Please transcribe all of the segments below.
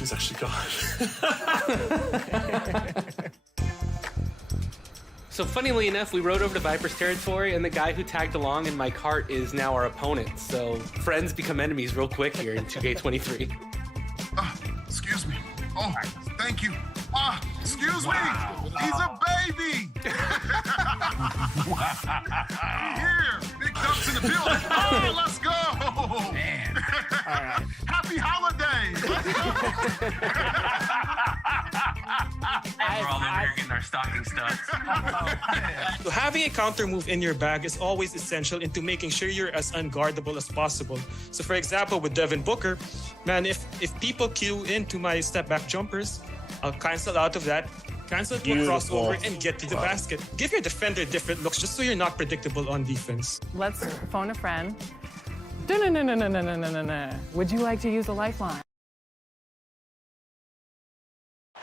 she's actually gone. So funnily enough, we rode over to Viper's territory, and the guy who tagged along in my cart is now our opponent. So friends become enemies real quick here in 2K23. Excuse me. Oh, thank you. Excuse me. He's a baby. Here, big ducks in the building. Oh, let's go. Man. All right. Happy holidays. Let's go. We're all over here getting our stocking stuffed. So having a counter move in your bag is always essential into making sure you're as unguardable as possible. So for example, with Devin Booker, man, if people queue into my step back jumpers, I'll cancel out of that, cancel to a crossover, and get to the basket. Give your defender different looks just so you're not predictable on defense. Let's phone a friend. No. Would you like to use a lifeline?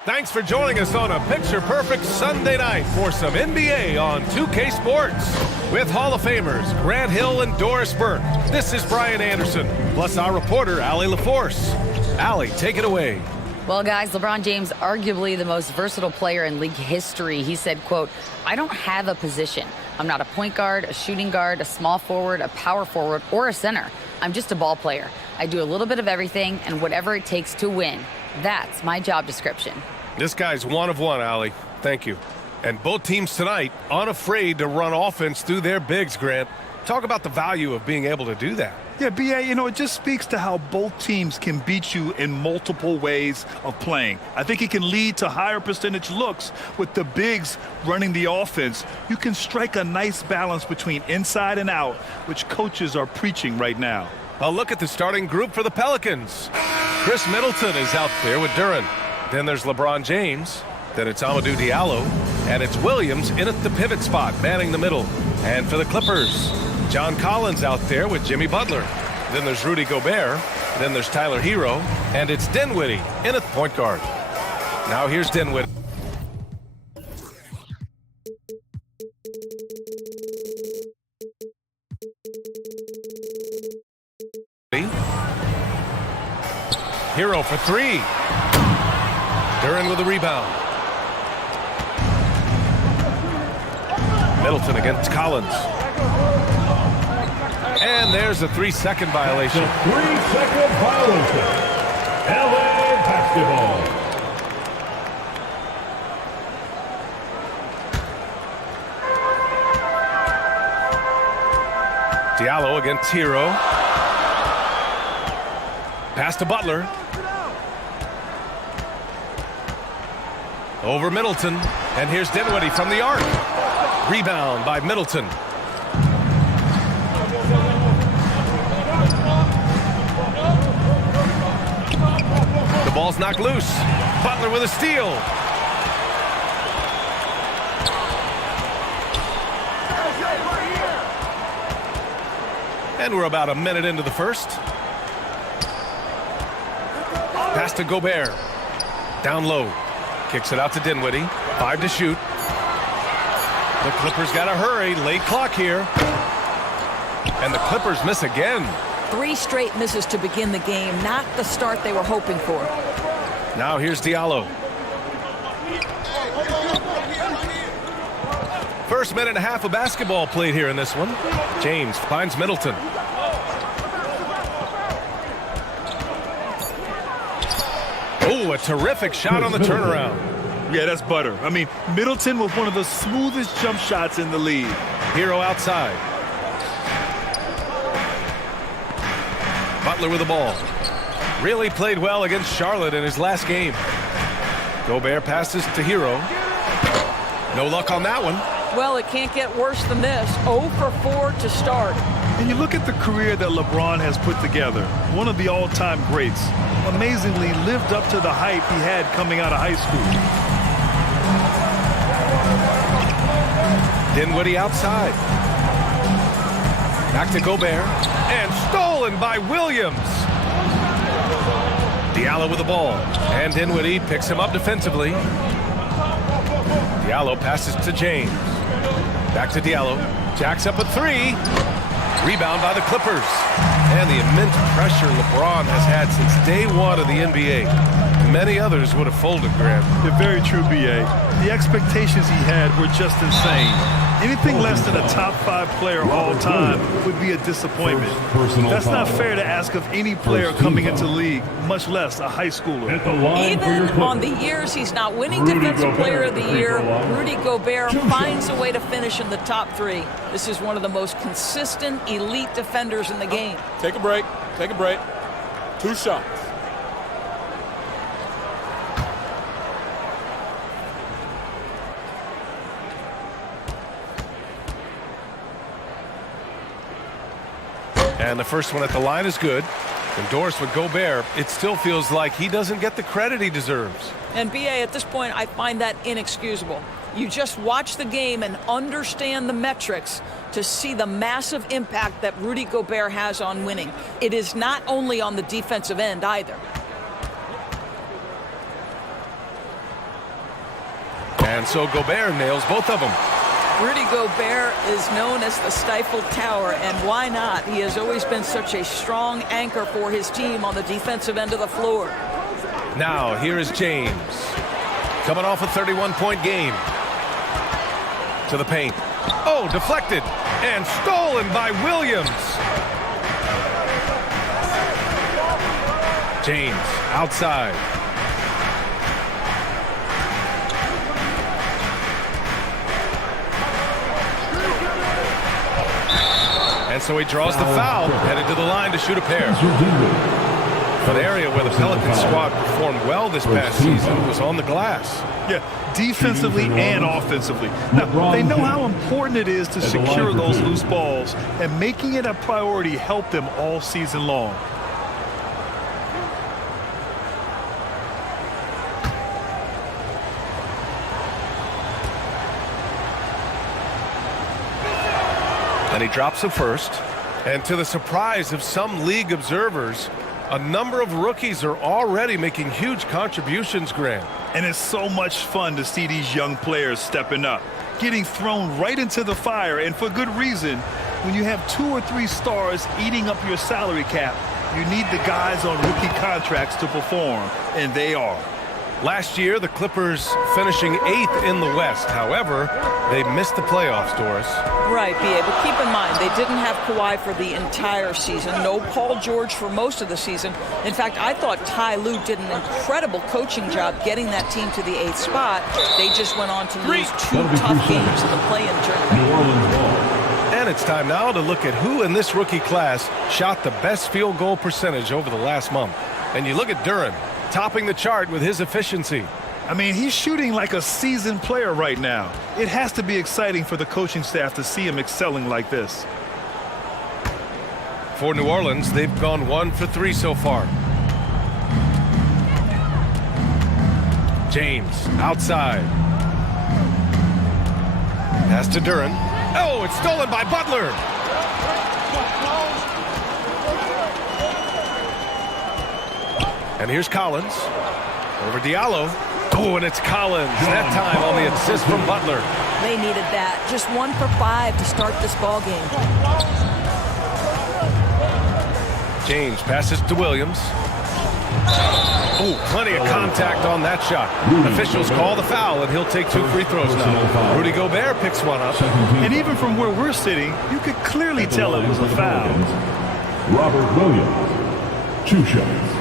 Thanks for joining us on a picture-perfect Sunday night for some NBA on 2K Sports. With Hall of Famers Grant Hill and Doris Burke, this is Brian Anderson, plus our reporter, Allie LaForce. Allie, take it away. Well, guys, LeBron James, arguably the most versatile player in league history. He said, quote, "I don't have a position. I'm not a point guard, a shooting guard, a small forward, a power forward, or a center. I'm just a ball player. I do a little bit of everything and whatever it takes to win. That's my job description." This guy's one of one, Allie. Thank you. And both teams tonight unafraid to run offense through their bigs, Grant. Talk about the value of being able to do that. Yeah, B.A., it just speaks to how both teams can beat you in multiple ways of playing. I think it can lead to higher percentage looks with the bigs running the offense. You can strike a nice balance between inside and out, which coaches are preaching right now. A look at the starting group for the Pelicans. Chris Middleton is out there with Duren. Then there's LeBron James. Then it's Amadou Diallo. And it's Williams in at the pivot spot, manning the middle. And for the Clippers, John Collins out there with Jimmy Butler. Then there's Rudy Gobert. Then there's Tyler Hero. And it's Dinwiddie in at the point guard. Now here's Dinwiddie. Hero for three. Duren with a rebound. Middleton against Collins. And there's a 3-second violation. The 3-second violation. LA basketball. Diallo against Hero. Pass to Butler. Over Middleton. And here's Dinwiddie from the arc. Rebound by Middleton. The ball's knocked loose. Butler with a steal. And we're about a minute into the first. Pass to Gobert. Down low. Kicks it out to Dinwiddie. 5 to shoot. The Clippers got to hurry. Late clock here. And the Clippers miss again. 3 straight misses to begin the game. Not the start they were hoping for. Now here's Diallo. First minute and a half of basketball played here in this one. James finds Middleton. Oh, a terrific shot on the turnaround. Yeah, that's butter. I mean, Middleton with one of the smoothest jump shots in the league. Hero outside. Butler with the ball. Really played well against Charlotte in his last game. Gobert passes to Hero. No luck on that one. Well, it can't get worse than this. 0 for 4 to start. And you look at the career that LeBron has put together, one of the all-time greats. Amazingly lived up to the hype he had coming out of high school. Dinwiddie outside. Back to Gobert. And stolen by Williams. Diallo with the ball. And Dinwiddie picks him up defensively. Diallo passes to James. Back to Diallo. Jacks up a 3. Rebound by the Clippers. And the immense pressure LeBron has had since day one of the NBA. many others would have folded, Grant. You're very true, B.A. The expectations he had were just insane. Anything less than a top 5 player all time would be a disappointment. That's not fair to ask of any player coming into the league, much less a high schooler. Even on the years he's not winning Defensive Player of the Year, Rudy Gobert finds a way to finish in the top 3. This is one of the most consistent elite defenders in the game. Take a break. Take a break. 2 shots. And the first one at the line is good. Endorsed with Gobert, it still feels like he doesn't get the credit he deserves. And B.A., at this point, I find that inexcusable. You just watch the game and understand the metrics to see the massive impact that Rudy Gobert has on winning. It is not only on the defensive end either. And so Gobert nails both of them. Rudy Gobert is known as the Stifle Tower, and why not? He has always been such a strong anchor for his team on the defensive end of the floor. Now, here is James. Coming off a 31-point game. To the paint. Oh, deflected. And stolen by Williams. James, outside. And so he draws the foul, headed to the line to shoot a pair. An area where the Pelicans squad performed well this past season was on the glass. Yeah, defensively and offensively. Now, they know how important it is to secure those loose balls, and making it a priority helped them all season long. And he drops the first. And to the surprise of some league observers, a number of rookies are already making huge contributions, Grant. And it's so much fun to see these young players stepping up, getting thrown right into the fire, and for good reason. When you have 2 or 3 stars eating up your salary cap, you need the guys on rookie contracts to perform, and they are. Last year, the Clippers finishing 8th in the West. However, they missed the playoffs, Doris. Right, B.A., but keep in mind, they didn't have Kawhi for the entire season. No Paul George for most of the season. In fact, I thought Ty Lue did an incredible coaching job getting that team to the 8th spot. They just went on to lose 2 tough games in the play-in tournament. And it's time now to look at who in this rookie class shot the best field goal percentage over the last month. And you look at Duren, topping the chart with his efficiency. I mean, he's shooting like a seasoned player right now. It has to be exciting for the coaching staff to see him excelling like this. For New Orleans, they've gone 1 for 3 so far. James, outside. Pass to Duren. Oh, it's stolen by Butler. And here's Collins. Over Diallo. Oh, and it's Collins. That time on the assist from Butler. They needed that. Just 1 for 5 to start this ball game. James passes to Williams. Oh, plenty of contact on that shot. Officials call the foul, and he'll take 2 free throws now. Rudy Gobert picks one up. And even from where we're sitting, you could clearly tell it was a foul. Robert Williams, 2 shots.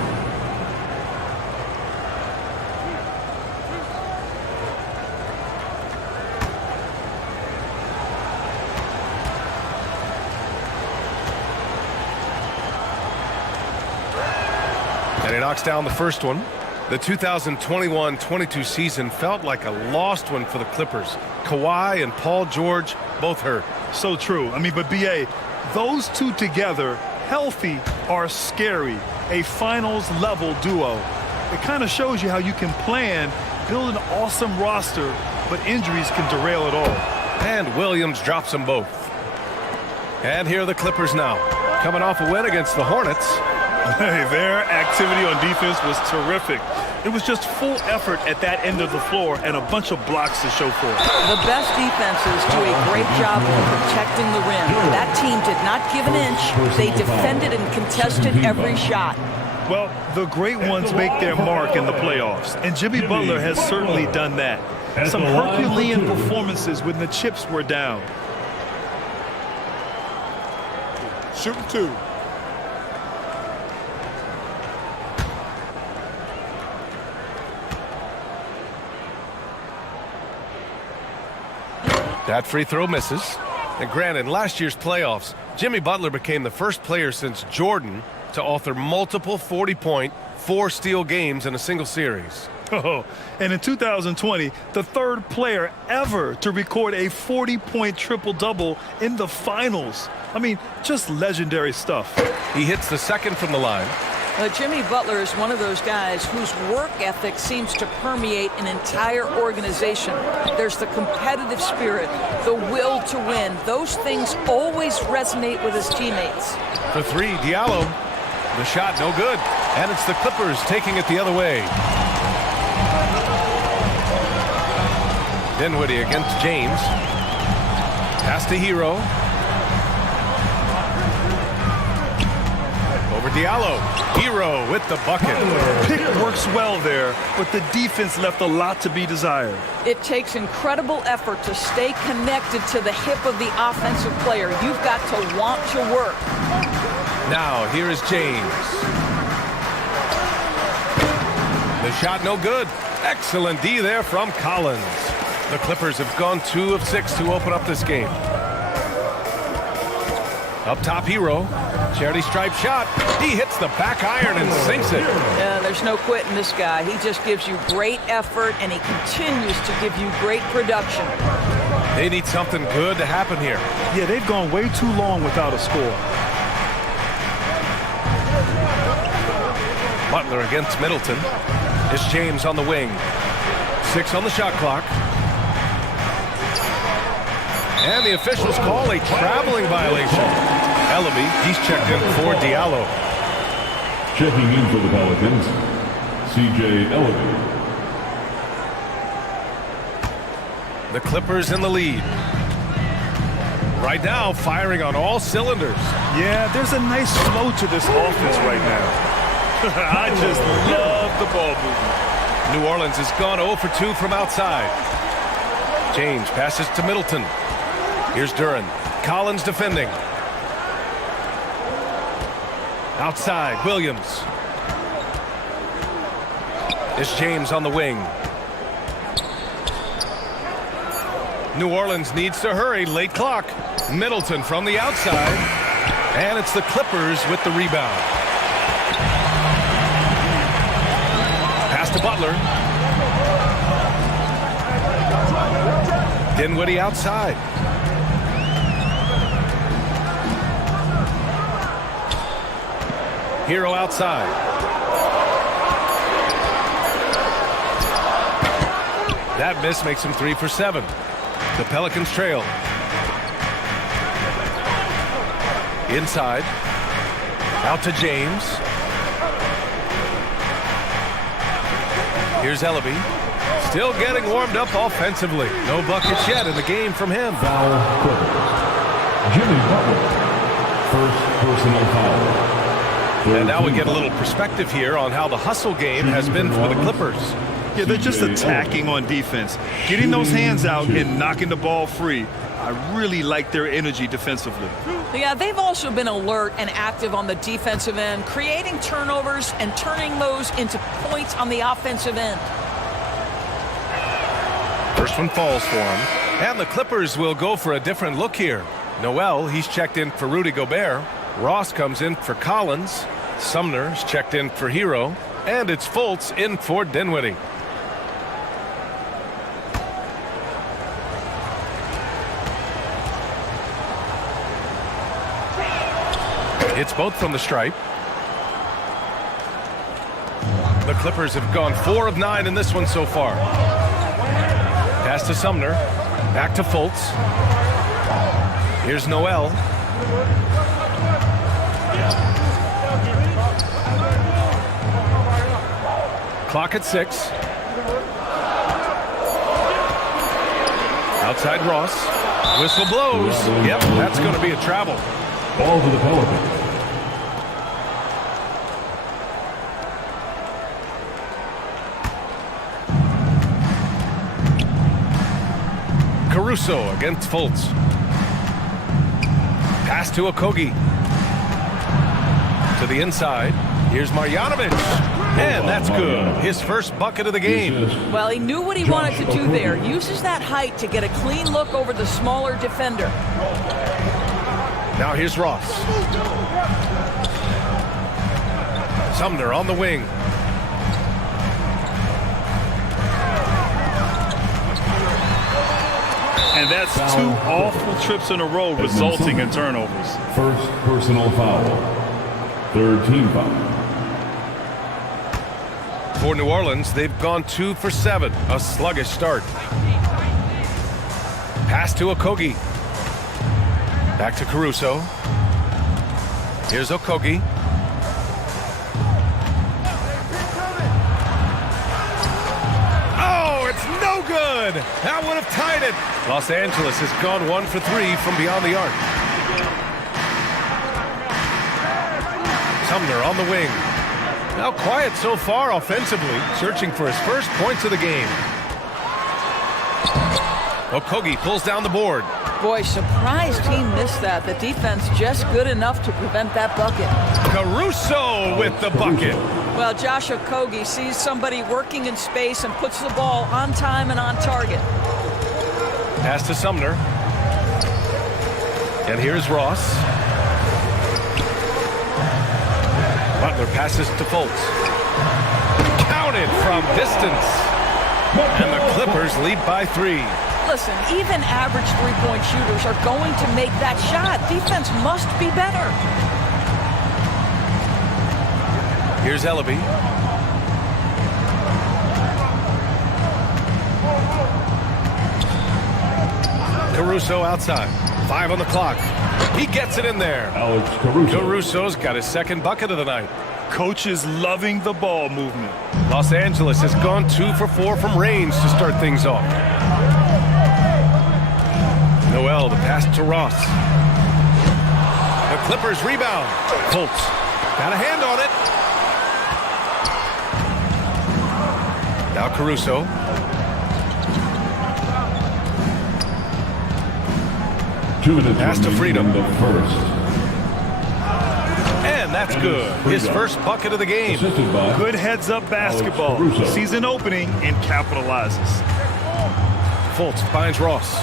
And he knocks down the first one. The 2021-22 season felt like a lost one for the Clippers. Kawhi and Paul George both hurt. So true. I mean, but B.A., those two together, healthy, are scary. A finals-level duo. It kind of shows you how you can plan, build an awesome roster, but injuries can derail it all. And Williams drops them both. And here are the Clippers now, coming off a win against the Hornets. Hey, their activity on defense was terrific. It was just full effort at that end of the floor and a bunch of blocks to show for it. The best defenses do a great job of protecting the rim. That team did not give an inch. They defended and contested every shot. Well, the great ones make their mark in the playoffs, and Jimmy Butler has certainly done that. Some Herculean performances when the chips were down. Shooting 2. That free throw misses. And granted, in last year's playoffs, Jimmy Butler became the first player since Jordan to author multiple 40-point, 4-steal games in a single series. Oh, and in 2020, the third player ever to record a 40-point triple-double in the finals. I mean, just legendary stuff. He hits the second from the line. Jimmy Butler is one of those guys whose work ethic seems to permeate an entire organization. There's the competitive spirit, the will to win. Those things always resonate with his teammates. For 3, Diallo. The shot no good. And it's the Clippers taking it the other way. Dinwiddie against James. Pass to Hero. Over Diallo. Hero with the bucket. Pick works well there, but the defense left a lot to be desired. It takes incredible effort to stay connected to the hip of the offensive player. You've got to want to work. Now, here is James. The shot no good. Excellent D there from Collins. The Clippers have gone 2 of 6 to open up this game. Up top, Hero. Charity stripe shot. He hits the back iron and sinks it. Yeah, there's no quitting this guy. He just gives you great effort, and he continues to give you great production. They need something good to happen here. Yeah, they've gone way too long without a score. Butler against Middleton. It's James on the wing. 6 on the shot clock. And the officials call a traveling violation. Ellaby, he's checked in for Diallo. Checking in for the Pelicans, C.J. Ellaby. The Clippers in the lead. Right now, firing on all cylinders. Yeah, there's a nice flow to this offense right now. I just love the ball movement. New Orleans has gone 0 for 2 from outside. James passes to Middleton. Here's Duren. Collins defending. Outside, Williams. It's James on the wing. New Orleans needs to hurry, late clock. Middleton from the outside. And it's the Clippers with the rebound. Pass to Butler. Dinwiddie outside. Hero outside. That miss makes him 3 for 7. The Pelicans trail. Inside. Out to James. Here's Ellaby. Still getting warmed up offensively. No buckets yet in the game from him. Foul Clippers. Jimmy Butler. First personal foul. And now we get a little perspective here on how the hustle game has been for the Clippers. Yeah, they're just attacking on defense, getting those hands out and knocking the ball free. I really like their energy defensively. Yeah, they've also been alert and active on the defensive end, creating turnovers and turning those into points on the offensive end. First one falls for him. And the Clippers will go for a different look here. Noel, he's checked in for Rudy Gobert. Ross comes in for Collins. Sumner's checked in for Hero. And it's Fultz in for Dinwiddie. It's both from the stripe. The Clippers have gone 4 of 9 in this one so far. Pass to Sumner. Back to Fultz. Here's Noel. Clock at 6. Outside Ross. Whistle blows. Yep, that's going to be a travel. Ball to the Pelicans. Caruso against Fultz. Pass to Okogie. To the inside. Here's Marjanovic. And that's good. His first bucket of the game. Well, he knew what he wanted to do there. Uses that height to get a clean look over the smaller defender. Now here's Ross. Sumner on the wing. And that's two awful trips in a row resulting in turnovers. First personal foul. Third team foul. For New Orleans, they've gone 2 for 7. A sluggish start. Pass to Okogie. Back to Caruso. Here's Okogie. Oh, it's no good. That would have tied it. Los Angeles has gone 1 for 3 from beyond the arc. Sumner on the wing. Now quiet so far offensively, searching for his first points of the game. Okogie pulls down the board. Boy, surprised he missed that. The defense just good enough to prevent that bucket. Caruso with the bucket. Well, Josh Okogie sees somebody working in space and puts the ball on time and on target. Pass to Sumner. And here's Ross. Butler passes to Fultz. Counted from distance. And the Clippers lead by 3. Listen, even average three-point shooters are going to make that shot. Defense must be better. Here's Ellaby. Caruso outside. 5 on the clock. He gets it in there. Alex Caruso. Caruso's got his second bucket of the night. Coach is loving the ball movement. Los Angeles has gone 2 for 4 from range to start things off. Noel, the pass to Ross. The Clippers rebound. Fultz got a hand on it. Now Caruso. Pass to Freedom. The first. And that's good. His first bucket of the game. Good heads-up basketball. Season opening and capitalizes. Fultz finds Ross.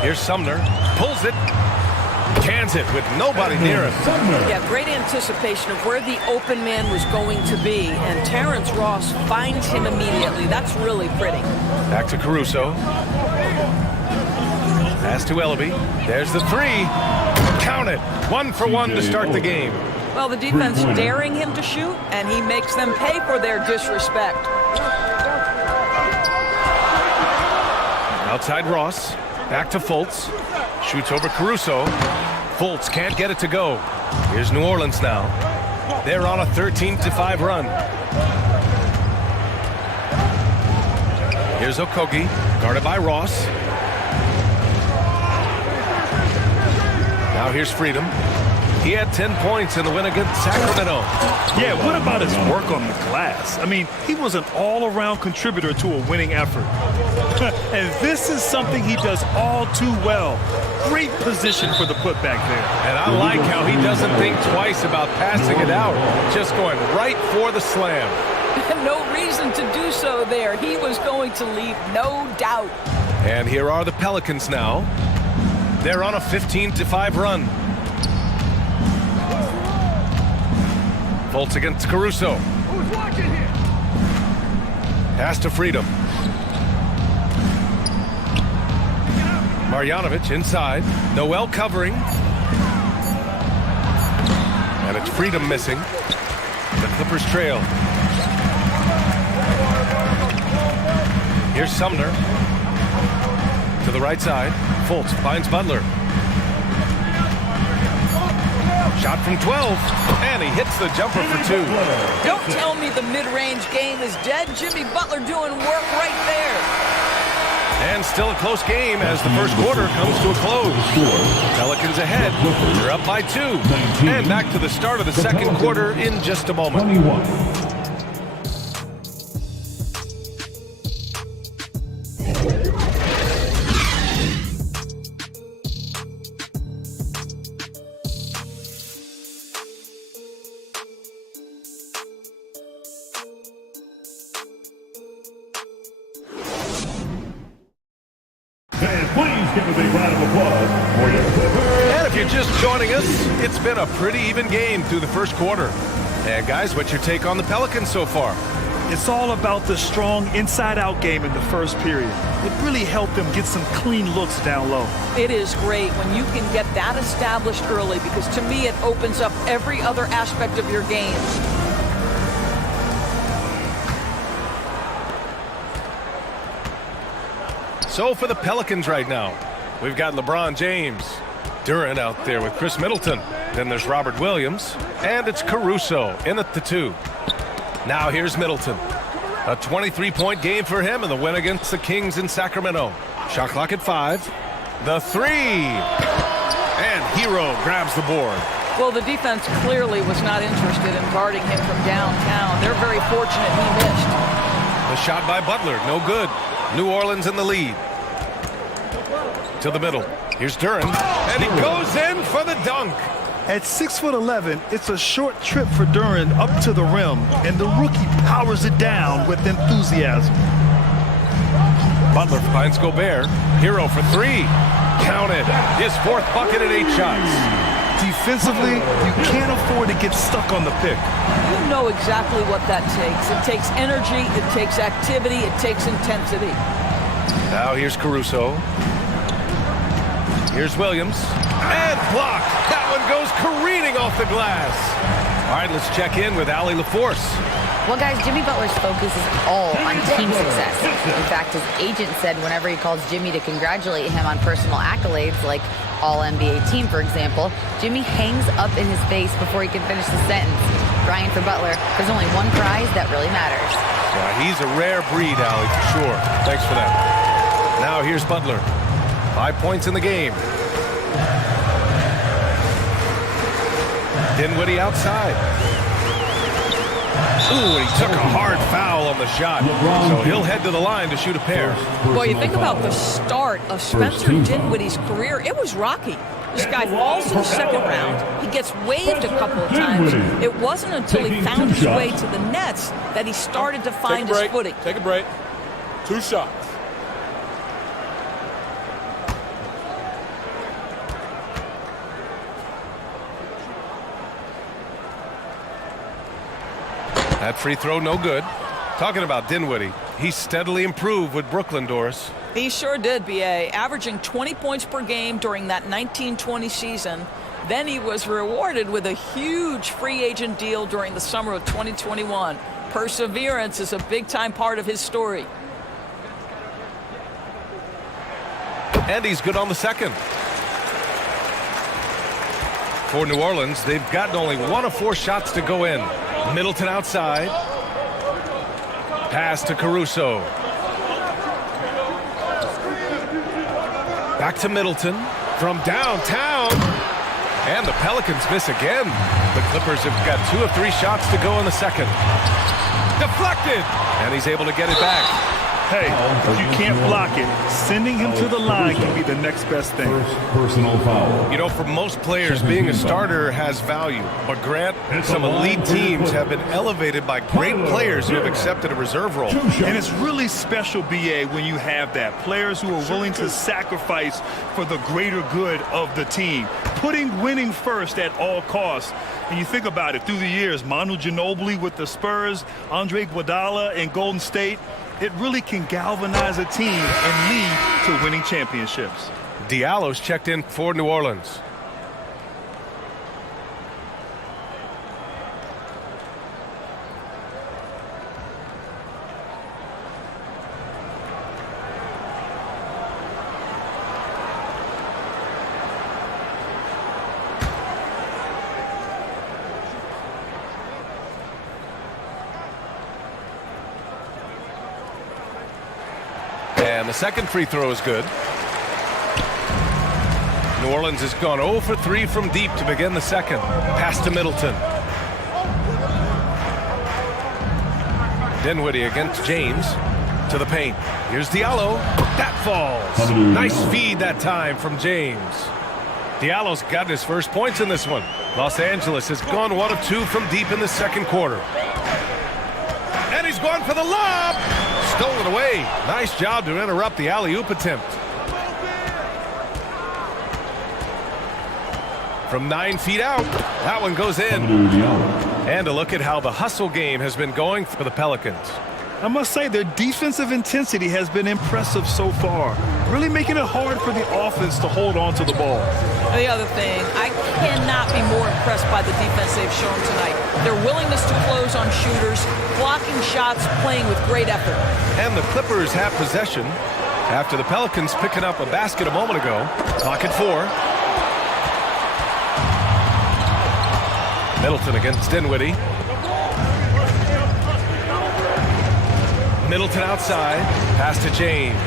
Here's Sumner. Pulls it. Cans it with nobody near him. Yeah, great anticipation of where the open man was going to be, and Terrence Ross finds him immediately. That's really pretty. Back to Caruso. Pass to Ellaby. There's the 3. Count it. 1 for 1 to start the game. Well, the defense daring him to shoot, and he makes them pay for their disrespect. Outside Ross. Back to Fultz. Shoots over Caruso. Fultz can't get it to go. Here's New Orleans now. They're on a 13-5 run. Here's Okogie, guarded by Ross. Now here's Freedom. He had 10 points in the win against Sacramento. Yeah, what about his work on the glass? I mean, he was an all-around contributor to a winning effort. And this is something he does all too well. Great position for the putback there. And I like how he doesn't think twice about passing it out. Just going right for the slam. No reason to do so there. He was going to leave, no doubt. And here are the Pelicans now. They're on a 15-5 run. Fultz against Caruso. Who's watching here? Pass to Freedom. Marjanovic inside. Noel covering. And it's Freedom missing. The Clippers trail. Here's Sumner. To the right side. Fultz finds Butler. Shot from 12, and he hits the jumper for 2. Don't tell me the mid-range game is dead. Jimmy Butler doing work right there. And still a close game as the first quarter comes to a close. Pelicans ahead. They're up by 2. And back to the start of the second quarter in just a moment. Please give a big round of applause for your Clippers. And if you're just joining us, it's been a pretty even game through the first quarter. And guys, what's your take on the Pelicans so far? It's all about the strong inside-out game in the first period. It really helped them get some clean looks down low. It is great when you can get that established early, because to me it opens up every other aspect of your games. So for the Pelicans right now, we've got LeBron James, Duren out there with Chris Middleton. Then there's Robert Williams, and it's Caruso in at the 2. Now here's Middleton. A 23-point game for him in the win against the Kings in Sacramento. Shot clock at 5. The 3. And Hero grabs the board. Well, the defense clearly was not interested in guarding him from downtown. They're very fortunate he missed. The shot by Butler, no good. New Orleans in the lead. To the middle. Here's Duren, and he goes in for the dunk. At 6'11", it's a short trip for Duren up to the rim, and the rookie powers it down with enthusiasm. Butler finds Gobert. Hero for 3. Counted. His 4th bucket at 8 shots. Defensively, you can't afford to get stuck on the pick. You know exactly what that takes. It takes energy, it takes activity, it takes intensity. Now here's Caruso. Here's Williams. And blocked. That one goes careening off the glass. All right, let's check in with Allie LaForce. Well, guys, Jimmy Butler's focus is all on team success. In fact, his agent said whenever he calls Jimmy to congratulate him on personal accolades, like All-NBA team, for example, Jimmy hangs up in his face before he can finish the sentence. Brian, for Butler, there's only one prize that really matters. Yeah, he's a rare breed, Allie, for sure. Thanks for that. Now here's Butler. 5 points in the game. Dinwiddie outside. Ooh, and he took a hard foul on the shot. So he'll head to the line to shoot a pair. Boy, you think about the start of Spencer Dinwiddie's career. It was rocky. This guy falls to the second round. He gets waived a couple of times. It wasn't until he found his way to the Nets that he started to find his footing. Take a break. 2 shots. That free throw, no good. Talking about Dinwiddie, he steadily improved with Brooklyn, Doris. He sure did, B.A., averaging 20 points per game during that 1920 season. Then he was rewarded with a huge free agent deal during the summer of 2021. Perseverance is a big-time part of his story. And he's good on the second. For New Orleans, they've gotten only 1 of 4 shots to go in. Middleton outside. Pass to Caruso. Back to Middleton from downtown. And the Pelicans miss again. The Clippers have got 2 of 3 shots to go in the second. Deflected. And he's able to get it back. Hey, if you can't block it, sending him to the line can be the next best thing. First personal foul. You know, for most players, being a starter has value. But Grant, some elite teams have been elevated by great players who have accepted a reserve role. And it's really special, B.A., when you have that. Players who are willing to sacrifice for the greater good of the team. Putting winning first at all costs. And you think about it, through the years, Manu Ginobili with the Spurs, Andre Iguodala in Golden State, it really can galvanize a team and lead to winning championships. Diallo's checked in for New Orleans. And the second free throw is good. New Orleans has gone 0 for 3 from deep to begin the second. Pass to Middleton. Dinwiddie against James to the paint. Here's Diallo. That falls. Nice feed that time from James. Diallo's gotten his first points in this one. Los Angeles has gone 1 of 2 from deep in the second quarter. And he's gone for the lob. Stolen away. Nice job to interrupt the alley-oop attempt. From 9 feet out. That one goes in. Amadou Diallo. And a look at how the hustle game has been going for the Pelicans. I must say, their defensive intensity has been impressive so far, really making it hard for the offense to hold on to the ball. The other thing, I cannot be more impressed by the defense they've shown tonight. Their willingness to close on shooters, blocking shots, playing with great effort. And the Clippers have possession after the Pelicans picking up a basket a moment ago. Clock at 4. Middleton against Dinwiddie. Middleton outside. Pass to James.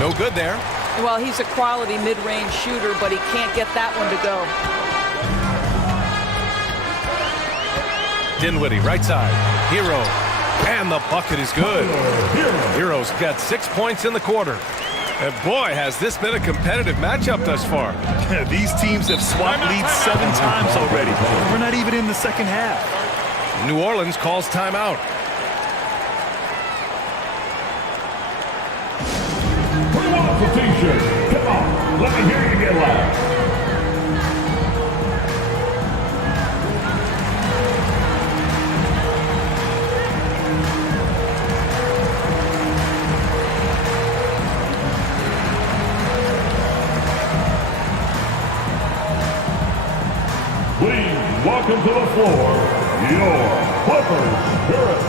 No good there. Well, he's a quality mid-range shooter, but he can't get that one to go. Dinwiddie, right side. Hero. And the bucket is good. Hero's got 6 points in the quarter. And boy, has this been a competitive matchup thus far. These teams have swapped leads 7 times already. We're not even in the second half. New Orleans calls timeout. Who wants a t-shirt? Come on, let me hear you get loud. Please welcome to the floor, your Clippers Spirit.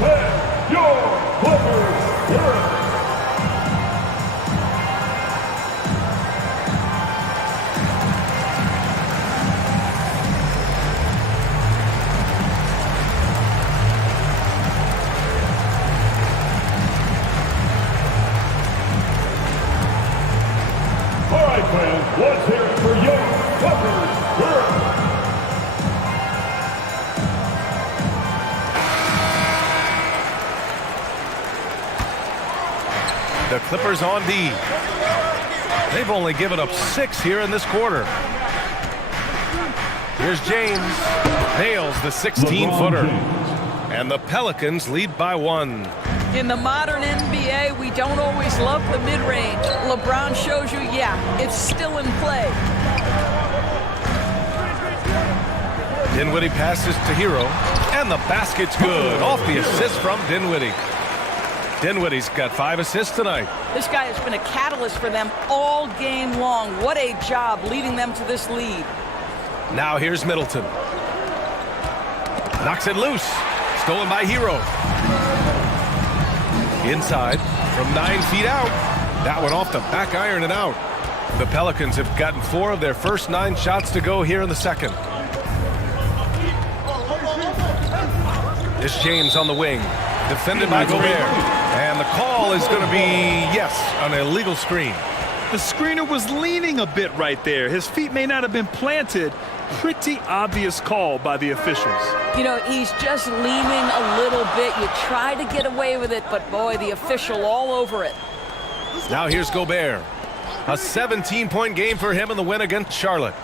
And your Clippers Spirit. Let's hear it for your Clippers Spirit. The Clippers on D. They've only given up 6 here in this quarter. Here's James. Nails the 16-footer. And the Pelicans lead by 1. In the modern NBA, we don't always love the mid-range. LeBron shows you, yeah, it's still in play. Dinwiddie passes to Hero, and the basket's good. Off the assist from Dinwiddie. Dinwiddie's got 5 assists tonight. This guy has been a catalyst for them all game long. What a job leading them to this lead. Now here's Middleton. Knocks it loose. Stolen by Hero. Inside from 9 feet out. That one off the back iron and out. The Pelicans have gotten 4 of their first 9 shots to go here in the second. It's James on the wing. Defended by Gobert. And the call is going to be, yes, an illegal screen. The screener was leaning a bit right there. His feet may not have been planted. Pretty obvious call by the officials. You know, he's just leaning a little bit. You try to get away with it, but boy, the official all over it. Now here's Gobert. A 17-point game for him in the win against Charlotte.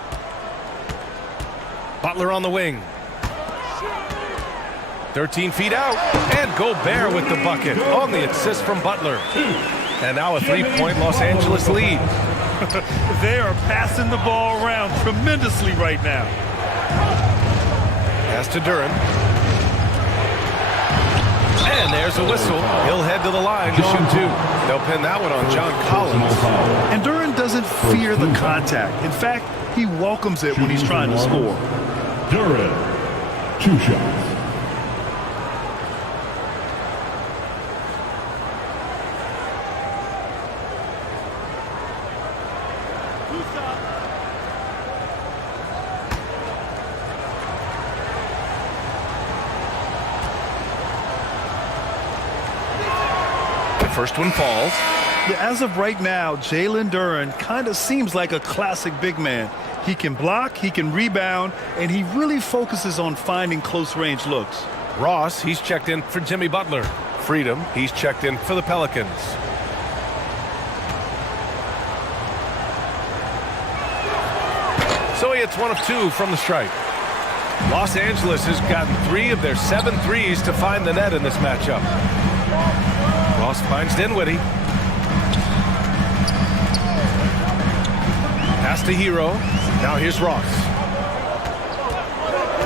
Butler on the wing. 13 feet out. And Gobert with the bucket on the assist from Butler. And now a 3-point Los Angeles lead. They are passing the ball around tremendously right now. Pass to Duren. And there's a whistle. He'll head to the line to shoot 2. They'll pin that one on John Collins. And Duren doesn't fear the contact. In fact, he welcomes it when he's trying to score. Duren, 2 shots. First one falls. Yeah, as of right now, Jalen Duren kind of seems like a classic big man. He can block, he can rebound, and he really focuses on finding close-range looks. Ross, he's checked in for Jimmy Butler. Freedom, he's checked in for the Pelicans. So he hits 1 of 2 from the stripe. Los Angeles has gotten 3 of their 7 threes to find the net in this matchup. Ross finds Dinwiddie. Pass to Hero. Now here's Ross.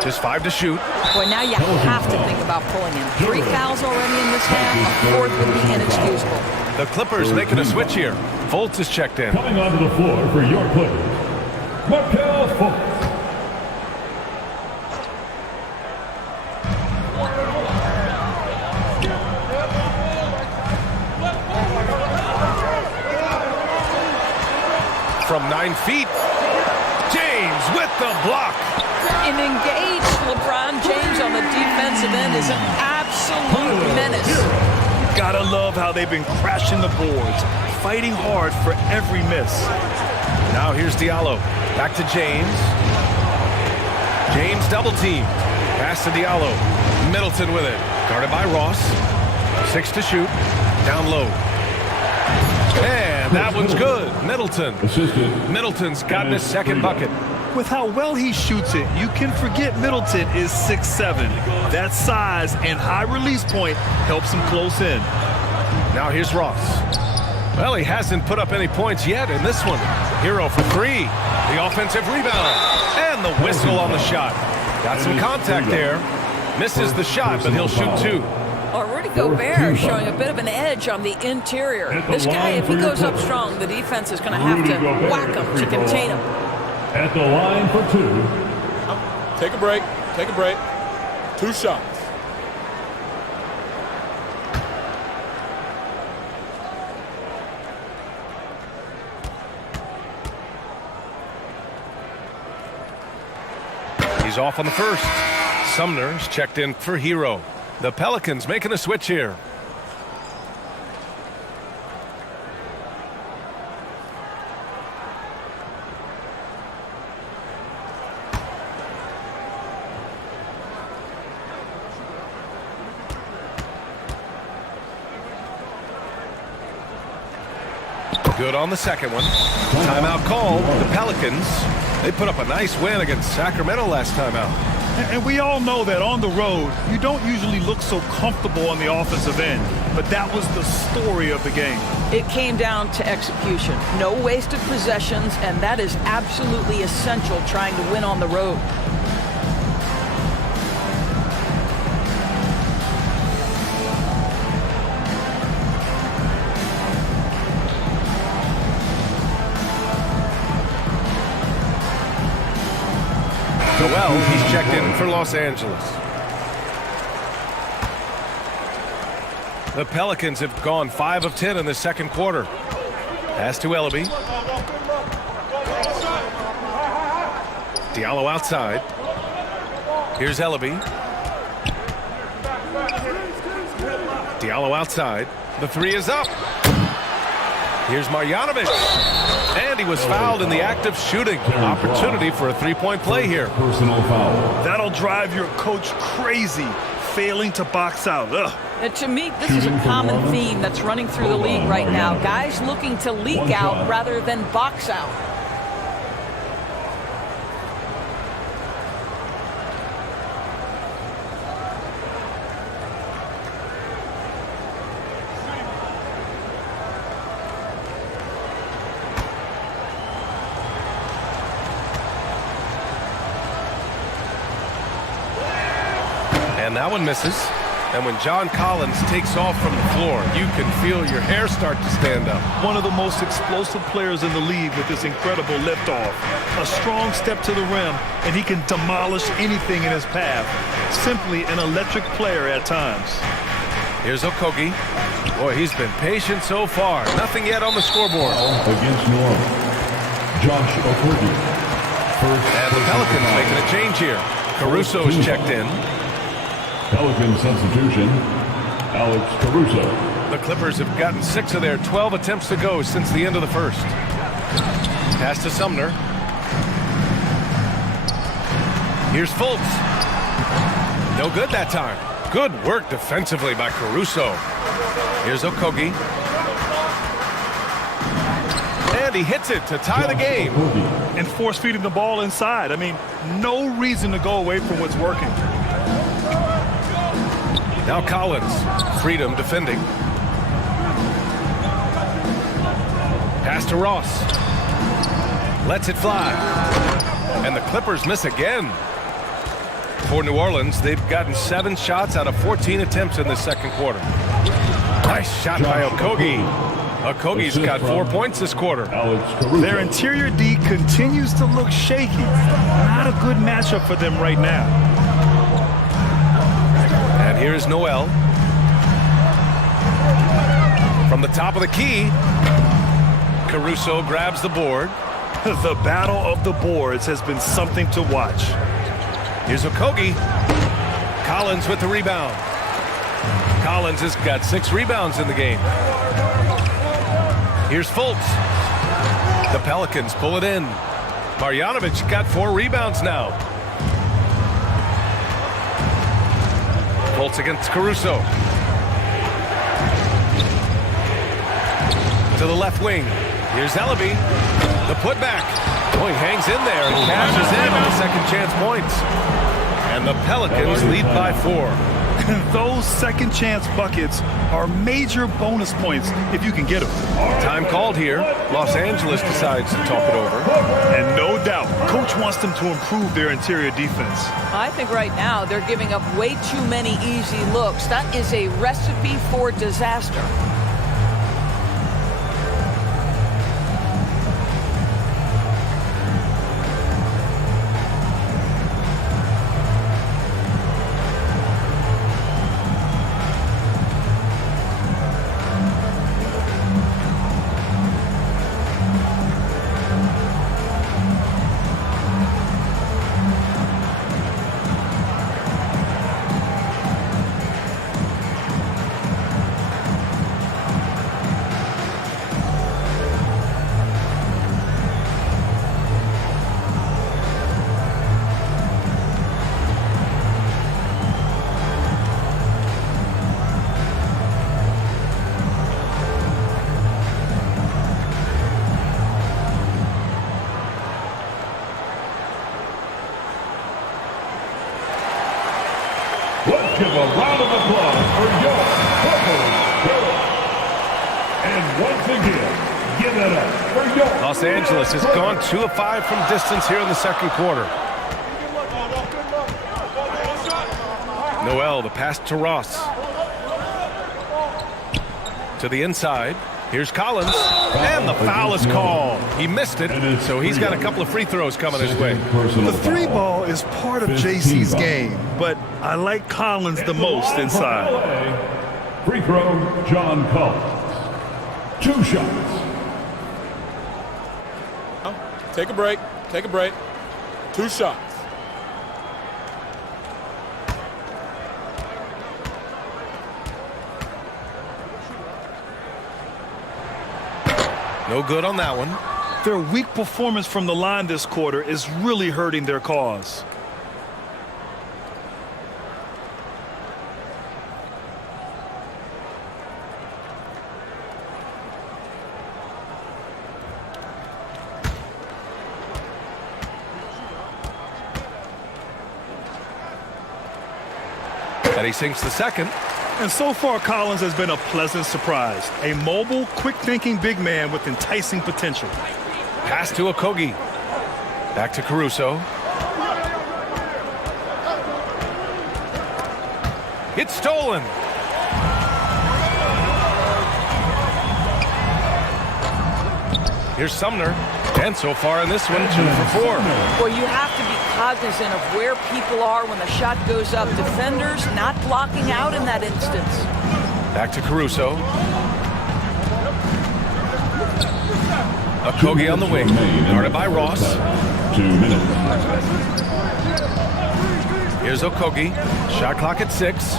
Just 5 to shoot. Boy, now you have to think about pulling in. 3 fouls already in this half. A 4th would be inexcusable. The Clippers making a switch here. Fultz is checked in. Coming onto the floor for your Clippers, Markelle Fultz. From 9 feet, James with the block. An engaged LeBron James on the defensive end is an absolute menace. Gotta love how they've been crashing the boards, fighting hard for every miss. Now here's Diallo. Back to James. James double team. Pass to Diallo. Middleton with it. Guarded by Ross. 6 to shoot. Down low. And that one's good. Middleton. Middleton's gotten his second bucket. With how well he shoots it, you can forget Middleton is 6'7". That size and high release point helps him close in. Now here's Ross. Well, he hasn't put up any points yet in this one. Hero for 3. The offensive rebound. And the whistle on the shot. Got some contact there. Misses the shot, but he'll shoot 2. Rudy Gobert showing a bit of an edge on the interior. This guy, if he goes up strong, the defense is going to have to whack him to contain him. At the line for 2. Take a break. Take a break. 2 shots. He's off on the first. Sumner's checked in for Hero. The Pelicans making a switch here. Good on the second one. Timeout called. The Pelicans, they put up a nice win against Sacramento last time out. And we all know that on the road, you don't usually look so comfortable on the offensive end. But that was the story of the game. It came down to execution. No wasted possessions, and that is absolutely essential trying to win on the road. Joel, he's checked in for Los Angeles. The Pelicans have gone 5 of 10 in the second quarter. Pass to Ellaby. Diallo outside. Here's Ellaby. Diallo outside. The 3 is up. Here's Marjanovic. And he was fouled in the act of shooting. Opportunity for a 3-point play here. Personal foul. That'll drive your coach crazy, failing to box out. Ugh. And to me, this is a common theme that's running through the league right now. Guys looking to leak out rather than box out. And that one misses. And when John Collins takes off from the floor, you can feel your hair start to stand up. One of the most explosive players in the league with this incredible liftoff. A strong step to the rim, and he can demolish anything in his path. Simply an electric player at times. Here's Okogie. Boy, he's been patient so far. Nothing yet on the scoreboard. Against New Orleans, Josh Okogie. And the Pelicans making a change here. Caruso is checked in. Pelican substitution, Alex Caruso. The Clippers have gotten 6 of their 12 attempts to go since the end of the first. Pass to Sumner. Here's Fultz. No good that time. Good work defensively by Caruso. Here's Okogie. And he hits it to tie the game. And force feeding the ball inside. I mean, no reason to go away from what's working. Now Collins, freedom defending. Pass to Ross. Lets it fly. And the Clippers miss again. For New Orleans, they've gotten 7 shots out of 14 attempts in the second quarter. Nice shot by Okogie. Okogie's got 4 points this quarter. Their interior D continues to look shaky. Not a good matchup for them right now. And here's Noel. From the top of the key, Caruso grabs the board. The battle of the boards has been something to watch. Here's Okogie. Collins with the rebound. Collins has got 6 rebounds in the game. Here's Fultz. The Pelicans pull it in. Marjanovic got 4 rebounds now. Fultz against Caruso. To the left wing. Here's Ellaby. The putback. Oh, he hangs in there and cashes in on the second chance points. And the Pelicans lead by 4. Those second chance buckets are major bonus points if you can get them. Time called here. Los Angeles decides to talk it over. And no doubt, coach wants them to improve their interior defense. I think right now they're giving up way too many easy looks. That is a recipe for disaster. Let's give a round of applause for your Clippers. And once again, give it up for your Los Angeles has gone 2 of 5 from distance here in the second quarter. Noel, the pass to Ross. To the inside. Here's Collins. And the foul is called. He missed it, so he's got a couple of free throws coming his way. The 3-ball is part of JC's game, but I like Collins the most inside. Free throw, John Collins. 2 shots. Take a break. Take a break. 2 shots. No good on that one. Their weak performance from the line this quarter is really hurting their cause. And he sinks the second. And so far, Collins has been a pleasant surprise. A mobile, quick-thinking big man with enticing potential. Pass to Okogie. Back to Caruso. It's stolen. Here's Sumner. And so far in this one, 2 for 4. Well, you have to be cognizant of where people are when the shot goes up. Defenders not blocking out in that instance. Back to Caruso. Okogie on the wing. Guarded by Ross. 2 minutes. Here's Okogie. Shot clock at 6.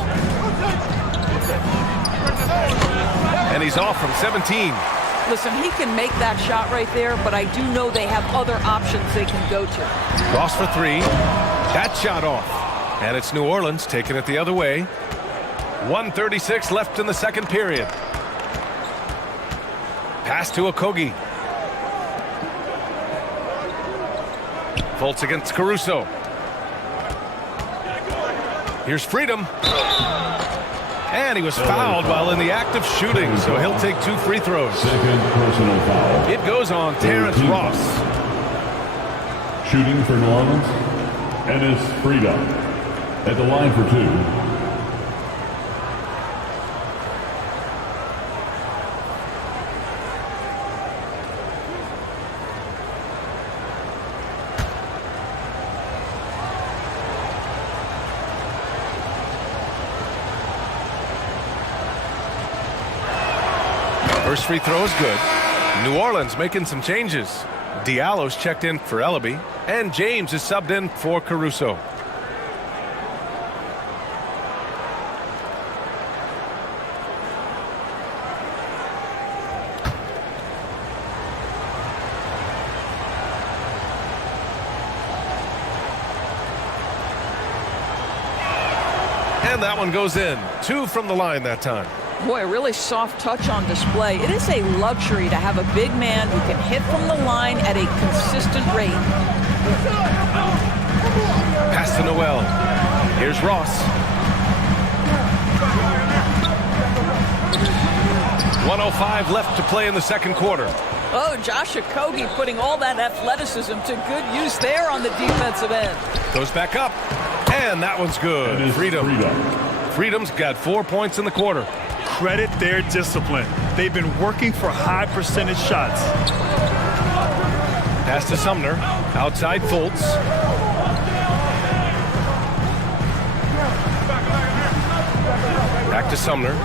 And he's off from 17. Listen, he can make that shot right there, but I do know they have other options they can go to. Ross for 3. That shot off. And it's New Orleans taking it the other way. 1:36 left in the second period. Pass to Okogie. Fultz against Caruso. Here's Freedom. And he was fouled while in the act of shooting, so he'll take 2 free throws. Second personal foul. It goes on Terrence Ross. Shooting for New Orleans, Enes Freedom. At the line for 2. First free throw is good. New Orleans making some changes. Diallo's checked in for Ellaby, and James is subbed in for Caruso. And that one goes in. 2 from the line that time. Boy, a really soft touch on display. It is a luxury to have a big man who can hit from the line at a consistent rate. Pass to Noel. Here's Ross. 1:05 left to play in the second quarter. Oh, Josh Okogie putting all that athleticism to good use there on the defensive end. Goes back up. And that one's good. Freedom's got 4 points in the quarter. Credit their discipline. They've been working for high percentage shots. Pass to Sumner. Outside Fultz. Back to Sumner.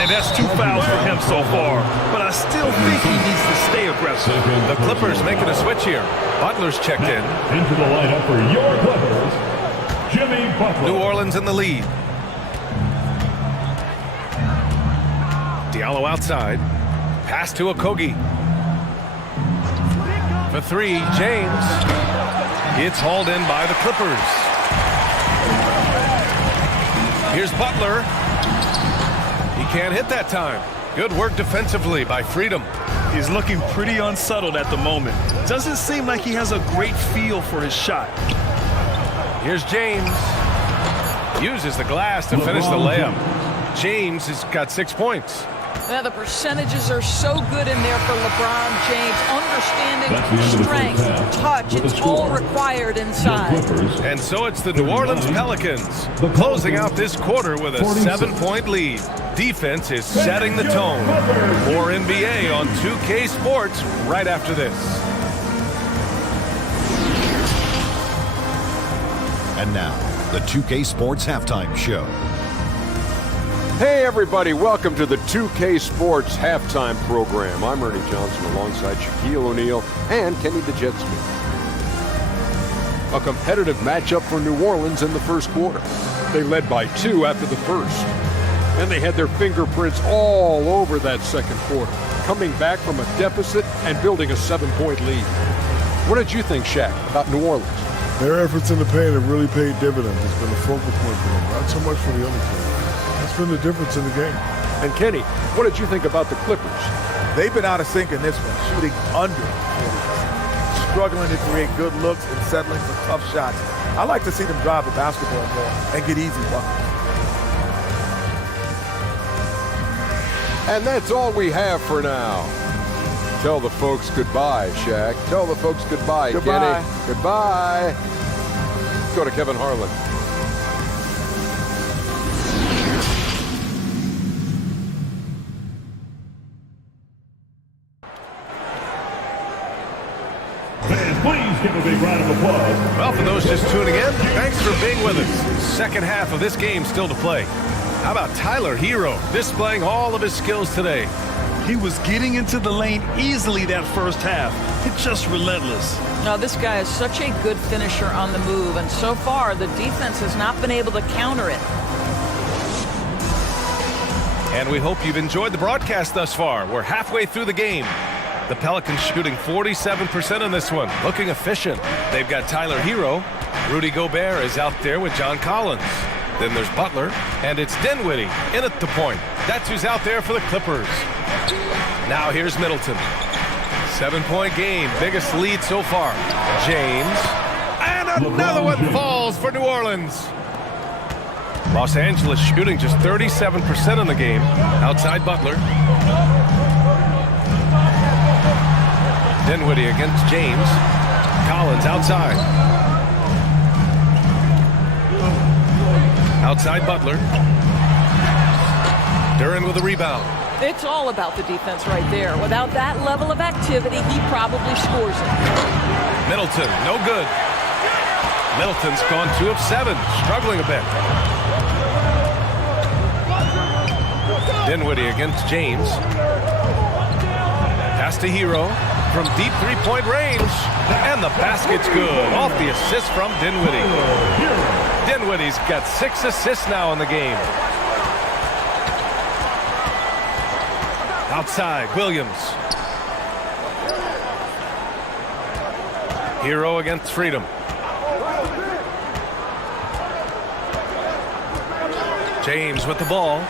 And that's 2 fouls for him so far. But I still think he needs to stay aggressive. The Clippers making a switch here. Butler's checked in. Into the lineup for your Clippers, Jimmy Butler. New Orleans in the lead. Diallo outside. Pass to Okogie. For 3, James. It's hauled in by the Clippers. Here's Butler. He can't hit that time. Good work defensively by Freedom. He's looking pretty unsettled at the moment. Doesn't seem like he has a great feel for his shot. Here's James. Uses the glass to finish the layup. James has got 6 points. Yeah, the percentages are so good in there for LeBron James. Understanding, strength, touch, it's all required inside. And so it's the New Orleans Pelicans closing out this quarter with a 7-point lead. Defense is setting the tone. More NBA on 2K Sports right after this. And now, the 2K Sports Halftime Show. Hey everybody, welcome to the 2K Sports Halftime Program. I'm Ernie Johnson alongside Shaquille O'Neal and Kenny the Jet Smith. A competitive matchup for New Orleans in the first quarter. They led by 2 after the first. And they had their fingerprints all over that second quarter, coming back from a deficit and building a 7-point lead. What did you think, Shaq, about New Orleans? Their efforts in the paint have really paid dividends. It's been a focal point for them, not so much for the other team. That's been the difference in the game. And Kenny, what did you think about the Clippers? They've been out of sync in this one, shooting under 40%. Struggling to create good looks and settling for tough shots. I like to see them drive the basketball more and get easy buckets. And that's all we have for now. Tell the folks goodbye, Shaq. Tell the folks goodbye, Goodbye. Kenny. Goodbye. Go to Kevin Harlan. Please give a big round of applause. Well, for those just tuning in, thanks for being with us. Second half of this game still to play. How about Tyler Hero displaying all of his skills today? He was getting into the lane easily that first half. It's just relentless. Now, this guy is such a good finisher on the move, and so far the defense has not been able to counter it. And we hope you've enjoyed the broadcast thus far. We're halfway through the game. The Pelicans shooting 47% in this one, looking efficient. They've got Tyler Hero, Rudy Gobert is out there with John Collins. Then there's Butler, and it's Dinwiddie in at the point. That's who's out there for the Clippers. Now here's Middleton. 7-point game, biggest lead so far. James, and another one falls for New Orleans. Los Angeles shooting just 37% in the game. Outside Butler. Dinwiddie against James. Collins outside. Outside Butler. Duren with a rebound. It's all about the defense right there. Without that level of activity, he probably scores it. Middleton, no good. Middleton's gone 2 of 7, struggling a bit. Dinwiddie against James. Pass to Hero from deep three-point range. And the basket's good. Off the assist from Dinwiddie. Dinwiddie's got 6 assists now in the game. Outside, Williams. Hero against Freedom. James with the ball.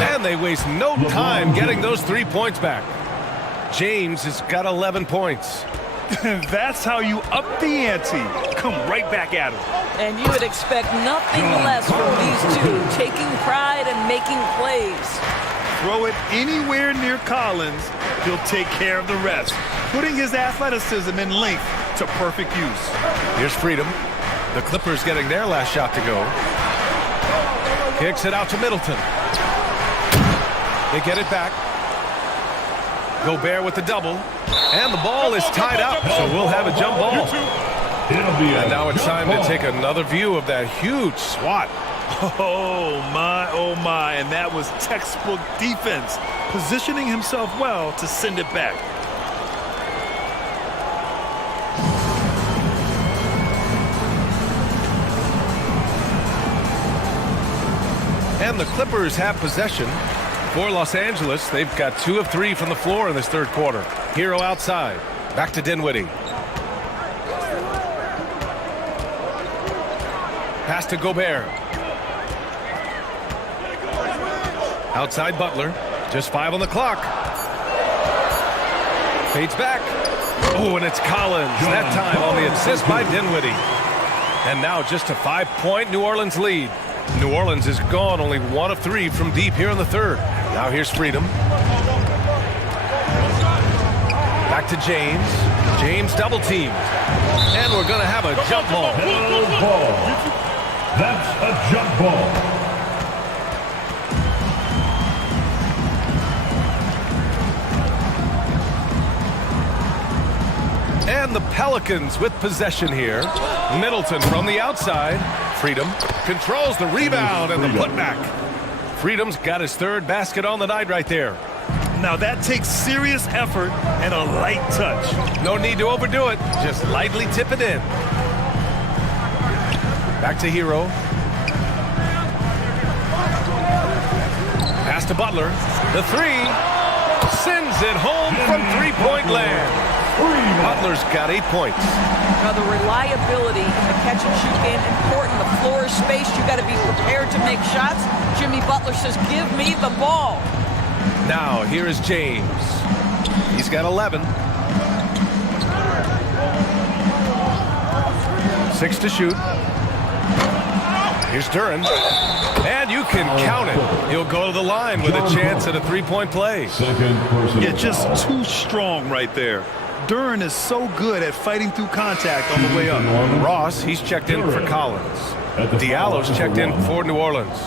And they waste no time getting those 3 points back. James has got 11 points. That's how you up the ante. Come right back at him. And you would expect nothing less from these two, taking pride and making plays. Throw it anywhere near Collins, he'll take care of the rest, putting his athleticism and length to perfect use. Here's Freedom. The Clippers getting their last shot to go. Kicks it out to Middleton. They get it back. Gobert with the double. And the ball is tied up, so we'll have a jump ball. And now it's time to take another view of that huge swat. Oh my, and that was textbook defense, positioning himself well to send it back. And the Clippers have possession. For Los Angeles, they've got 2 of 3 from the floor in this third quarter. Hero outside. Back to Dinwiddie. Pass to Gobert. Outside Butler. Just 5 on the clock. Fades back. Oh, and it's Collins. That time on the assist by Dinwiddie. And now just a 5-point New Orleans lead. New Orleans is gone only 1 of 3 from deep here in the third. Now here's Freedom. Back to James. James double teamed. And we're going to have a jump ball. That's a jump ball. And the Pelicans with possession here. Middleton from the outside. Freedom controls the rebound and the putback. Freedom's got his 3rd basket on the night right there. Now that takes serious effort and a light touch. No need to overdo it. Just lightly tip it in. Back to Hero. Pass to Butler. The 3. Sends it home from three-point land. Butler's got 8 points. Now the reliability in the catch and shoot game important. The floor is spaced. You got to be prepared to make shots. Jimmy Butler says, "Give me the ball." Now here is James. He's got 11. 6 to shoot. Here's Duren. And you can count it. He'll go to the line with a chance at a 3-point play. Yeah, just too strong right there. Duren is so good at fighting through contact on the way up. Ross, he's checked in for Collins. Diallo's checked in for New Orleans.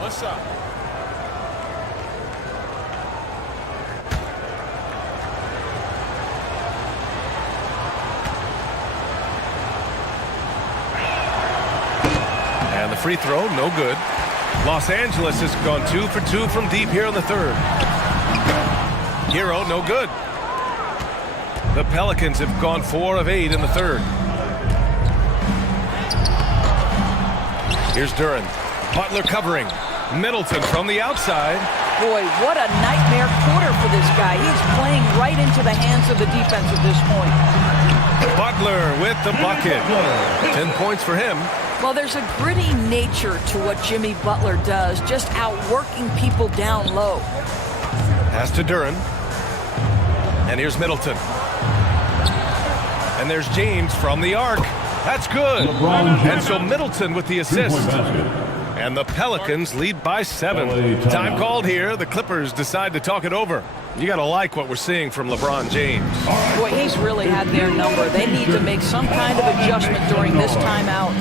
What's up? And the free throw, no good. Los Angeles has gone 2 for 2 from deep here in the third. Hero, no good. The Pelicans have gone 4 of 8 in the third. Here's Duren. Butler covering. Middleton from the outside. Boy, what a nightmare quarter for this guy. He's playing right into the hands of the defense at this point. Butler with the bucket. 10 points for him. Well, there's a gritty nature to what Jimmy Butler does, just outworking people down low. Pass to Duren. And here's Middleton. And there's James from the arc. That's good. And so Middleton with the assist. And the Pelicans lead by 7. Time called here. The Clippers decide to talk it over. You got to like what we're seeing from LeBron James. Boy, he's really had their number. They need to make some kind of adjustment during this timeout.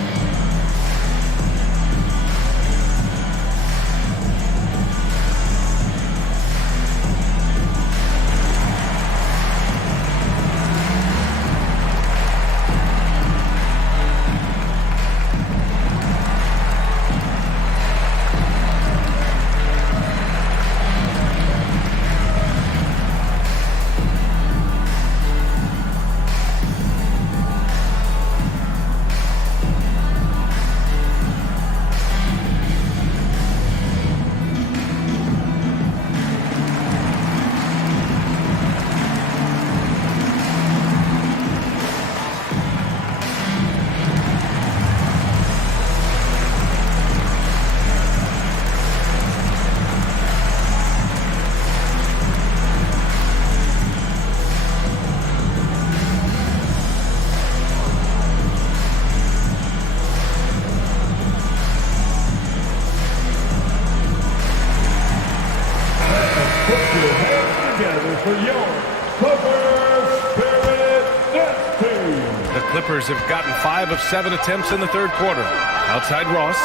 Clippers have gotten 5 of 7 attempts in the third quarter. Outside Ross.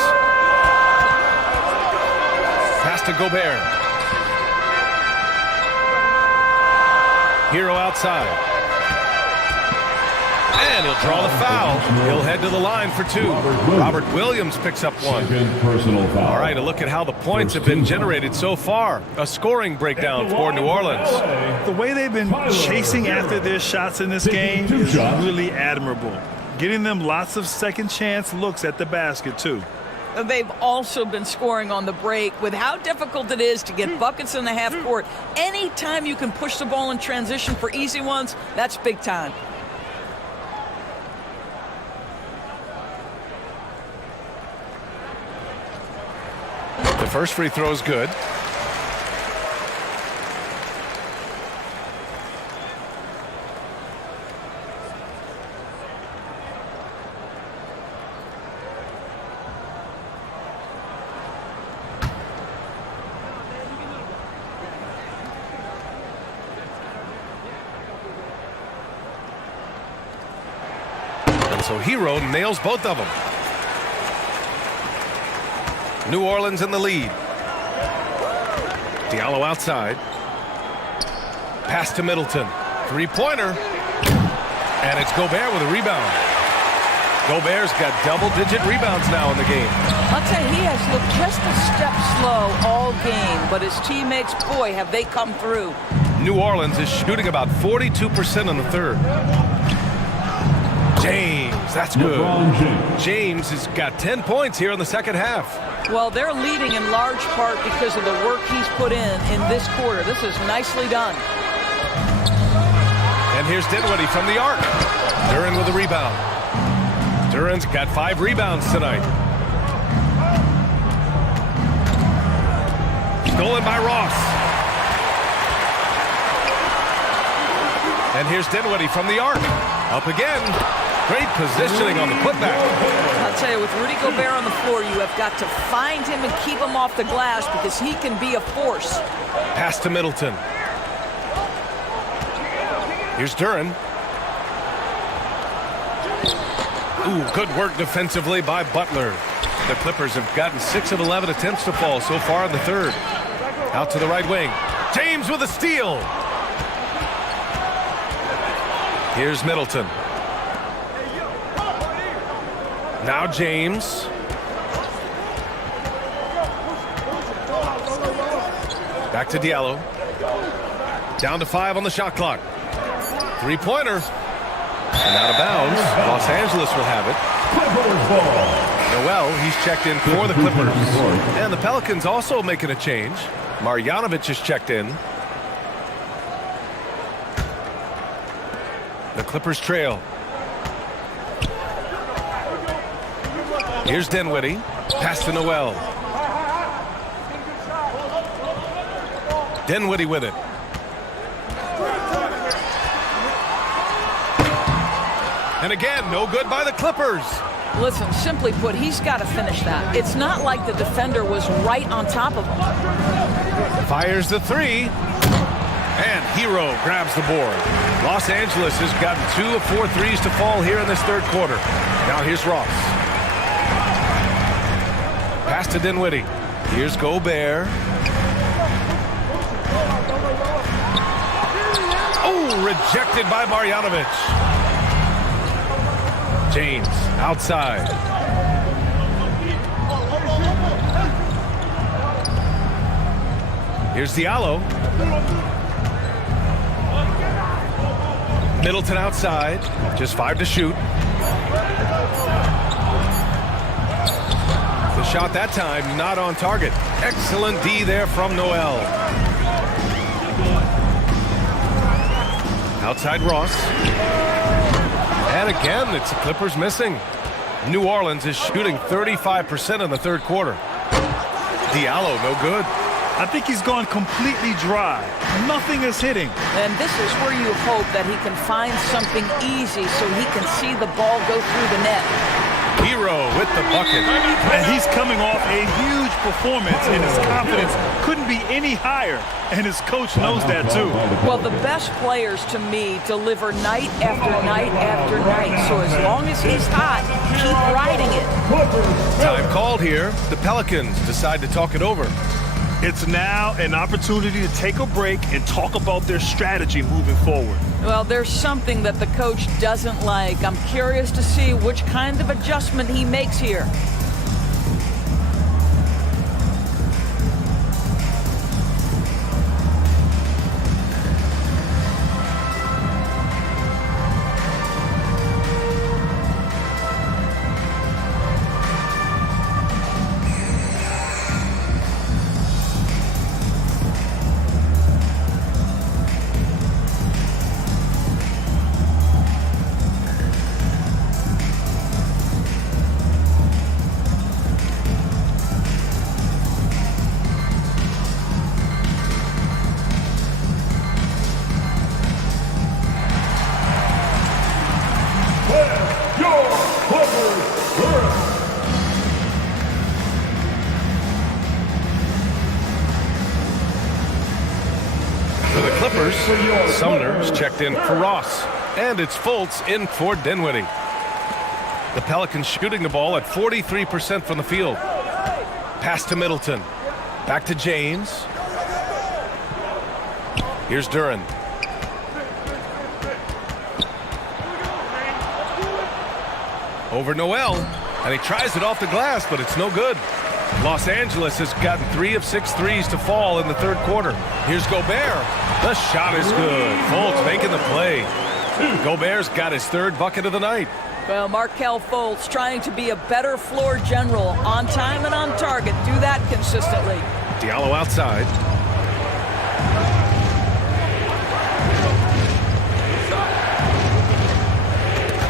Pass to Gobert. Hero outside. And he'll draw the foul. He'll head to the line for 2. Robert Williams picks up 1. Personal foul. All right, a look at how the points have been generated so far. A scoring breakdown for New Orleans. The way they've been chasing after their shots in this game is really admirable. Getting them lots of second chance looks at the basket, too. They've also been scoring on the break. With how difficult it is to get buckets in the half court, anytime you can push the ball in transition for easy ones, that's big time. The first free throw is good. And so Hero nails both of them. New Orleans in the lead. Diallo outside. Pass to Middleton. Three-pointer. And it's Gobert with a rebound. Gobert's got double-digit rebounds now in the game. I'll tell you, he has looked just a step slow all game, but his teammates, boy, have they come through. New Orleans is shooting about 42% in the third. James, that's good. James has got 10 points here in the second half. Well, they're leading in large part because of the work he's put in this quarter. This is nicely done. And here's Dinwiddie from the arc. Duren with a rebound. Duren's got 5 rebounds tonight. Stolen by Ross. And here's Dinwiddie from the arc. Up again. Great positioning on the putback. I'll tell you, with Rudy Gobert on the floor, you have got to find him and keep him off the glass because he can be a force. Pass to Middleton. Here's Duren. Ooh, good work defensively by Butler. The Clippers have gotten 6 of 11 attempts to fall so far in the third. Out to the right wing. James with a steal. Here's Middleton. Now James. Back to Diallo. Down to 5 on the shot clock. Three-pointer. And out of bounds. Los Angeles will have it. Noel, he's checked in for the Clippers. And the Pelicans also making a change. Marjanovic is checked in. The Clippers trail. Here's Dinwiddie. Pass to Noel. Dinwiddie with it. And again, no good by the Clippers. Listen, simply put, he's got to finish that. It's not like the defender was right on top of him. Fires the three. And Hero grabs the board. Los Angeles has gotten 2 of 4 threes to fall here in this third quarter. Now here's Ross. Pass to Dinwiddie. Here's Gobert. Oh, rejected by Marjanovic. James outside. Here's Diallo. Middleton outside. Just 5 to shoot. The shot that time not on target. Excellent D there from Noel. Outside Ross. And again, it's the Clippers missing. New Orleans is shooting 35% in the third quarter. Diallo, no good. I think he's gone completely dry. Nothing is hitting. And this is where you hope that he can find something easy so he can see the ball go through the net. Hero with the bucket. And he's coming off a huge performance, and his confidence couldn't be any higher. And his coach knows that too. Well, the best players to me deliver night after night after night. So as long as he's hot, keep riding it. Time called here. The Pelicans decide to talk it over. It's now an opportunity to take a break and talk about their strategy moving forward. Well, there's something that the coach doesn't like. I'm curious to see which kind of adjustment he makes here. Sumner's checked in for Ross. And it's Fultz in for Dinwiddie. The Pelicans shooting the ball at 43% from the field. Pass to Middleton. Back to James. Here's Duren. Over Noel. And he tries it off the glass, but it's no good. Los Angeles has gotten 3 of 6 threes to fall in the third quarter. Here's Gobert. The shot is good. Fultz making the play. Gobert's got his third bucket of the night. Well, Markelle Fultz trying to be a better floor general, on time and on target. Do that consistently. Diallo outside.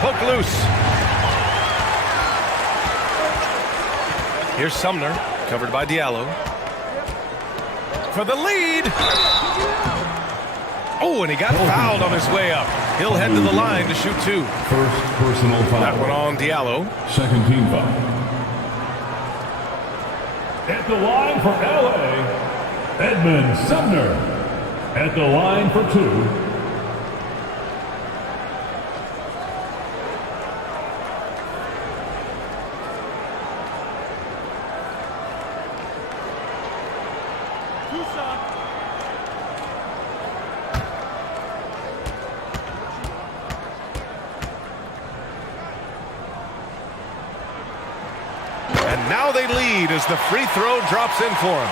Hook loose. Here's Sumner, covered by Diallo. For the lead. Oh, and he got fouled on his way up. He'll head to the line to shoot 2. First personal foul. That one on Diallo. Second team foul. At the line for LA, Edmund Sumner. At the line for 2. Now they lead as the free throw drops in for him.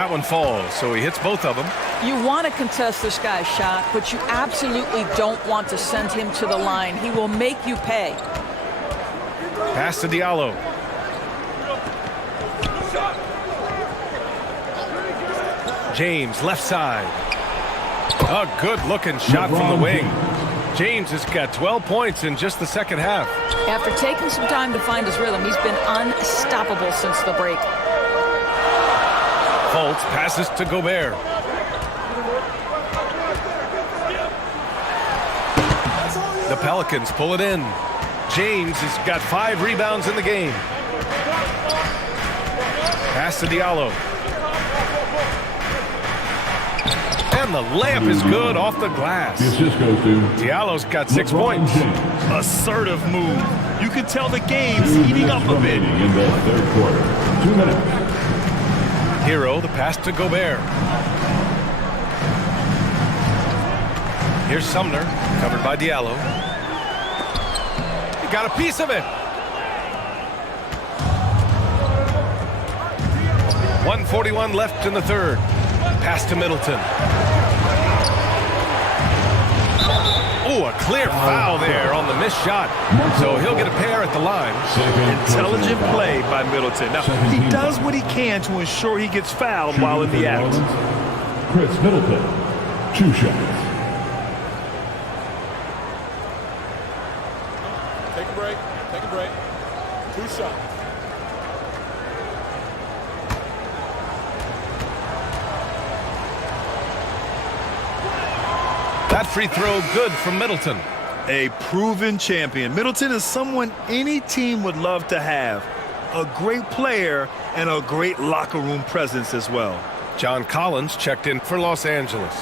That one falls, so he hits both of them. You want to contest this guy's shot, but you absolutely don't want to send him to the line. He will make you pay. Pass to Diallo. James, left side. A good-looking shot from the wing. James has got 12 points in just the second half. After taking some time to find his rhythm, he's been unstoppable since the break. Fultz passes to Gobert. The Pelicans pull it in. James has got 5 rebounds in the game. Pass to Diallo. And the layup is good off the glass. Diallo's got 6 points. Assertive move. You can tell the game's heating up a bit. In the third quarter. 2 minutes. Hero, the pass to Gobert. Here's Sumner, covered by Diallo. He got a piece of it. 1:41 left in the third. Pass to Middleton. Oh, a clear foul there on the missed shot. So he'll get a pair at the line. Intelligent play by Middleton. Now, he does what he can to ensure he gets fouled while in the act. Chris Middleton, 2 shots. Take a break. Take a break. 2 shots. That free throw good from Middleton. A proven champion. Middleton is someone any team would love to have. A great player and a great locker room presence as well. John Collins checked in for Los Angeles.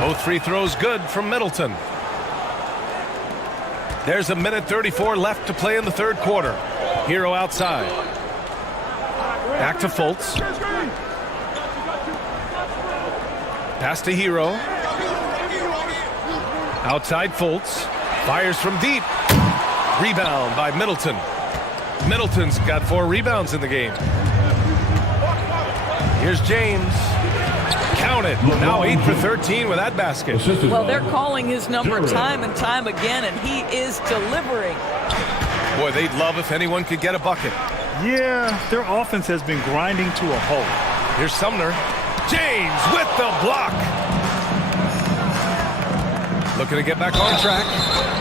Both free throws good from Middleton. There's 1:34 left to play in the third quarter. Hero outside. Back to Fultz. Pass to Hero. Outside Fultz. Fires from deep. Rebound by Middleton. Middleton's got 4 rebounds in the game. Here's James. Count it. Now 8 for 13 with that basket. Well, they're calling his number time and time again, and he is delivering. Boy, they'd love if anyone could get a bucket. Yeah, their offense has been grinding to a halt. Here's Sumner. James with the block. Looking to get back on track.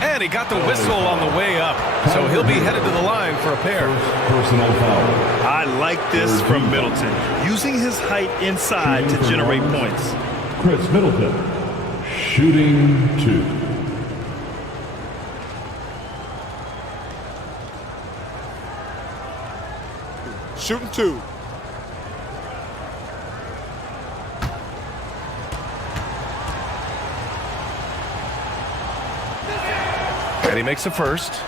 And he got the whistle on the way up. So he'll be headed to the line for a pair. Personal foul. I like this from Middleton. Using his height inside to generate points. Chris Middleton, shooting 2. Shooting 2. And he makes the first.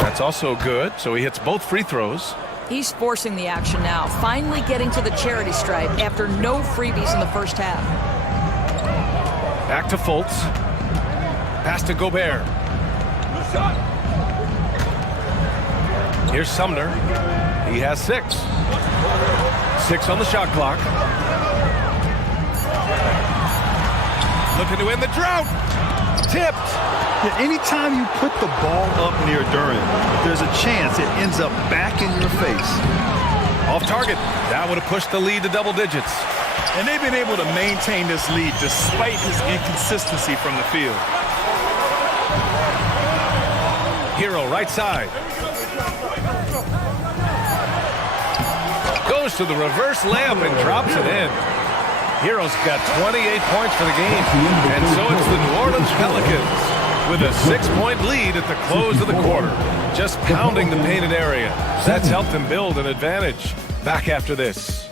That's also good, so he hits both free throws. He's forcing the action now, finally getting to the charity stripe after no freebies in the first half. Back to Fultz. Pass to Gobert. Here's Sumner. He has 6. 6 on the shot clock. Looking to win the drought. Tipped. Yeah, anytime you put the ball up near Duren, there's a chance it ends up back in your face. Off target. That would have pushed the lead to double digits. And they've been able to maintain this lead despite his inconsistency from the field. Hero right side. Goes to the reverse layup and drops it in. Hero's got 28 points for the game. And so it's the New Orleans Pelicans with a 6-point lead at the close of the quarter. Just pounding the painted area. That's helped them build an advantage. Back after this.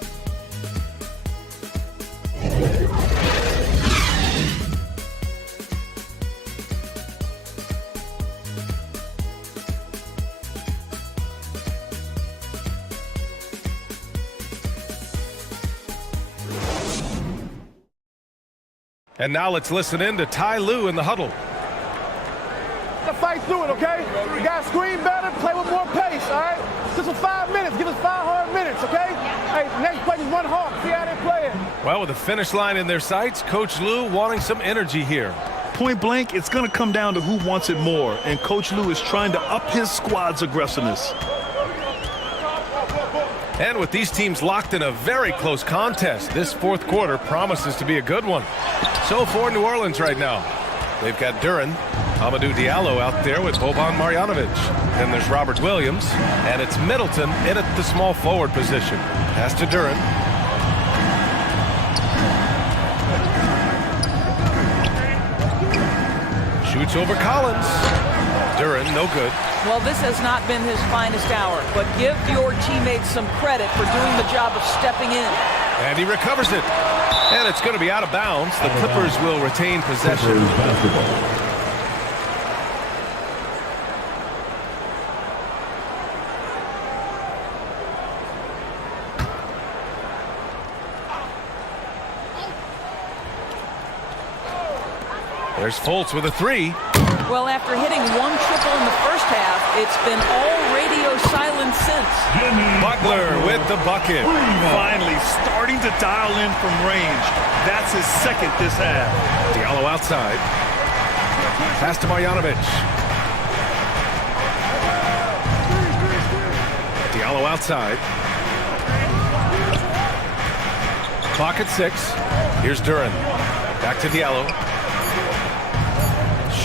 And now let's listen in to Ty Lue in the huddle. To fight through it, okay? You got to screen better, play with more pace, all right? Just for 5 minutes. Give us 5 hard minutes, okay? Hey, next play is 1 hard. See how they're playing. Well, with the finish line in their sights, Coach Lue wanting some energy here. Point blank, it's going to come down to who wants it more, and Coach Lue is trying to up his squad's aggressiveness. And with these teams locked in a very close contest, this fourth quarter promises to be a good one. So for New Orleans right now, they've got Duren, Amadou Diallo out there with Boban Marjanovic. Then there's Robert Williams, and it's Middleton in at the small forward position. Pass to Duren. Shoots over Collins. Duren, no good. Well, this has not been his finest hour, but give your teammates some credit for doing the job of stepping in. And he recovers it. And it's going to be out of bounds. The Clippers will retain possession. There's Fultz with a 3. Well, after hitting 1 triple in the first half, it's been all radio silence since. Butler with the bucket. Finally starting to dial in from range. That's his second this half. Diallo outside. Pass to Marjanovic. Diallo outside. Clock at 6. Here's Duren. Back to Diallo.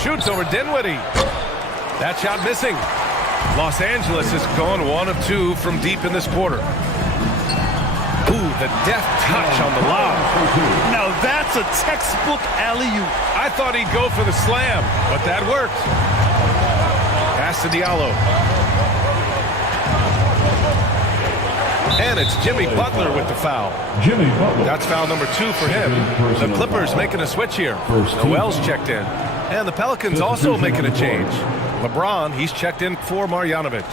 Shoots over Dinwiddie. That shot missing. Los Angeles has gone 1 of 2 from deep in this quarter. Ooh, the deft touch on the lob. Now that's a textbook alley-oop. I thought he'd go for the slam, but that worked. Pass to Diallo. And it's Jimmy Butler with the foul. Jimmy Butler. That's foul number 2 for him. The Clippers making a switch here. Noel's checked in. And the Pelicans also making a change. LeBron, he's checked in for Marjanovic.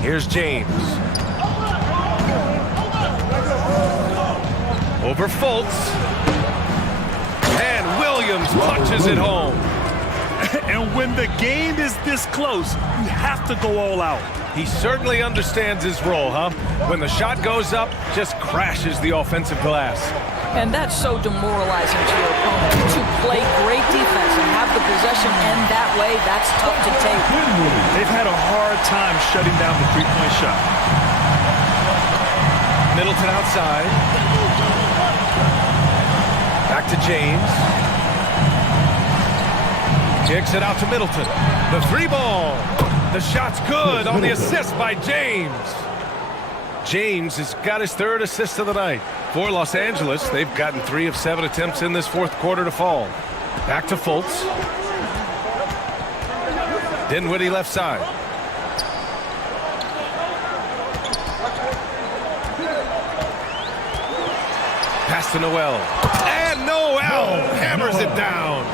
Here's James. Over Fultz. And Williams punches it home. And when the game is this close, you have to go all out. He certainly understands his role, huh? When the shot goes up, just crashes the offensive glass. And that's so demoralizing to your opponent. To play great defense and have the possession end that way, that's tough to take. They've had a hard time shutting down the three-point shot. Middleton outside. Back to James. Kicks it out to Middleton. The 3 ball. The shot's good on the assist by James. James has got his 3rd assist of the night. For Los Angeles, they've gotten 3 of 7 attempts in this fourth quarter to fall. Back to Fultz. Dinwiddie left side. Pass to Noel. And Noel hammers it down.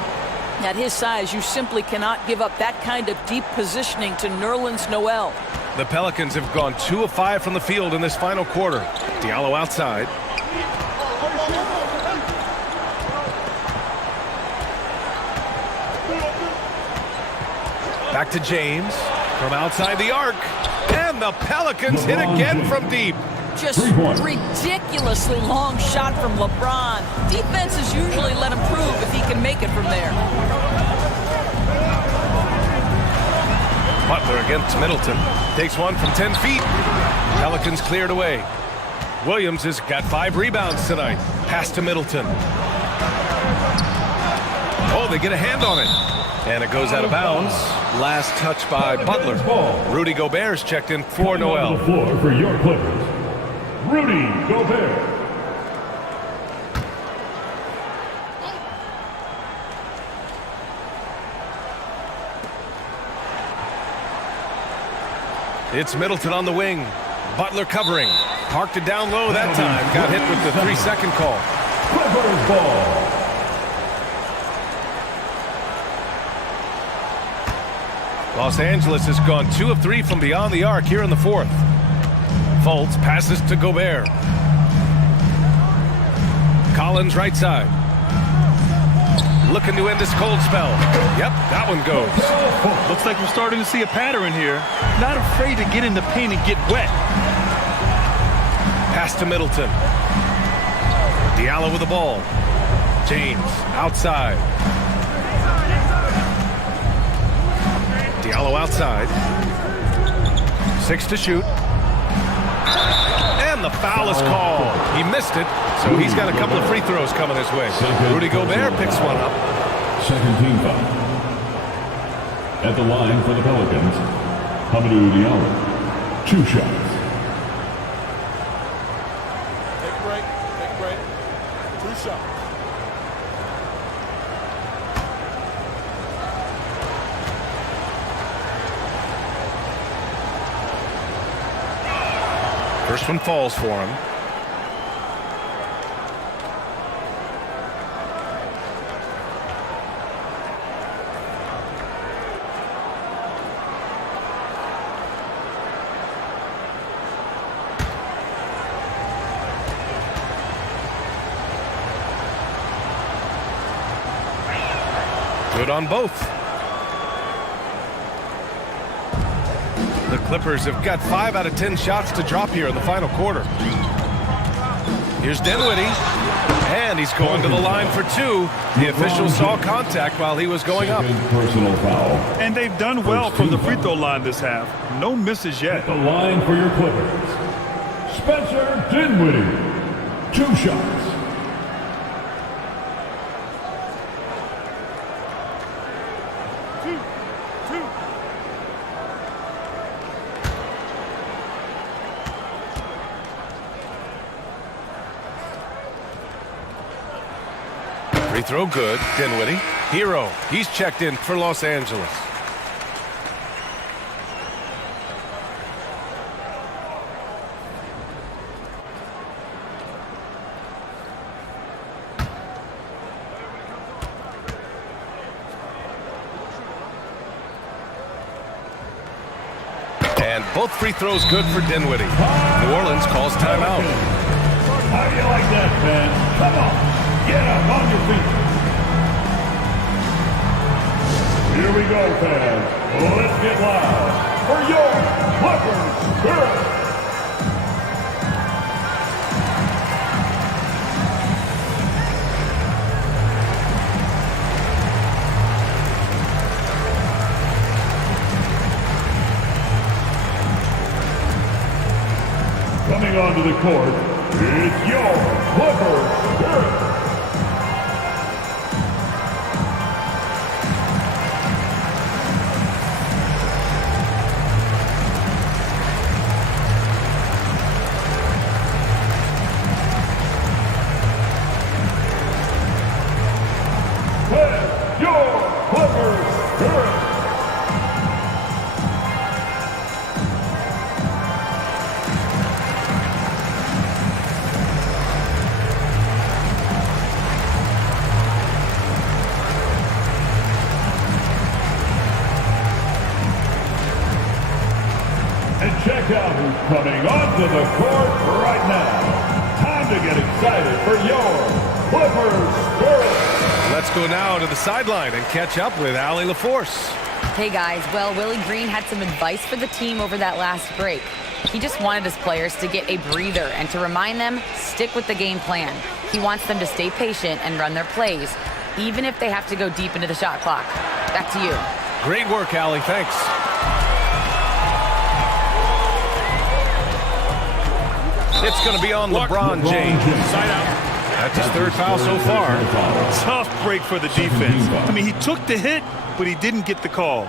At his size, you simply cannot give up that kind of deep positioning to Nerlens Noel. The Pelicans have gone 2 of 5 from the field in this final quarter. Diallo outside. Back to James from outside the arc. And the Pelicans hit again from deep. Just ridiculously long shot from LeBron. Defenses usually let him prove if he can make it from there. Butler against Middleton. Takes one from 10 feet. Pelicans cleared away. Williams has got 5 rebounds tonight. Pass to Middleton. Oh, they get a hand on it. And it goes out of bounds. Last touch by Butler. Rudy Gobert's checked in for Noel. On the floor for your Clippers, Rudy Gobert. It's Middleton on the wing. Butler covering. Parked it down low that time. Got hit with the 3-second call. Clippers ball. Los Angeles has gone 2 of 3 from beyond the arc here in the fourth. Fultz passes to Gobert. Collins right side. Looking to end this cold spell. Yep, that one goes. Looks like we're starting to see a pattern here. Not afraid to get in the paint and get wet. Pass to Middleton. Diallo with the ball. James outside. Diallo outside. 6 to shoot. And the foul is called. He missed it, so he's got a couple of free throws coming his way. Rudy Gobert picks one up. Second team foul. At the line for the Pelicans, Hamidou Diallo. 2 shots. Take a break. Take a break. 2 shots. First one falls for him. Good on both. The Clippers have got 5 out of 10 shots to drop here in the final quarter. Here's Dinwiddie, and he's going to the line for 2. The official saw contact while he was going up. Personal foul. And they've done well from the free throw line this half. No misses yet. The line for your Clippers, Spencer Dinwiddie. 2 shots. Free throw good. Dinwiddie. Hero. He's checked in for Los Angeles. And both free throws good for Dinwiddie. New Orleans calls timeout. How do you like that, man? Come on. Get up on your feet. Here we go, fans. Let's get loud for your Clippers spirit. Coming onto the court, it's your Clippers spirit. Check out who's coming onto the court right now. Time to get excited for your Clippers spirit. Let's go now to the sideline and catch up with Allie LaForce. Hey guys, well, Willie Green had some advice for the team over that last break. He just wanted his players to get a breather and to remind them, stick with the game plan. He wants them to stay patient and run their plays, even if they have to go deep into the shot clock. Back to you. Great work, Allie. Thanks. It's going to be on LeBron James. Side out. That's his 3rd foul so far. Tough break for the defense. I mean, he took the hit, but he didn't get the call.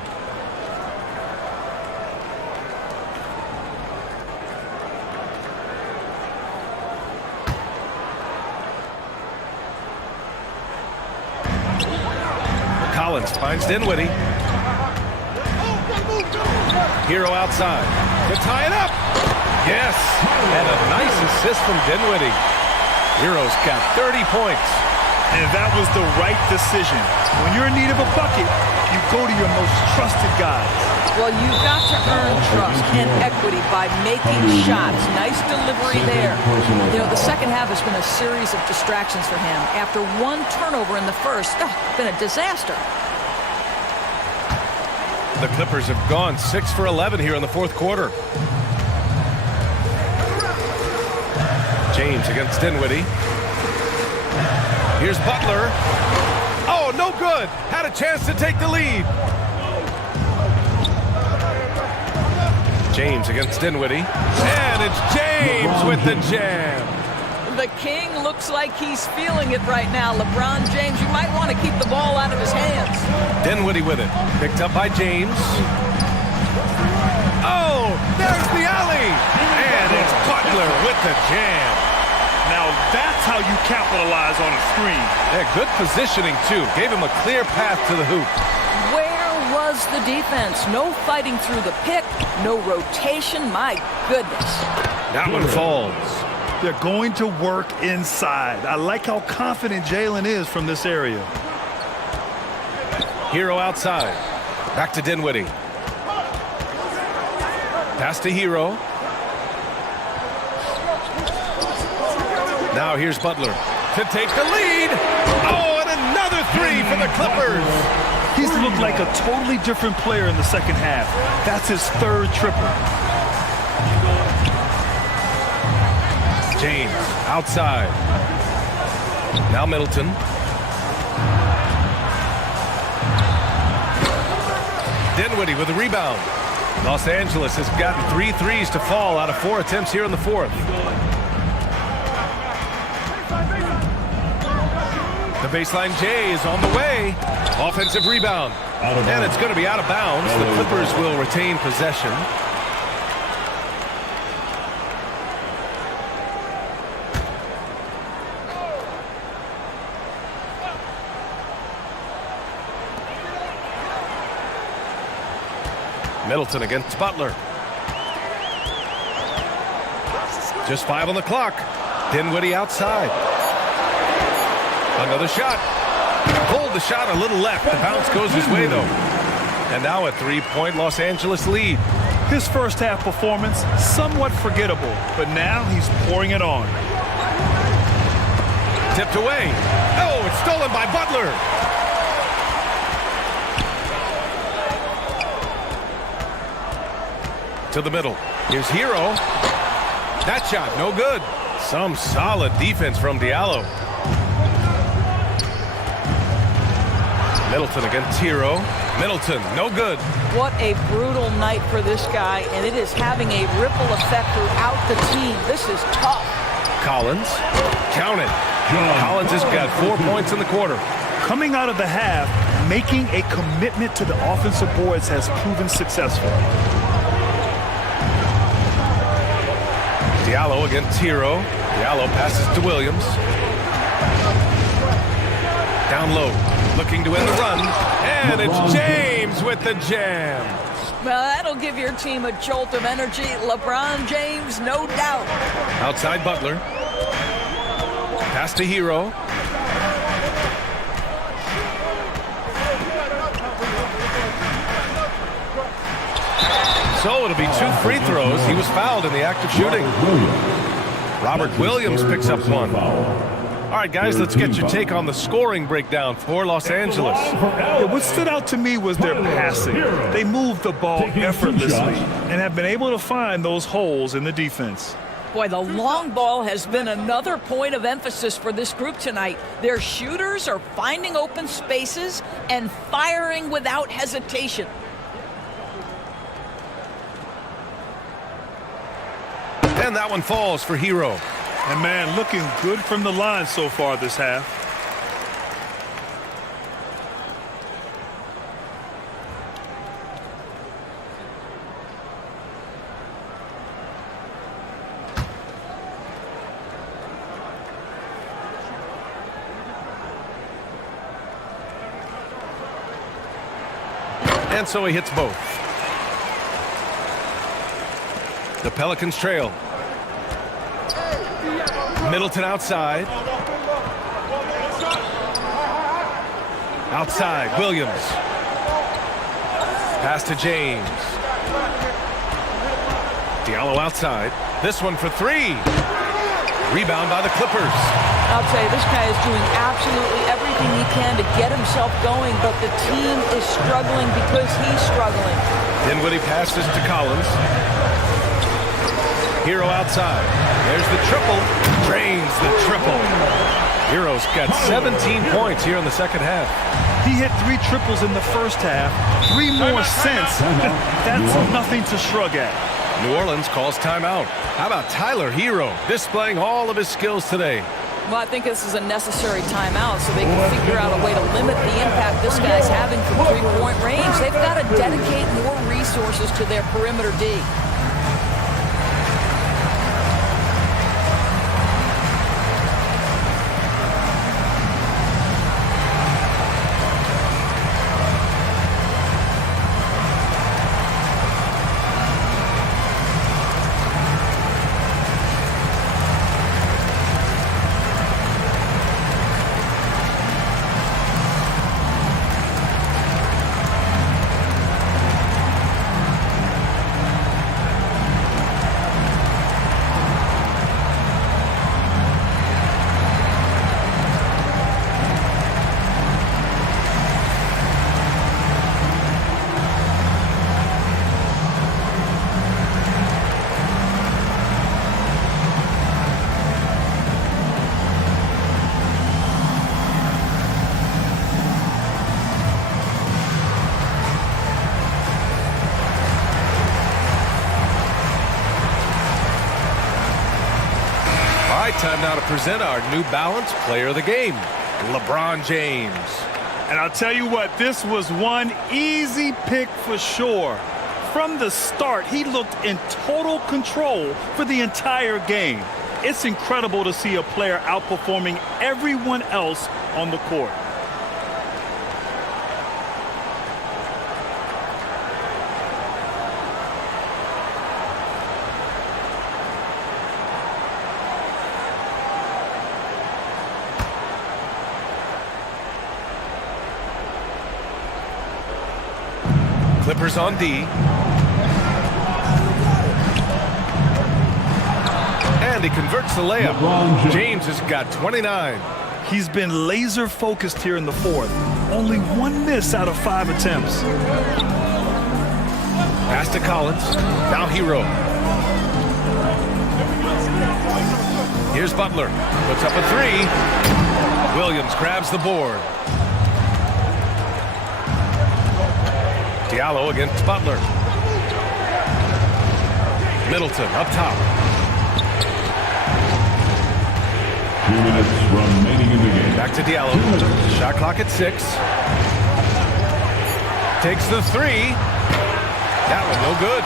Collins finds Dinwiddie. Hero outside. To tie it up. Yes, and a nice assist from Dinwiddie. Hero's got 30 points. And that was the right decision. When you're in need of a bucket, you go to your most trusted guys. Well, you've got to earn trust and equity by making shots. Nice delivery there. You know, the second half has been a series of distractions for him. After one turnover in the first, been a disaster. The Clippers have gone 6 for 11 here in the fourth quarter. James against Dinwiddie. Here's Butler. Oh, no good. Had a chance to take the lead. James against Dinwiddie. And it's James with the jam. The King looks like he's feeling it right now. LeBron James, you might want to keep the ball out of his hands. Dinwiddie with it. Picked up by James. Oh, there's the alley. And it's Butler with the jam. Now that's how you capitalize on a screen. Yeah, good positioning, too. Gave him a clear path to the hoop. Where was the defense? No fighting through the pick, no rotation. My goodness. That one falls. They're going to work inside. I like how confident Jalen is from this area. Hero outside. Back to Dinwiddie. Pass to Hero. Now here's Butler to take the lead. Oh, and another three for the Clippers. He's looked like a totally different player in the second half. That's his third triple. James outside. Now Middleton. Dinwiddie with the rebound. Los Angeles has gotten 3 threes to fall out of 4 attempts here in the fourth. The baseline J is on the way. Offensive rebound. And it's going to be out of bounds. The Clippers will retain possession. Middleton against Butler. Just 5 on the clock. Dinwiddie outside. Another shot. Pulled the shot a little left. The bounce goes his way, though. And now a 3-point Los Angeles lead. His first half performance, somewhat forgettable, but now he's pouring it on. Tipped away. Oh, it's stolen by Butler. To the middle. Here's Hero. That shot, no good. Some solid defense from Diallo. Middleton against Hero. Middleton, no good. What a brutal night for this guy, and it is having a ripple effect throughout the team. This is tough. Collins, count it. Collins has got 4 points in the quarter. Coming out of the half, making a commitment to the offensive boards has proven successful. Diallo against Hero. Diallo passes to Williams. Down low, looking to end the run. And it's James with the jam. Well, that'll give your team a jolt of energy. LeBron James, no doubt. Outside Butler. Pass to Hero. So it'll be 2 free throws. He was fouled in the act of shooting. Robert Williams picks up 1. All right, guys, let's get your take on the scoring breakdown for Los Angeles. Yeah, what stood out to me was their passing. They moved the ball effortlessly and have been able to find those holes in the defense. Boy, the long ball has been another point of emphasis for this group tonight. Their shooters are finding open spaces and firing without hesitation. And that one falls for Hero. And man, looking good from the line so far this half. And so he hits both. The Pelicans trail. Middleton outside. Outside, Williams. Pass to James. Diallo outside. This one for three. Rebound by the Clippers. I'll tell you, this guy is doing absolutely everything he can to get himself going, but the team is struggling because he's struggling. Dinwiddie passes to Collins. Hero outside. There's the triple. Drains the triple. Hero's got 17 points here in the second half. He hit 3 triples in the first half, 3 more since. That's nothing to shrug at. New Orleans calls timeout. How about Tyler Hero displaying all of his skills today? Well, I think this is a necessary timeout so they can figure out a way to limit the impact this guy's having from three-point range. They've got to dedicate more resources to their perimeter D. Time now to present our New Balance Player of the Game, LeBron James. And I'll tell you what, this was one easy pick for sure. From the start, he looked in total control for the entire game. It's incredible to see a player outperforming everyone else on the court. Clippers on D. And he converts the layup. James has got 29. He's been laser focused here in the fourth. Only 1 miss out of 5 attempts. Pass to Collins. Now Hero. Here's Butler. Puts up a 3. Williams grabs the board. Diallo against Butler. Middleton up top. 2 minutes remaining in the game. Back to Diallo. Shot clock at 6. Takes the 3. That one no good.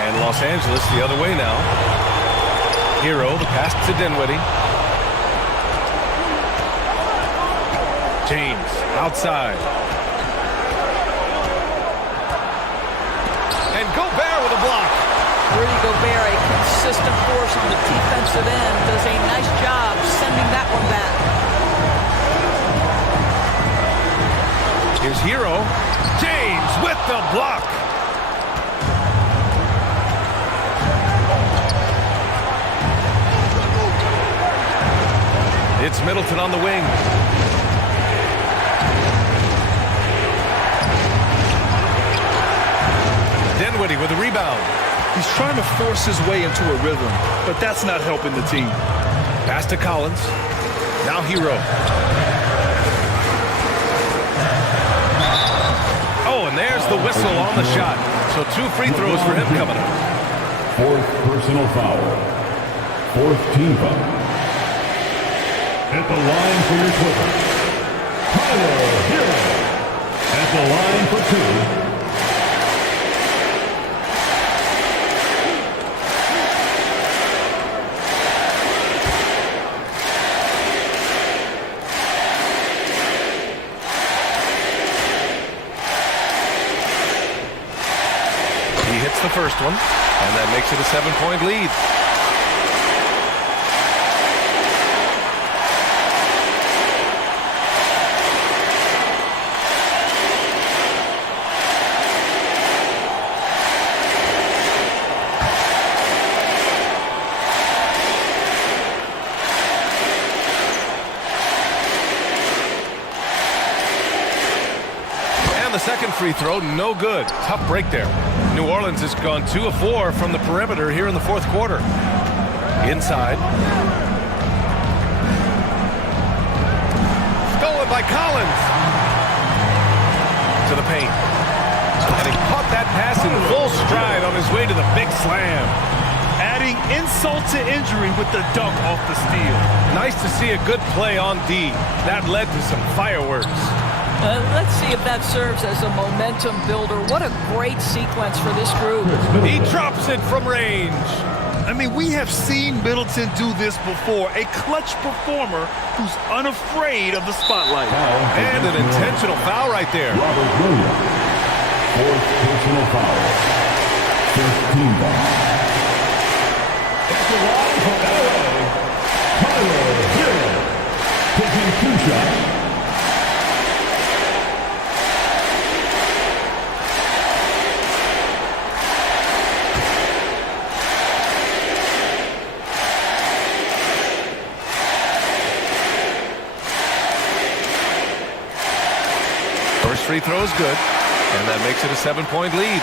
And Los Angeles the other way now. Hero, the pass to Dinwiddie. James outside. And Gobert with a block. Rudy Gobert, a consistent force on the defensive end, does a nice job sending that one back. Here's Hero. James with the block. It's Middleton on the wing. Dinwiddie with a rebound. He's trying to force his way into a rhythm, but that's not helping the team. Pass to Collins. Now Hero. Oh, and there's the whistle on the shot. So 2 free throws for him coming up. 4th personal foul. 4th team foul. At the line for your Clippers, Tyler Hero. At the line for 2. He hits the first one, and that makes it a 7-point lead. free throw, no good. Tough break there. New Orleans has gone 2 of 4 from the perimeter here in the fourth quarter. Inside. Stolen by Collins. To the paint. And he caught that pass in full stride on his way to the big slam. Adding insult to injury with the dunk off the steal. Nice to see a good play on D. That led to some fireworks. Let's see if that serves as a momentum builder. What a great sequence for this group. He drops it from range. I mean, we have seen Middleton do this before. A clutch performer who's unafraid of the spotlight. And an intentional foul right there. Robert Williams. Fourth personal foul. First team foul. At the line for LA, Tyler Hero. Taking 2 shots. First free throw is good, and that makes it a 7-point lead.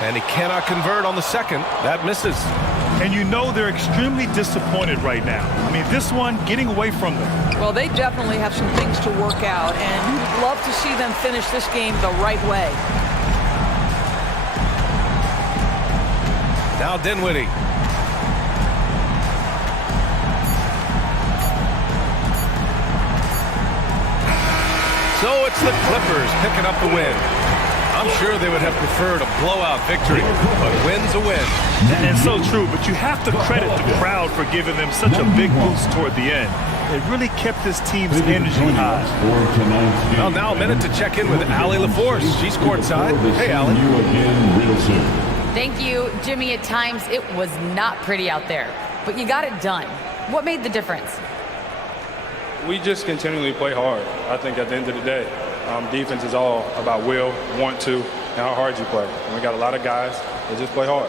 And he cannot convert on the second. That misses. And you know they're extremely disappointed right now. I mean, this one getting away from them. Well, they definitely have some things to work out, and you'd love to see them finish this game the right way. Now Dinwiddie. So it's the Clippers picking up the win. I'm sure they would have preferred a blowout victory, but win's a win. And so true, but you have to credit the crowd for giving them such a big boost toward the end. It really kept this team's energy high. Well, now a minute to check in with Allie LaForce. She's courtside. Hey, Allie. Thank you, Jimmy. At times, it was not pretty out there, but you got it done. What made the difference? We just continually play hard. I think at the end of the day, defense is all about will, want to, and how hard you play. And we got a lot of guys that just play hard.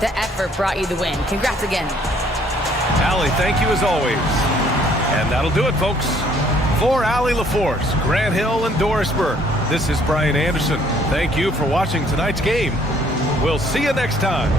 The effort brought you the win. Congrats again. Allie, thank you as always. And that'll do it, folks. For Allie LaForce, Grant Hill, and Doris Burke, this is Brian Anderson. Thank you for watching tonight's game. We'll see you next time.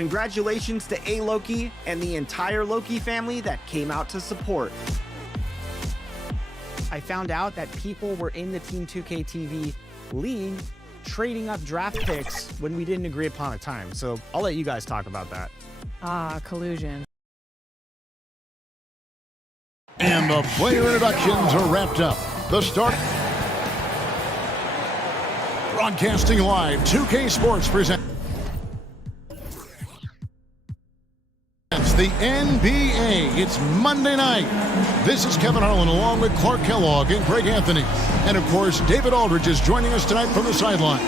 Congratulations to A-Loki and the entire Loki family that came out to support. I found out that people were in the Team 2K TV league trading up draft picks when we didn't agree upon a time. So I'll let you guys talk about that. Collusion. And the player introductions are wrapped up. The start. Broadcasting live, 2K Sports presents the NBA. It's Monday night. This is Kevin Harlan along with Clark Kellogg and Greg Anthony. And of course, David Aldridge is joining us tonight from the sideline.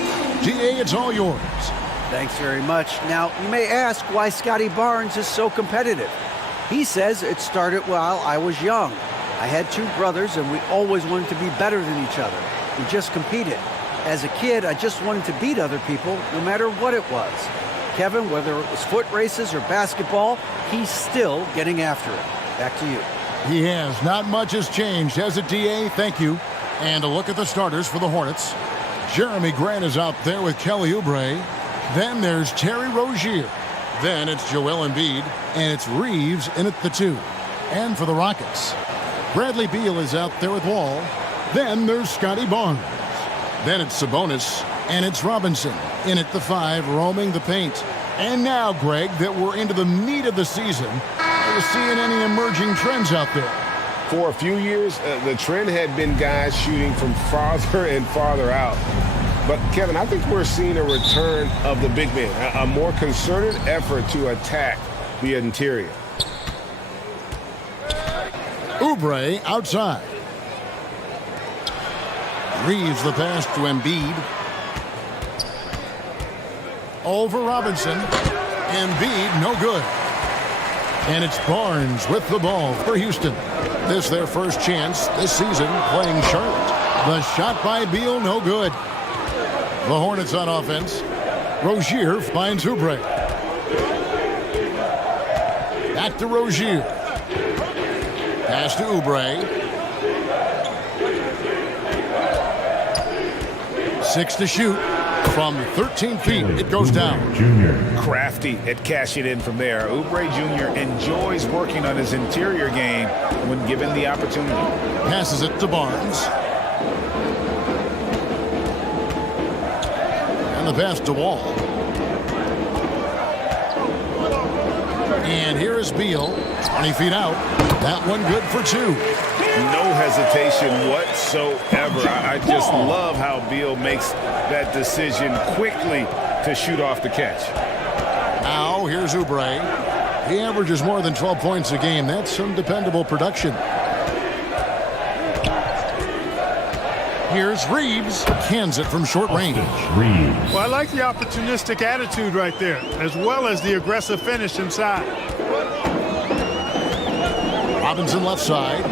GA, it's all yours. Thanks very much. Now, you may ask why Scotty Barnes is so competitive. He says it started while I was young. I had two brothers and we always wanted to be better than each other. We just competed. As a kid, I just wanted to beat other people, no matter what it was. Kevin, whether it was foot races or basketball, he's still getting after it. Back to you. He has. Not much has changed, has it, DA? Thank you. And a look at the starters for the Hornets. Jeremy Grant is out there with Kelly Oubre. Then there's Terry Rozier. Then it's Joel Embiid, and it's Reeves in at the 2. And for the Rockets, Bradley Beal is out there with Wall. Then there's Scotty Barnes. Then it's Sabonis, and it's Robinson in at the 5, roaming the paint. And now, Greg, that we're into the meat of the season, are you seeing any emerging trends out there? For a few years, the trend had been guys shooting from farther and farther out. But, Kevin, I think we're seeing a return of the big man, a more concerted effort to attack the interior. Oubre outside. Reeves the pass to Embiid. Over Robinson. Embiid, no good. And it's Barnes with the ball for Houston. This their first chance this season playing Charlotte. The shot by Beal, no good. The Hornets on offense. Rozier finds Oubre. Back to Rozier. Pass to Oubre. 6 to shoot. From 13 feet, it goes down. Crafty at cashing in from there. Oubre Jr. enjoys working on his interior game when given the opportunity. Passes it to Barnes. And the pass to Wall. And here is Beal. 20 feet out. That one good for 2. No hesitation whatsoever. I just love how Beal makes that decision quickly to shoot off the catch. Now here's Oubre. He averages more than 12 points a game. That's some dependable production. Here's Reeves. Cans it from short range. Well, I like the opportunistic attitude right there, as well as the aggressive finish inside. Robinson left side.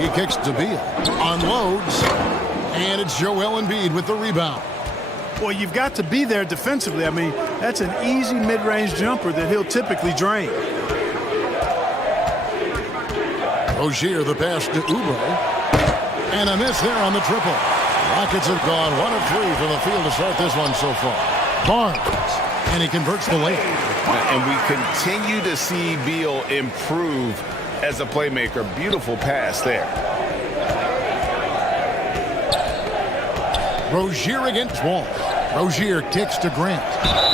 He kicks to Beal. Unloads. And it's Joel Embiid with the rebound. Well, you've got to be there defensively. I mean, that's an easy mid-range jumper that he'll typically drain. Rozier the pass to Oubre. And a miss there on the triple. Rockets have gone 1 of 3 from the field to start this one so far. Barnes. And he converts the layup. And we continue to see Beal improve as a playmaker. Beautiful pass there. Rozier against Wall. Rozier kicks to Grant.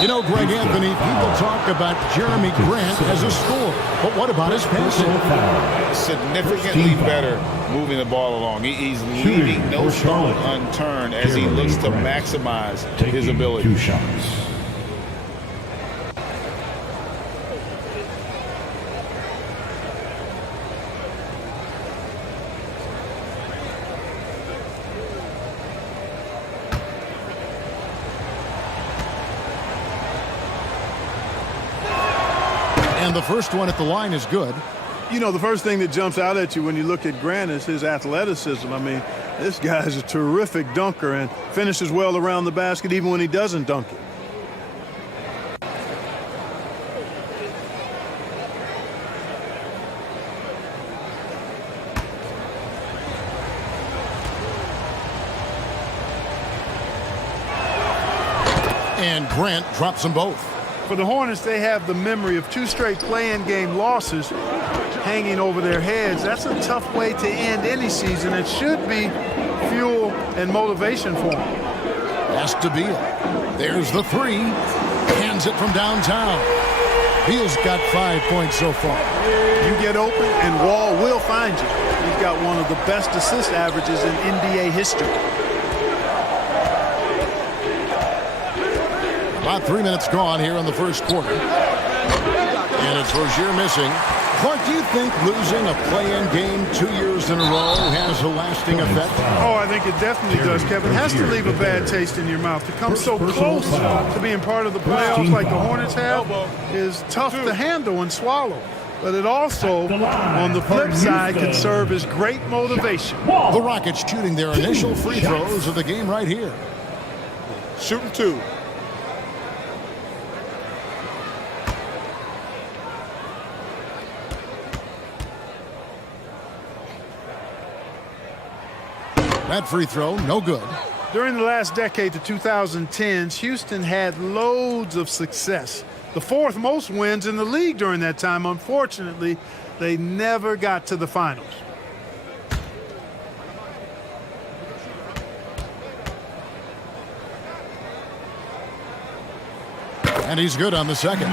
You know, Greg Anthony, people talk about Jeremy Grant as a scorer. But what about his passing? Significantly better moving the ball along. He's leaving no stone unturned as he looks to maximize his ability. 2 shots. And the first one at the line is good. You know, the first thing that jumps out at you when you look at Grant is his athleticism. I mean, this guy's a terrific dunker and finishes well around the basket even when he doesn't dunk it. And Grant drops them both. For the Hornets, they have the memory of 2 straight play-in game losses hanging over their heads. That's a tough way to end any season. It should be fuel and motivation for them. Has to be it. There's the 3. Hands it from downtown. Beal's got 5 points so far. You get open, and Wall will find you. He's got one of the best assist averages in NBA history. About 3 minutes gone here in the first quarter. And it's Rozier missing. Clark, do you think losing a play-in game 2 years in a row has a lasting effect? Oh, I think it definitely does, Kevin. It has to leave a bad taste in your mouth. To come so close to being part of the playoffs like the Hornets have is tough to handle and swallow. But it also, on the flip side, can serve as great motivation. The Rockets shooting their initial free throws of the game right here. Shooting 2. That free throw, no good. During the last decade, the 2010s, Houston had loads of success. The 4th most wins in the league during that time. Unfortunately, they never got to the finals. And he's good on the second.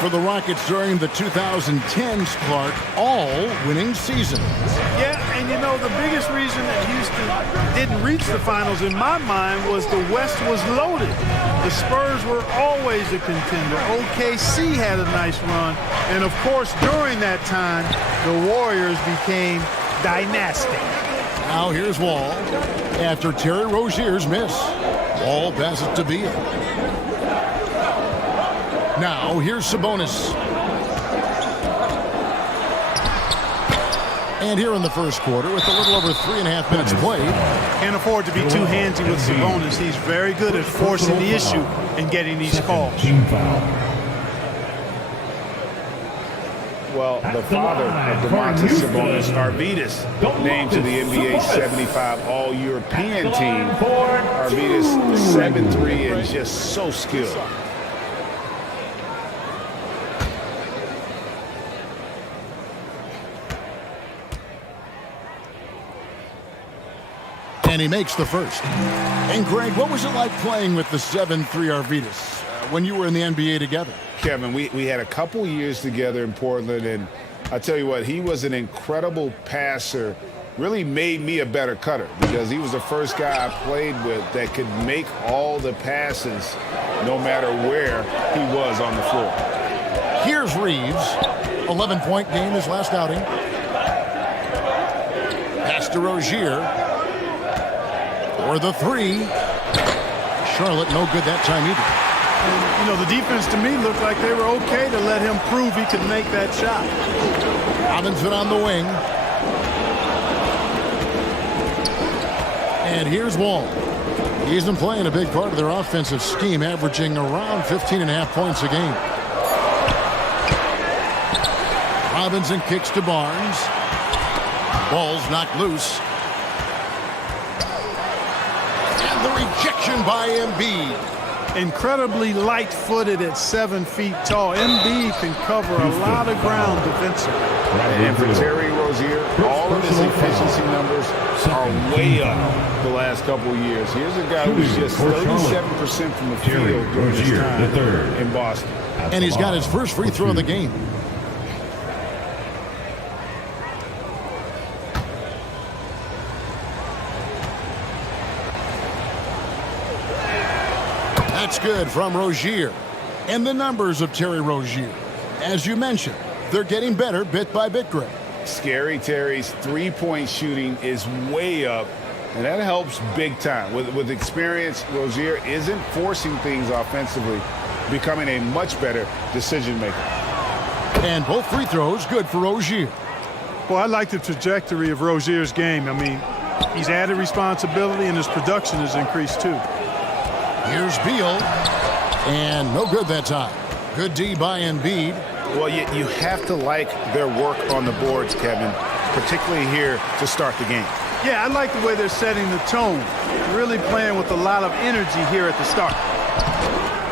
For the Rockets during the 2010s, Clark, all winning seasons. Yeah, and you know, the biggest reason that Houston didn't reach the finals in my mind was the West was loaded. The Spurs were always a contender. OKC had a nice run. And of course, during that time, the Warriors became dynastic. Now here's Wall after Terry Rozier's miss. Wall passes to Beal. Now here's Sabonis. And here in the first quarter, with a little over 3.5 minutes played. Can't afford to be too handsy with Sabonis. He's very good at forcing the issue and getting these calls. Well, the father of Domantas Sabonis, Arvydas, named to the NBA 75 All-European team. Arvydas, 7'3", and just so skilled. And he makes the first. And Greg, what was it like playing with the 7'3" Arvydas when you were in the NBA together? Kevin, we had a couple years together in Portland, and I tell you what, he was an incredible passer. Really made me a better cutter because he was the first guy I played with that could make all the passes no matter where he was on the floor. Here's Reeves. 11-point game his last outing. Pass to Rozier. For the 3. Charlotte no good that time either. And, you know, the defense to me looked like they were okay to let him prove he could make that shot. Robinson on the wing. And here's Wall. He's been playing a big part of their offensive scheme, averaging around 15.5 points a game. Robinson kicks to Barnes. Ball's knocked loose. And the rejection by Embiid. Incredibly light-footed at 7 feet tall. Embiid can cover a lot of ground defensively. And for Terry Rozier, all of his efficiency numbers are way up the last couple of years. Here's a guy who's just 37% from the field during his time in Boston. And he's got his first free throw of the game. That's good from Rozier. And the numbers of Terry Rozier. As you mentioned, they're getting better bit by bit, Greg. Scary Terry's three-point shooting is way up, and that helps big time. With experience, Rozier isn't forcing things offensively, becoming a much better decision maker. And both free throws good for Rozier. Well, I like the trajectory of Rozier's game. I mean, he's added responsibility, and his production has increased too. Here's Beal, and no good that time. Good D by Embiid. Well, you have to like their work on the boards, Kevin, particularly here to start the game. Yeah, I like the way they're setting the tone. Really playing with a lot of energy here at the start.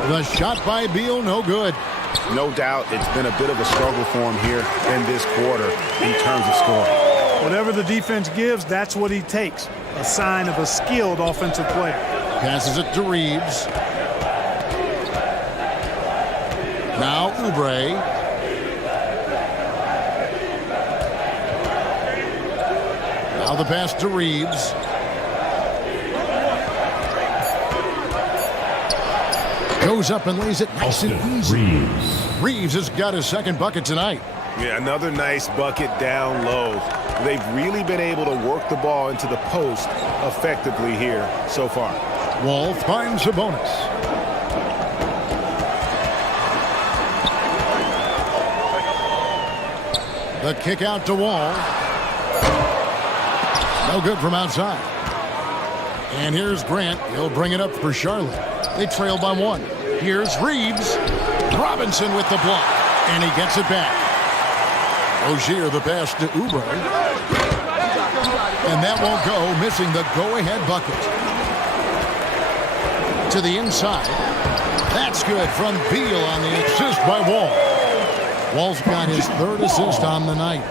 The shot by Beal, no good. No doubt it's been a bit of a struggle for him here in this quarter in terms of scoring. Whatever the defense gives, that's what he takes. A sign of a skilled offensive player. Passes it to Reeves. Now Oubre. Now the pass to Reeves. Goes up and lays it nice and easy. Reeves has got his second bucket tonight. Yeah, another nice bucket down low. They've really been able to work the ball into the post effectively here so far. Wall finds Sabonis. The kick out to Wall. No good from outside. And here's Grant. He'll bring it up for Charlotte. They trail by one. Here's Reeves. Robinson with the block. And he gets it back. Rozier the pass to Oubre. And that won't go, missing the go-ahead bucket. To the inside. That's good from Beal on the assist by Wall. Wall's got his third assist on the night.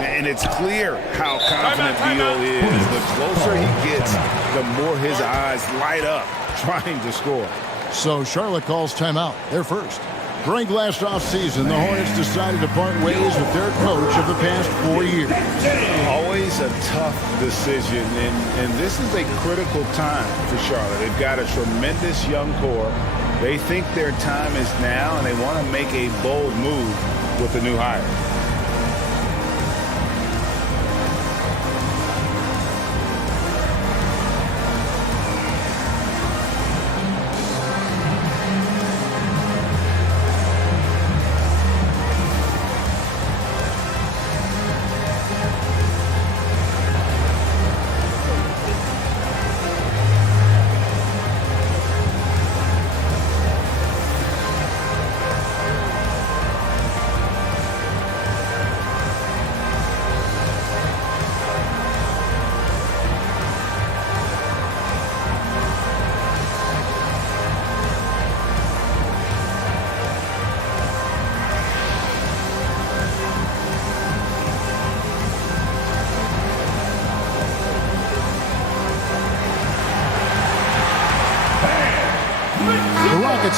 And it's clear how confident Beal is. The closer he gets, the more his eyes light up trying to score. So Charlotte calls timeout. They're first. During last offseason, the Hornets decided to part ways with their coach of the past 4 years. Always a tough decision, and this is a critical time for Charlotte. They've got a tremendous young core. They think their time is now, and they want to make a bold move with the new hire.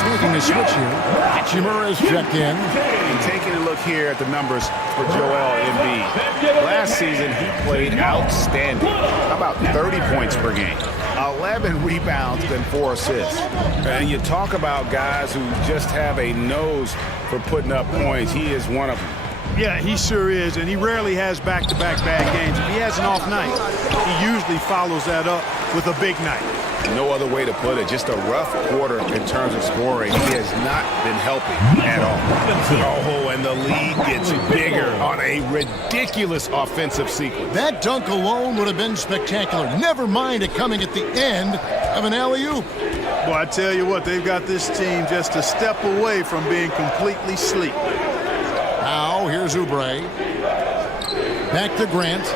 Making a switch here. Hachimura is checked in. And taking a look here at the numbers for Joel Embiid. Last season, he played outstanding. About 30 points per game. 11 rebounds and 4 assists. And you talk about guys who just have a nose for putting up points. He is one of them. Yeah, he sure is, and he rarely has back-to-back bad games. If he has an off night, he usually follows that up with a big night. No other way to put it. Just a rough quarter in terms of scoring. He has not been helping at all. Oh, and the lead gets bigger on a ridiculous offensive sequence. That dunk alone would have been spectacular. Never mind it coming at the end of an alley-oop. Boy, I tell you what, they've got this team just a step away from being completely asleep. Now, here's Oubre. Back to Grant.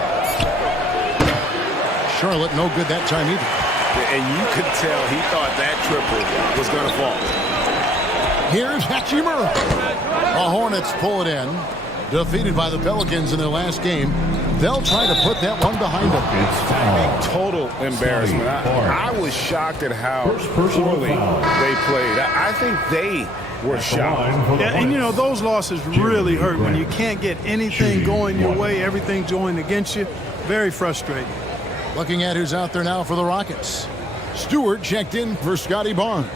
Charlotte, no good that time either. And you could tell he thought that triple was going to fall. Here's Hachimura. The Hornets pull it in. Defeated by the Pelicans in their last game. They'll try to put that one behind them. A total embarrassment. I was shocked at how poorly they played. I think they were shocked. Yeah, and you know, those losses really hurt when you can't get anything going your way, everything's going against you. Very frustrating. Looking at who's out there now for the Rockets. Stewart checked in for Scotty Barnes.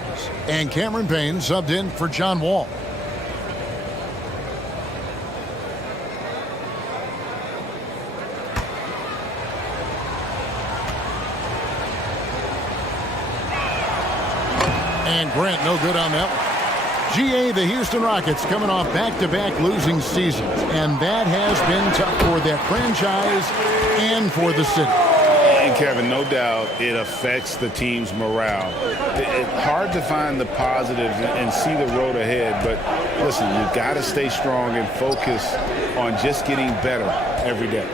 And Cameron Payne subbed in for John Wall. And Grant no good on that one. GA, the Houston Rockets coming off back-to-back losing seasons. And that has been tough for their franchise and for the city. And Kevin, no doubt it affects the team's morale. It's hard to find the positives and see the road ahead, but listen, you've got to stay strong and focus on just getting better every day.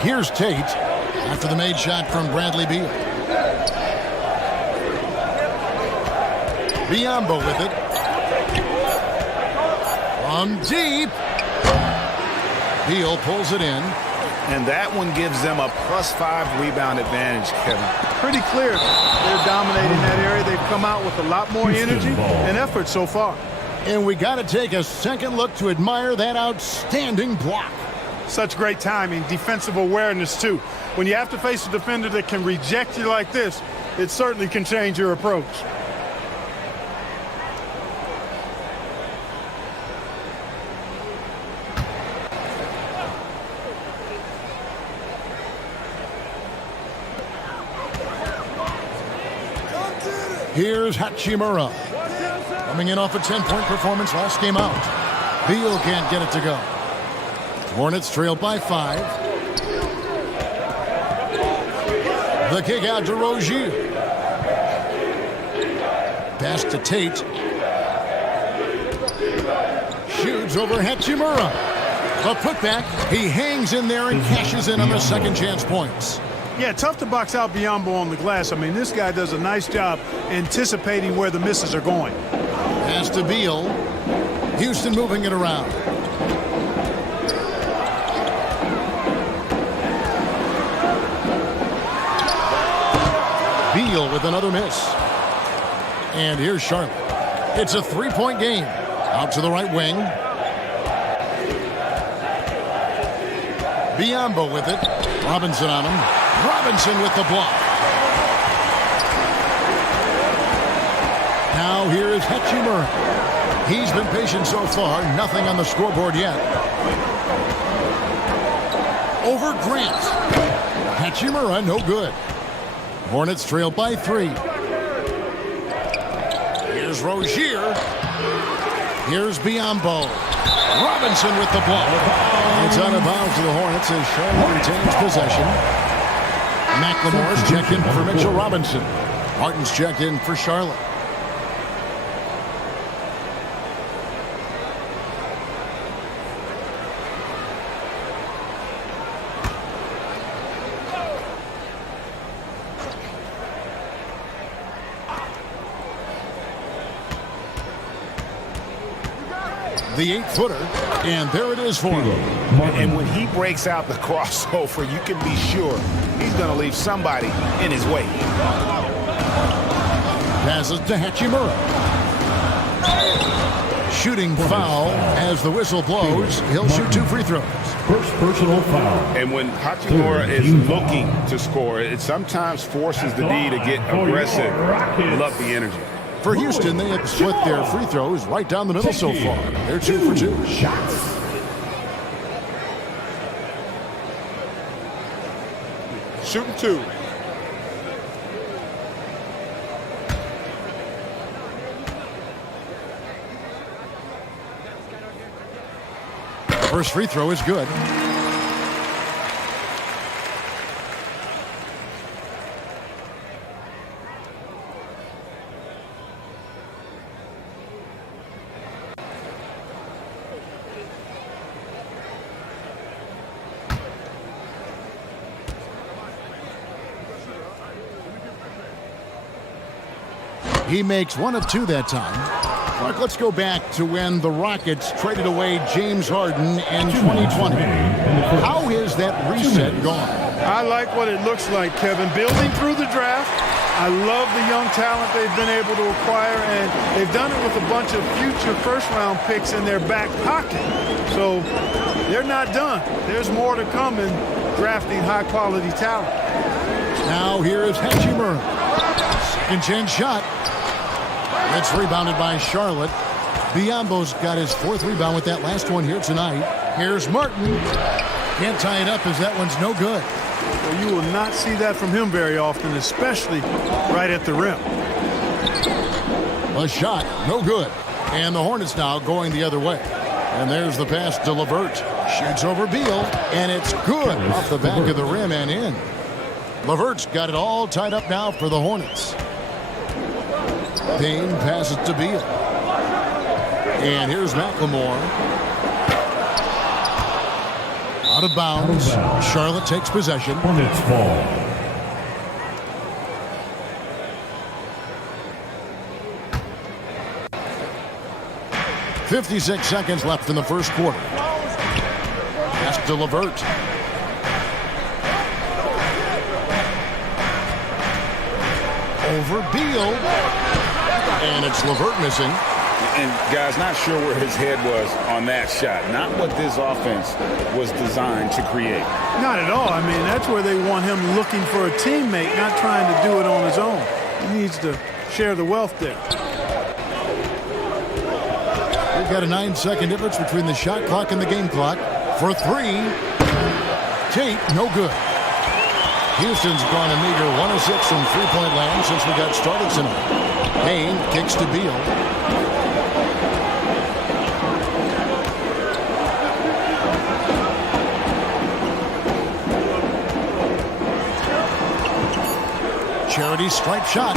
Here's Tate after the made shot from Bradley Beal. Biyombo with it. From deep. Beal pulls it in. And that one gives them a +5 rebound advantage, Kevin. Pretty clear. They're dominating that area. They've come out with a lot more energy and effort so far. And we got to take a second look to admire that outstanding block. Such great timing, defensive awareness, too. When you have to face a defender that can reject you like this, it certainly can change your approach. Here's Hachimura. Coming in off a 10-point performance last game out. Beal can't get it to go. Hornets trail by 5. The kick out to Rozier. Pass to Tate. Shoots over Hachimura. The putback. He hangs in there and cashes in on the second chance points. Yeah, tough to box out Biyombo on the glass. I mean, this guy does a nice job anticipating where the misses are going. Pass to Beal. Houston moving it around. Beal with another miss. And here's Charlotte. It's a 3-point game. Out to the right wing. Biyombo with it. Robinson on him. Robinson with the block. Now here is Hachimura. He's been patient so far. Nothing on the scoreboard yet. Over Grant. Hachimura, no good. Hornets trail by 3. Here's Rozier. Here's Biyombo. Robinson with the block. It's out of bounds to the Hornets as Charlotte retains possession. McLemore's checked in for Mitchell Robinson. Martin's checked in for Charlotte. The 8-footer, and there it is for him. And when he breaks out the crossover, you can be sure he's going to leave somebody in his way. Passes to Hachimura. Shooting foul as the whistle blows. He'll shoot 2 free throws. First personal foul. And when Hachimura is looking to score, it sometimes forces the D to get aggressive. Love the energy. For Houston, they have split their free throws right down the middle so far. They're 2 for 2. Shots. Shooting 2. First free throw is good. He makes 1 of 2 that time. Mark, let's go back to when the Rockets traded away James Harden in 2020. How has that reset gone? I like what it looks like, Kevin. Building through the draft. I love the young talent they've been able to acquire, and they've done it with a bunch of future first-round picks in their back pocket. So they're not done. There's more to come in drafting high-quality talent. Now here is Hachimura. Second chance shot. It's rebounded by Charlotte. Biyombo's got his 4th rebound with that last one here tonight. Here's Martin. Can't tie it up as that one's no good. Well, you will not see that from him very often, especially right at the rim. A shot, no good. And the Hornets now going the other way. And there's the pass to LeVert. Shoots over Beal, and it's good off the back of the rim and in. LeVert's got it all tied up now for the Hornets. Payne passes to Beal. And here's McLemore. Out of bounds. Charlotte takes possession. Hornets ball. 56 seconds left in the first quarter. Pass to LeVert. Over Beal. And it's LeVert missing. And guys, not sure where his head was on that shot. Not what this offense was designed to create. Not at all. I mean, that's where they want him looking for a teammate, not trying to do it on his own. He needs to share the wealth there. We've got a 9-second difference between the shot clock and the game clock. For three, Tate, no good. Houston's gone a meager 106 from three-point land since we got started tonight. Payne kicks to Beal. Charity stripe shot.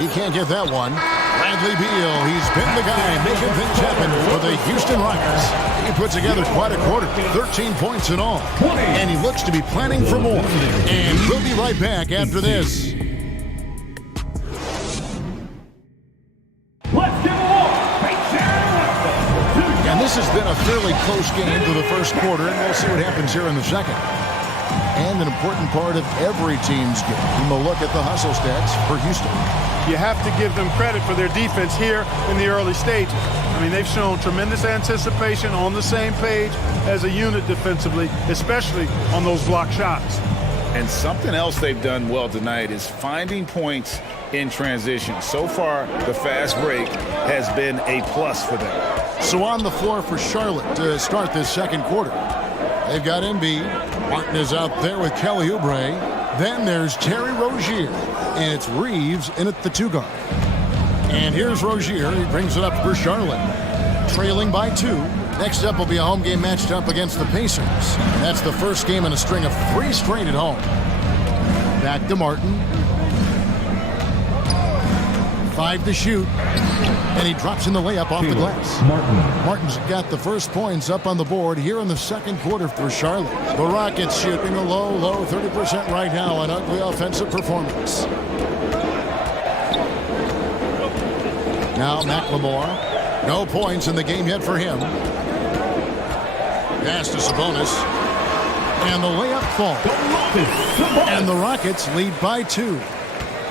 He can't get that one. Bradley Beal, he's been the guy making things happen for the Houston Rockets. He put together quite a quarter, 13 points in all. And he looks to be planning for more. And we'll be right back after this. And this has been a fairly close game for the first quarter, and we'll see what happens here in the second. And an important part of every team's game. We'll look at the hustle stats for Houston. You have to give them credit for their defense here in the early stages. I mean, they've shown tremendous anticipation, on the same page as a unit defensively, especially on those block shots. And something else they've done well tonight is finding points in transition. So far, the fast break has been a plus for them. So on the floor for Charlotte to start this second quarter. They've got Embiid. Martin is out there with Kelly Oubre. Then there's Terry Rozier. And it's Reeves in at the two guard. And here's Rozier. He brings it up for Charlotte. Trailing by 2. Next up will be a home game matched up against the Pacers. And that's the first game in a string of 3 straight at home. Back to Martin. 5 to shoot. And he drops in the layup off the glass. Martin's got the first points up on the board here in the second quarter for Charlotte. The Rockets shooting a low 30% right now. An ugly offensive performance. Now McLemore. No points in the game yet for him. Pass to Sabonis. And the layup falls. And the Rockets lead by 2.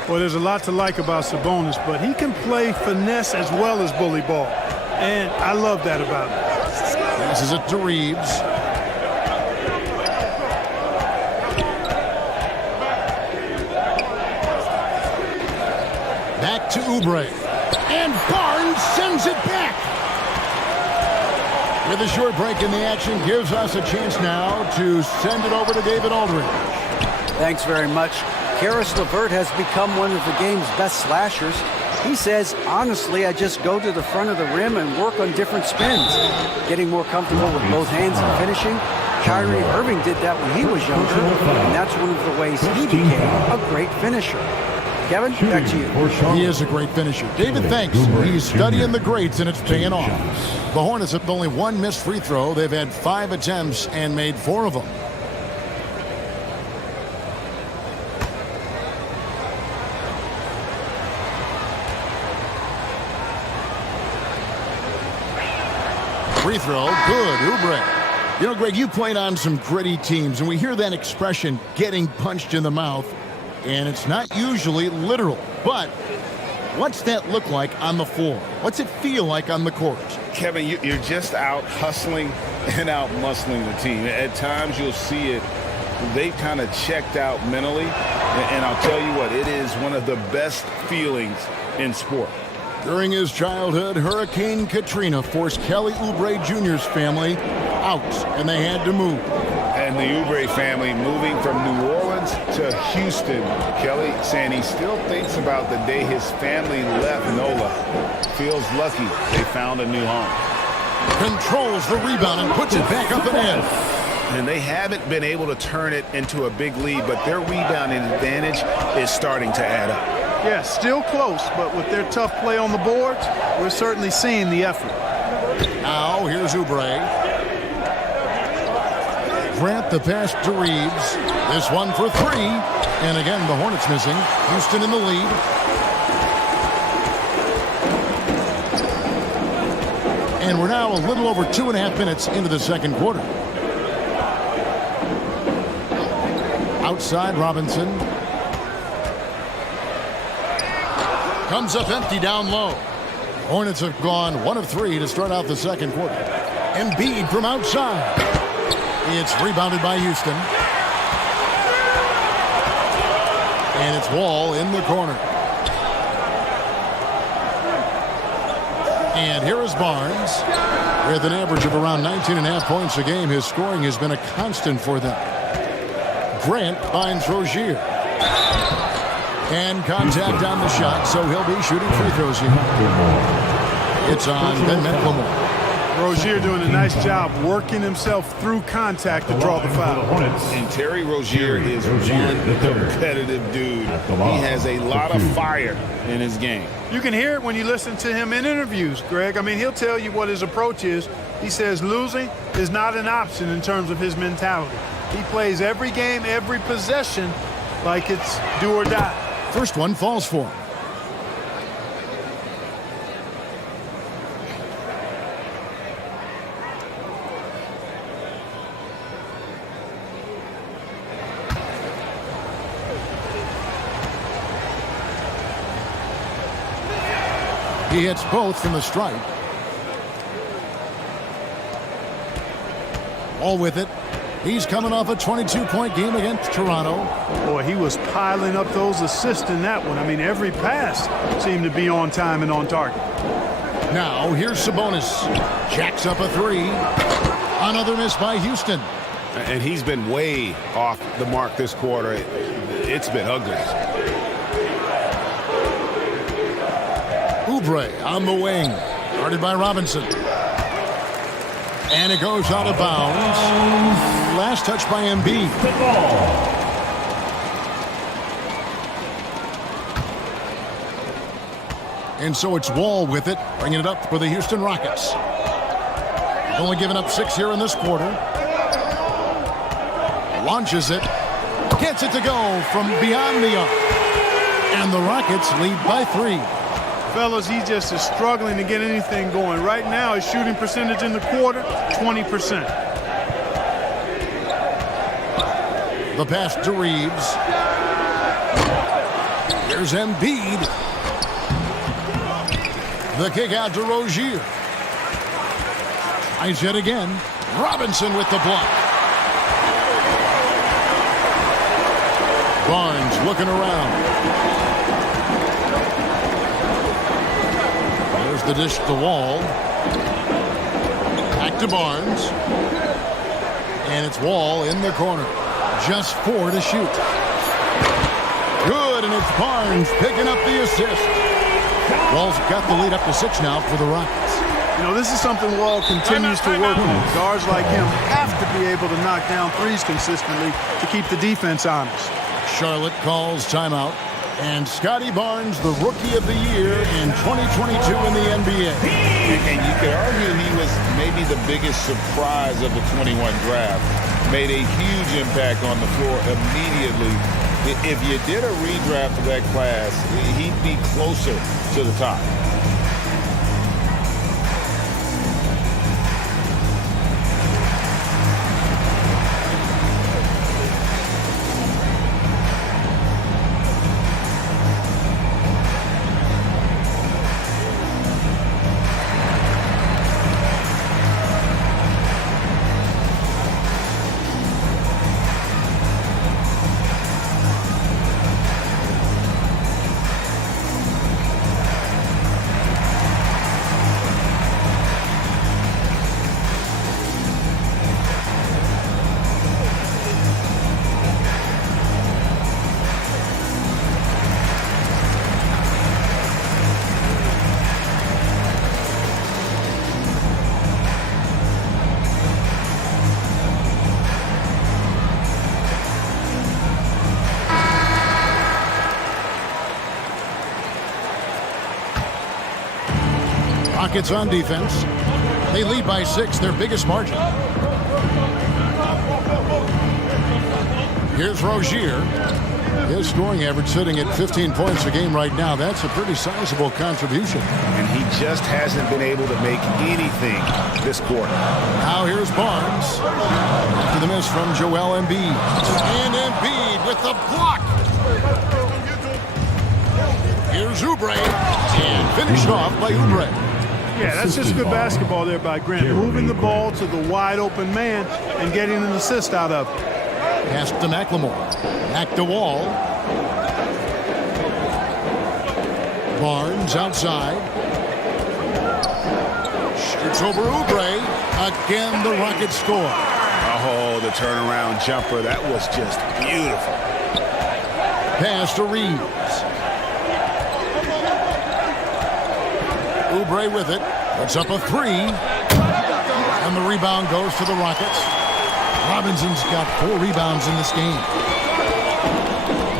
Well, there's a lot to like about Sabonis, but he can play finesse as well as bully ball. And I love that about him. This is it to Reeves. Back to Oubre. And Barnes sends it back. With a short break in the action, gives us a chance now to send it over to David Aldridge. Thanks very much. Karis LeVert has become one of the game's best slashers. He says, honestly, I just go to the front of the rim and work on different spins, getting more comfortable with both hands and finishing. Kyrie Irving did that when he was younger, and that's one of the ways he became a great finisher. Kevin, back to you. He is a great finisher. David, thanks. He's studying the greats, and it's paying off. The Hornets have only 1 missed free throw. They've had 5 attempts and made 4 of them. Free throw, good, Oubre. You know, Greg, you played on some gritty teams, and we hear that expression, getting punched in the mouth, and it's not usually literal. But what's that look like on the floor? What's it feel like on the court? Kevin, you're just out hustling and out muscling the team. At times you'll see it. They've kind of checked out mentally, and I'll tell you what, it is one of the best feelings in sport. During his childhood, Hurricane Katrina forced Kelly Oubre Jr.'s family out, and they had to move. And the Oubre family moving from New Orleans to Houston. Kelly saying he still thinks about the day his family left NOLA. Feels lucky they found a new home. Controls the rebound and puts it back up and in. And they haven't been able to turn it into a big lead, but their rebounding advantage is starting to add up. Yeah, still close, but with their tough play on the boards, we're certainly seeing the effort. Now, here's Oubre. Grant the pass to Reeves. This one for 3. And again, the Hornets missing. Houston in the lead. And we're now a little over 2.5 minutes into the second quarter. Outside Robinson. Comes up empty down low. Hornets have gone 1 of 3 to start out the second quarter. Embiid from outside. It's rebounded by Houston. And it's Wall in the corner. And here is Barnes. With an average of around 19.5 points a game, his scoring has been a constant for them. Grant finds Rozier. And contact on the shot, so he'll be shooting free throws here. It's on Ben McLemore. Rozier doing a nice job working himself through contact to draw the foul. And Terry Rozier is one competitive dude. He has a lot of fire in his game. You can hear it when you listen to him in interviews, Greg. I mean, he'll tell you what his approach is. He says losing is not an option in terms of his mentality. He plays every game, every possession like it's do or die. First one falls for him. He hits both from the stripe. All with it. He's coming off a 22-point game against Toronto. Boy, he was piling up those assists in that one. I mean, every pass seemed to be on time and on target. Now, here's Sabonis. Jacks up a 3. Another miss by Houston. And he's been way off the mark this quarter. It's been ugly. Oubre on the wing. Guarded by Robinson. And it goes out of bounds. Last touch by Embiid. And so it's Wall with it, bringing it up for the Houston Rockets. Only giving up 6 here in this quarter. Launches it. Gets it to go from beyond the arc. And the Rockets lead by 3. Fellas, he just is struggling to get anything going. Right now, his shooting percentage in the quarter, 20%. The pass to Reeves. Here's Embiid. The kick out to Rozier. Tries it again. Robinson with the block. Barnes looking around. There's the dish to Wall. Back to Barnes. And it's Wall in the corner. Just 4 to shoot. Good, and it's Barnes picking up the assist. Wall's got the lead up to 6 now for the Rockets. You know, this is something Wall continues to work on. Guards like him have to be able to knock down threes consistently to keep the defense honest. Charlotte calls timeout. And Scotty Barnes, the Rookie of the Year in 2022 in the NBA. And you could argue he was maybe the biggest surprise of the 21 draft. Made a huge impact on the floor immediately. If you did a redraft of that class, he'd be closer to the top. Rockets on defense. They lead by 6, their biggest margin. Here's Rozier. His scoring average sitting at 15 points a game right now. That's a pretty sizable contribution. And he just hasn't been able to make anything this quarter. Now here's Barnes. After the miss from Joel Embiid. And Embiid with the block. Here's Oubre. And finished off by Oubre. Yeah, that's just good basketball there by Grant. Moving the ball to the wide open man and getting an assist out of it. Pass to McLemore. Back to Wall. Barnes outside. Shoots over Oubre. Again, the Rockets score. Oh, the turnaround jumper. That was just beautiful. Pass to Reeves. Oubre with it. Puts up a three. And the rebound goes to the Rockets. Robinson's got 4 rebounds in this game.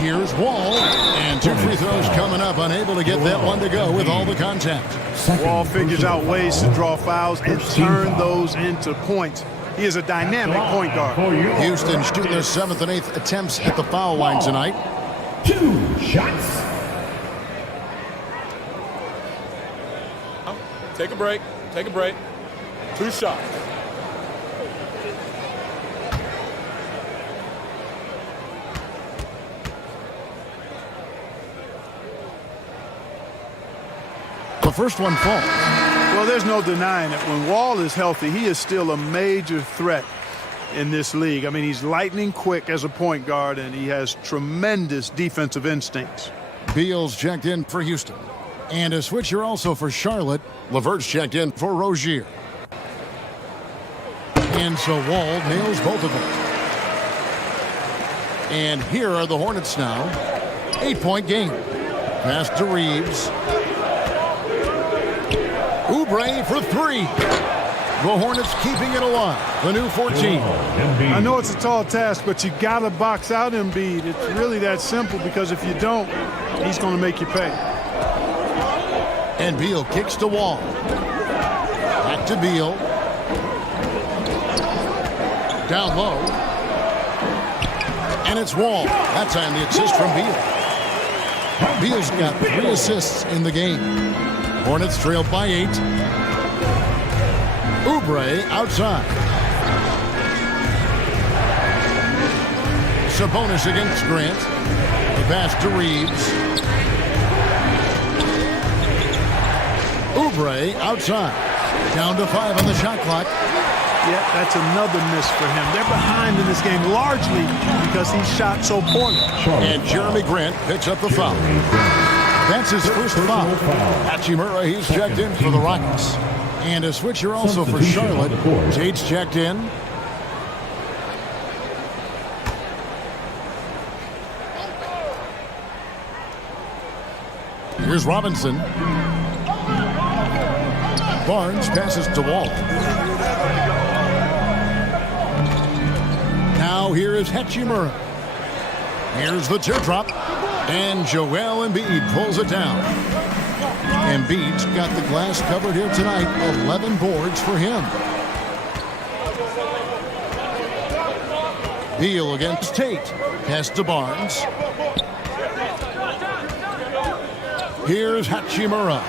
Here's Wall. And 2 free throws coming up. Unable to get that one to go with all the contact. Wall figures out ways to draw fouls and turn those into points. He is a dynamic point guard. Houston shooting their 7th and 8th attempts at the foul line tonight. 2 shots. Take a break. Take a break. 2 shots. The first one falls. Well, there's no denying it. When Wall is healthy, he is still a major threat in this league. I mean, he's lightning quick as a point guard, and he has tremendous defensive instincts. Beal's checked in for Houston. And a switcher also for Charlotte. LeVert's checked in for Rozier. And so Wall nails both of them. And here are the Hornets now. 8-point game. Pass to Reeves. Oubre for 3. The Hornets keeping it alive. The new 14. I know it's a tall task, but you got to box out Embiid. It's really that simple, because if you don't, he's going to make you pay. And Beal kicks to Wall. Back to Beal. Down low. And it's Wall. That time the assist from Beal. Beal's got 3 assists in the game. Hornets trailed by 8. Oubre outside. Sabonis against Grant. The pass to Reeves. Oubre outside. Down to 5 on the shot clock. Yeah, that's another miss for him. They're behind in this game largely because he shot so poorly. And Jeremy Grant picks up the foul. That's his first foul. Hachimura, he's checked in for the Rockets. And a switcher also for Charlotte. Tate's checked in. Here's Robinson. Barnes passes to Wall. Now here is Hachimura. Here's the teardrop. And Joel Embiid pulls it down. Embiid's got the glass covered here tonight. 11 boards for him. Beal against Tate. Pass to Barnes. Here's Hachimura.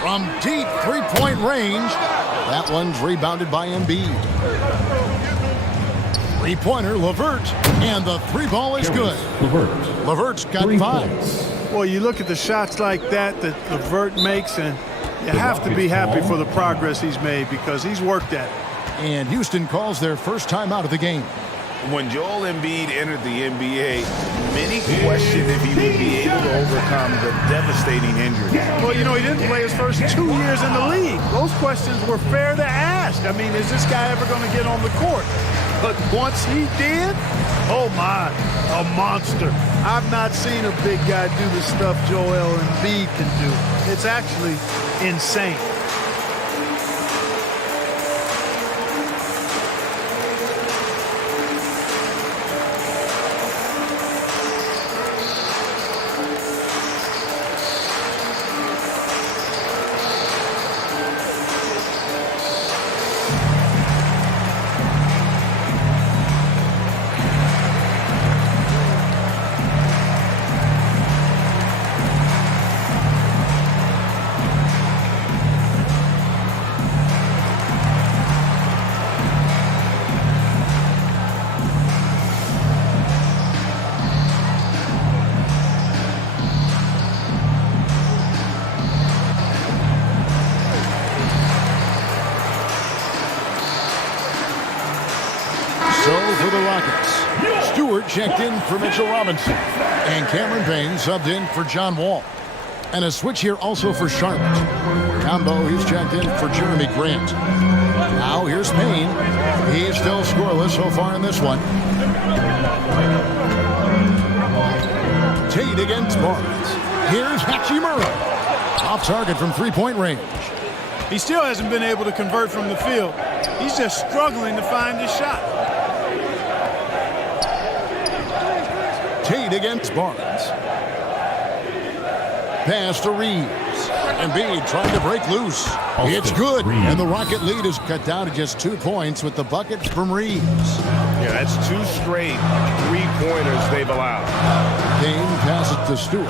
From deep 3-point range. That one's rebounded by Embiid. 3-pointer, LeVert. And the 3-ball is good. LeVert's got 5. Well, you look at the shots like that LeVert makes, and you have to be happy for the progress he's made because he's worked at it. And Houston calls their first time out of the game. When Joel Embiid entered the NBA, many questioned if he would be able to overcome the devastating injury. Well, you know, he didn't play his first 2 years in the league. Those questions were fair to ask. I mean, is this guy ever going to get on the court? But once he did, oh my, a monster. I've not seen a big guy do the stuff Joel Embiid can do. It's actually insane. Levert checked in for Mitchell Robinson. And Cameron Payne subbed in for John Wall. And a switch here also for Charlotte. Combo, he's checked in for Jeremy Grant. Now here's Payne. He's still scoreless so far in this one. Tate against Barnes. Here's Hachimura. Off target from three-point range. He still hasn't been able to convert from the field. He's just struggling to find his shot. Tate against Barnes. Pass to Reeves. Embiid trying to break loose. It's good. And the Rocket lead is cut down to just 2 points with the bucket from Reeves. Yeah, that's 2 straight three-pointers they've allowed. Payne passes to Stewart.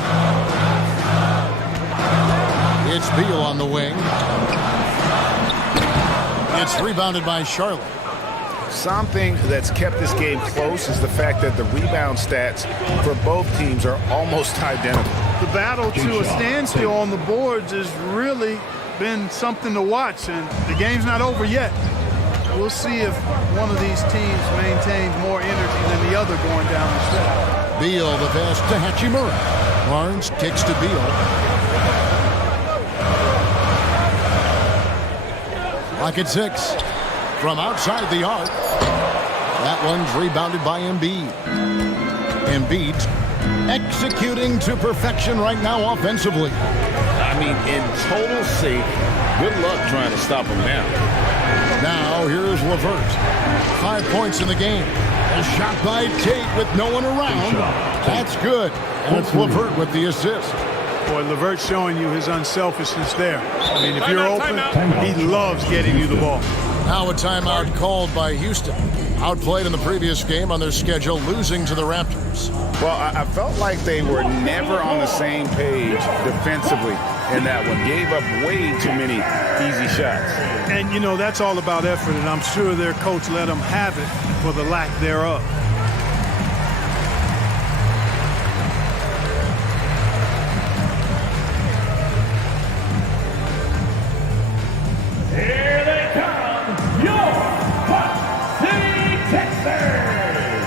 It's Beal on the wing. It's rebounded by Charlotte. Something that's kept this game close is the fact that the rebound stats for both teams are almost identical. The battle to a standstill on the boards has really been something to watch, and the game's not over yet. We'll see if one of these teams maintains more energy than the other going down the stretch. Beal the pass to Hachimura. Barnes kicks to Beal. Rocket 6 from outside the arc. That one's rebounded by Embiid. Embiid executing to perfection right now offensively. I mean, in total sync. Good luck trying to stop him now. Now here's Levert. 5 points in the game. A shot by Tate with no one around. That's good. And it's Levert with the assist. Boy, Levert's showing you his unselfishness there. I mean, if you're open, he loves getting you the ball. Now a timeout called by Houston. Outplayed in the previous game on their schedule, losing to the Raptors. Well, I felt like they were never on the same page defensively in that one. Gave up way too many easy shots. And, you know, that's all about effort, and I'm sure their coach let them have it for the lack thereof. Here they come, your Buck City Texans.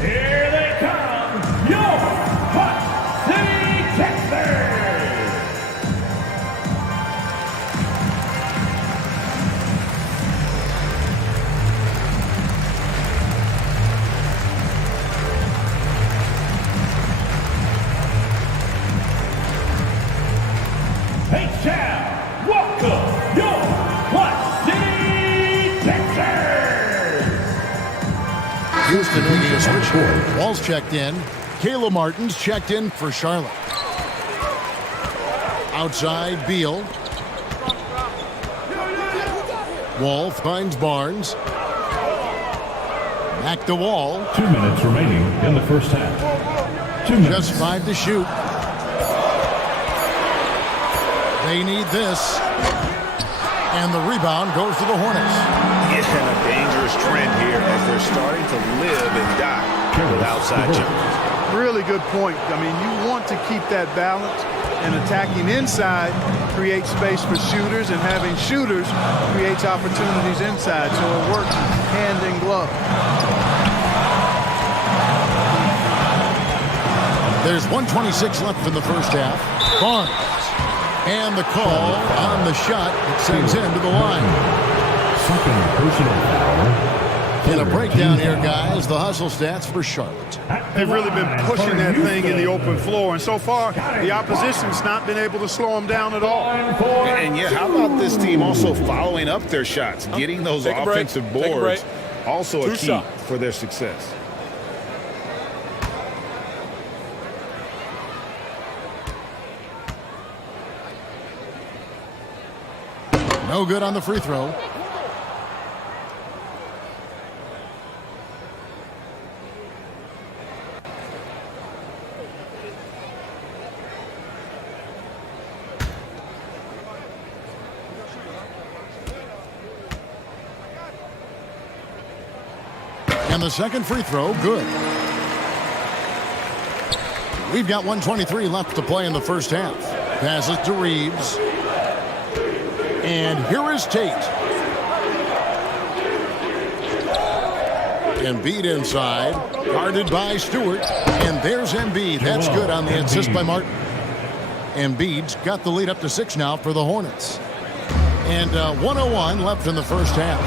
Here they come, your Buck City Texans. H-Town, welcome your Quad City Texans. Houston making a switch here. Wall's checked in. Kayla Martin's checked in for Charlotte. Outside, Beal. Wall finds Barnes. Back to Wall. 2 minutes remaining in the first half. 2 minutes. Just 5 to shoot. They need this. And the rebound goes to the Hornets. It's been a dangerous trend here as they're starting to live and die with outside jumpers. Really good point. I mean, you want to keep that balance, and attacking inside creates space for shooters, and having shooters creates opportunities inside, so it works hand in glove. There's 1:26 left in the first half. Barnes. And the call on the shot that sends him to the line. Second personal foul. In a breakdown here, guys, the hustle stats for Charlotte. They've really been pushing that thing in the open floor, and so far the opposition's not been able to slow them down at all. And yeah, how about this team also following up their shots, getting those offensive boards, also a key for their success. No good on the free throw. And the second free throw, good. We've got 1:23 left to play in the first half. Passes to Reeves. And here is Tate. Embiid inside, guarded by Stewart. And there's Embiid. That's good on the assist by Martin. Embiid's got the lead up to 6 now for the Hornets. And 1:01 left in the first half.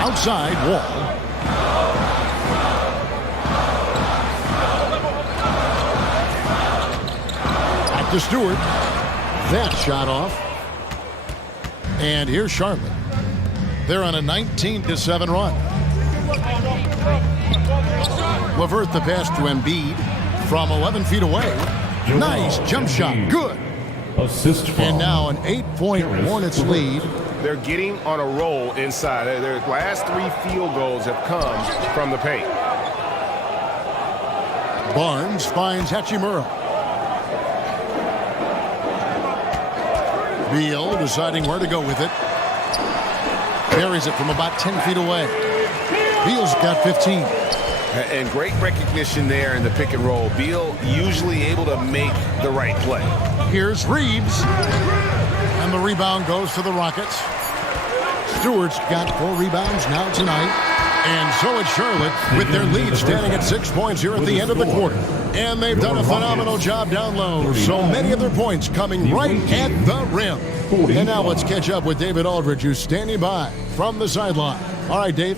Outside, Wall. Back to Stewart. That shot off. And here's Charlotte. They're on a 19-7 run. LeVert the pass to Embiid from 11 feet away. Nice jump shot. Good. Assist foul. And now an 8-point Hornets lead. They're getting on a roll inside. Their last 3 field goals have come from the paint. Barnes finds Hachimura. Beal deciding where to go with it. Carries it from about 10 feet away. Beal's got 15. And great recognition there in the pick and roll. Beal usually able to make the right play. Here's Reeves. And the rebound goes to the Rockets. Stewart's got 4 rebounds now tonight. And so it's Charlotte with their lead standing at 6 points here at the end of the quarter. And they've done a phenomenal job down low. So many of their points coming right at the rim. And now let's catch up with David Aldridge, who's standing by from the sideline. All right, Dave.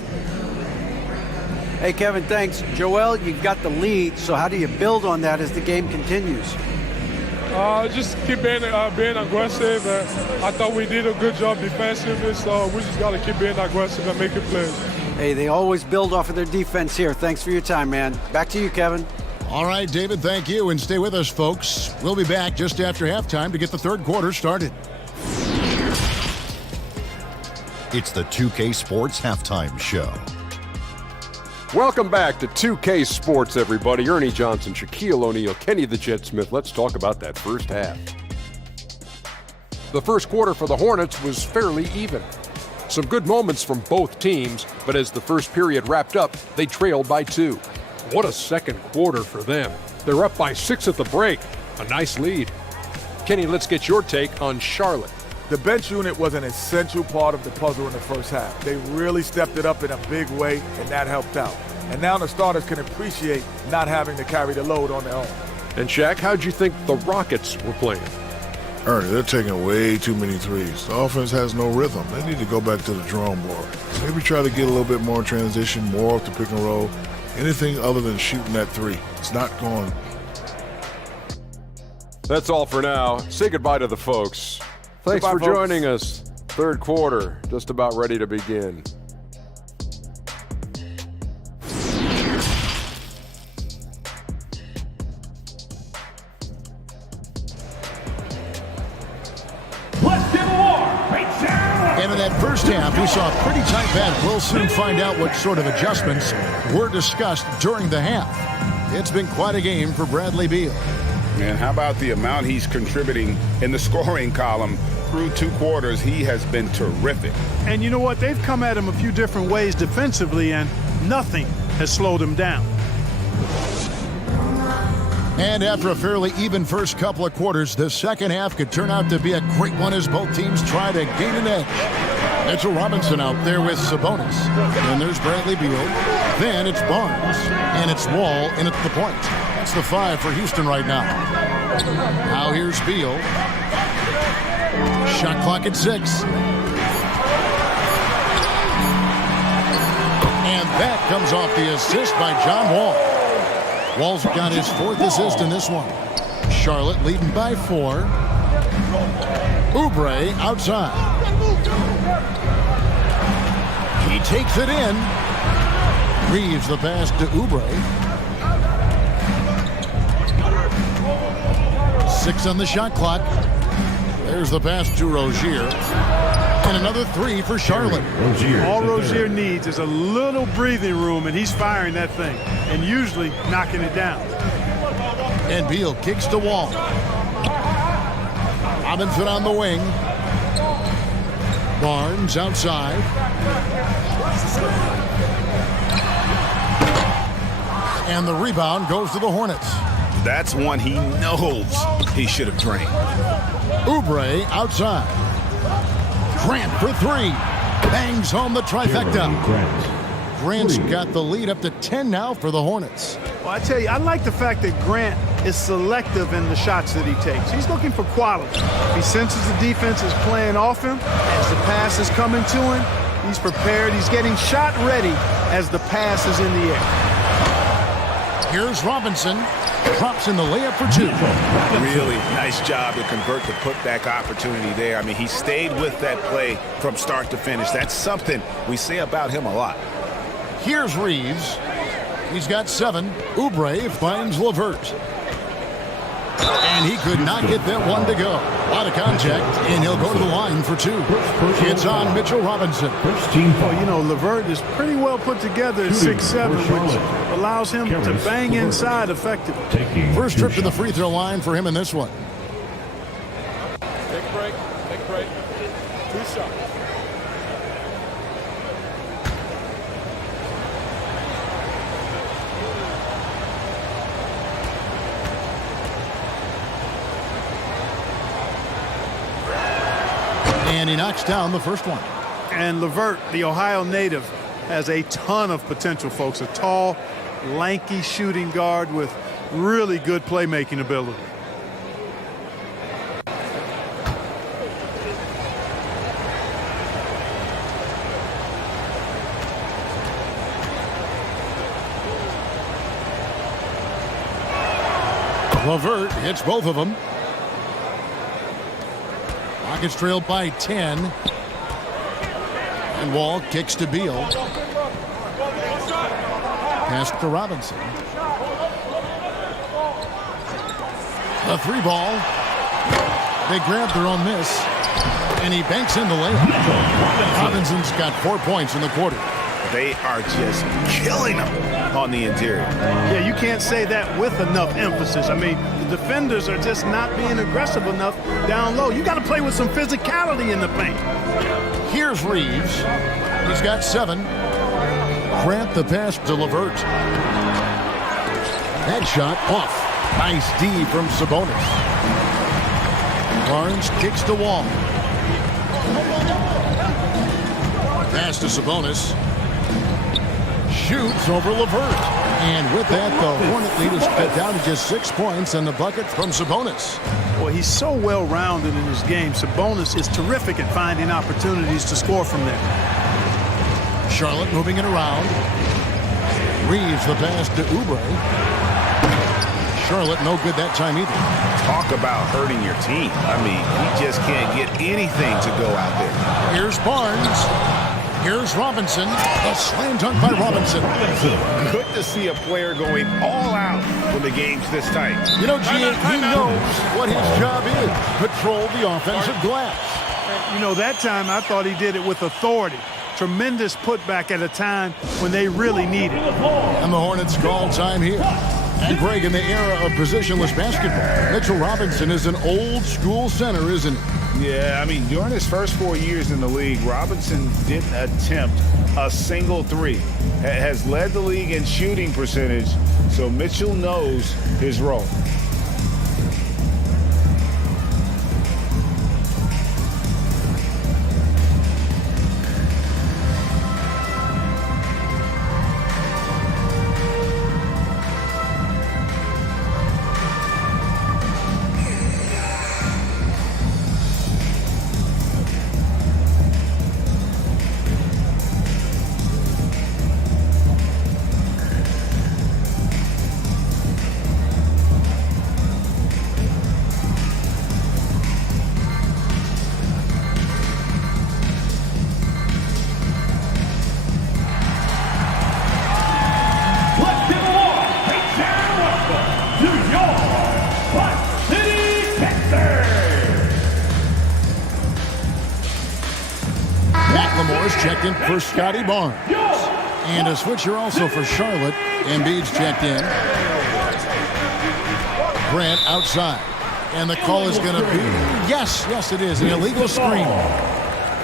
Hey, Kevin, thanks. Joel, you've got the lead, so how do you build on that as the game continues? Just keep being aggressive. I thought we did a good job defensively, so we just got to keep being aggressive and making plays. Hey, they always build off of their defense here. Thanks for your time, man. Back to you, Kevin. All right, David, thank you. And stay with us, folks. We'll be back just after halftime to get the third quarter started. It's the 2K Sports Halftime Show. Welcome back to 2K Sports, everybody. Ernie Johnson, Shaquille O'Neal, Kenny the Jet Smith. Let's talk about that first half. The first quarter for the Hornets was fairly even. Some good moments from both teams, but as the first period wrapped up, they trailed by 2. What a second quarter for them. They're up by 6 at the break. A nice lead. Kenny, let's get your take on Charlotte. The bench unit was an essential part of the puzzle in the first half. They really stepped it up in a big way, and that helped out. And now the starters can appreciate not having to carry the load on their own. And Shaq, how'd you think the Rockets were playing? Ernie, they're taking way too many threes. The offense has no rhythm. They need to go back to the drawing board. Maybe try to get a little bit more transition, more off the pick and roll. Anything other than shooting that 3. It's not going. That's all for now. Say goodbye to the folks. Thanks for joining us. Third quarter, just about ready to begin. And in that first half, we saw a pretty tight battle. We'll soon find out what sort of adjustments were discussed during the half. It's been quite a game for Bradley Beal. And how about the amount he's contributing in the scoring column through 2 quarters? He has been terrific. And you know what? They've come at him a few different ways defensively, and nothing has slowed him down. And after a fairly even first couple of quarters, the second half could turn out to be a great one as both teams try to gain an edge. Mitchell Robinson out there with Sabonis. And there's Bradley Beal. Then it's Barnes. And it's Wall in at the point. That's the 5 for Houston right now. Now here's Beal. Shot clock at 6. And that comes off the assist by John Wall. Wall's got his 4th assist in this one. Charlotte leading by 4. Oubre outside. He takes it in. Reeves the pass to Oubre. 6 on the shot clock. There's the pass to Rozier. And another 3 for Charlotte. All Rozier needs is a little breathing room, and he's firing that thing, and usually knocking it down. And Beal kicks to Wall. Robinson on the wing. Barnes outside. And the rebound goes to the Hornets. That's one he knows he should have drained. Oubre outside. Grant for three. Bangs home the trifecta. Grant's got the lead up to 10 now for the Hornets. Well, I tell you, I like the fact that Grant is selective in the shots that he takes. He's looking for quality. He senses the defense is playing off him. As the pass is coming to him, he's prepared. He's getting shot ready as the pass is in the air. Here's Robinson. Drops in the layup for two. Really nice job to convert the putback opportunity there. I mean, he stayed with that play from start to finish. That's something we say about him a lot. Here's Reeves. He's got 7. Oubre finds LeVert. And he could not get that one to go. A lot of contact, and he'll go to the line for 2. It's on Mitchell Robinson. Well, you know, LeVert is pretty well put together at 6'7", which allows him to bang inside effectively. First trip to the free throw line for him in this one. Take a break. Take a break. 2 shots. And he knocks down the first one. And LeVert, the Ohio native, has a ton of potential, folks. A tall, lanky shooting guard with really good playmaking ability. LeVert hits both of them. Rockets trailed by 10. And Wall kicks to Beal. Pass to Robinson. The 3 ball. They grab their own miss. And he banks in the layup. Robinson's got 4 points in the quarter. They are just killing them on the interior. Yeah, you can't say that with enough emphasis. I mean, the defenders are just not being aggressive enough down low. You got to play with some physicality in the paint. Here's Reeves. He's got 7. Grant the pass to LeVert. That shot off. Nice D from Sabonis. Barnes kicks to Wall. Pass to Sabonis. Shoots over LeVert. And with that, the Hornet lead is cut down to just 6 points and the bucket from Sabonis. Well, he's so well-rounded in his game. Sabonis is terrific at finding opportunities to score from there. Charlotte moving it around. Reeves the pass to Oubre. Charlotte no good that time either. Talk about hurting your team. I mean, he just can't get anything to go out there. Here's Barnes. Here's Robinson. A slam dunk by Robinson. Good to see a player going all out when the game's this tight. You know, G, he knows what his job is. Patrol the offensive glass. You know, that time I thought he did it with authority. Tremendous putback at a time when they really need it. And the Hornets call time here. And Greg, in the era of positionless basketball, Mitchell Robinson is an old school center, isn't he? Yeah, I mean, during his first 4 years in the league, Robinson didn't attempt a single 3. Has led the league in shooting percentage, so Mitchell knows his role. Checked in for Scotty Barnes. And a switcher also for Charlotte. Embiid's checked in. Grant outside. And the call is going to be, yes, it is, an illegal screen.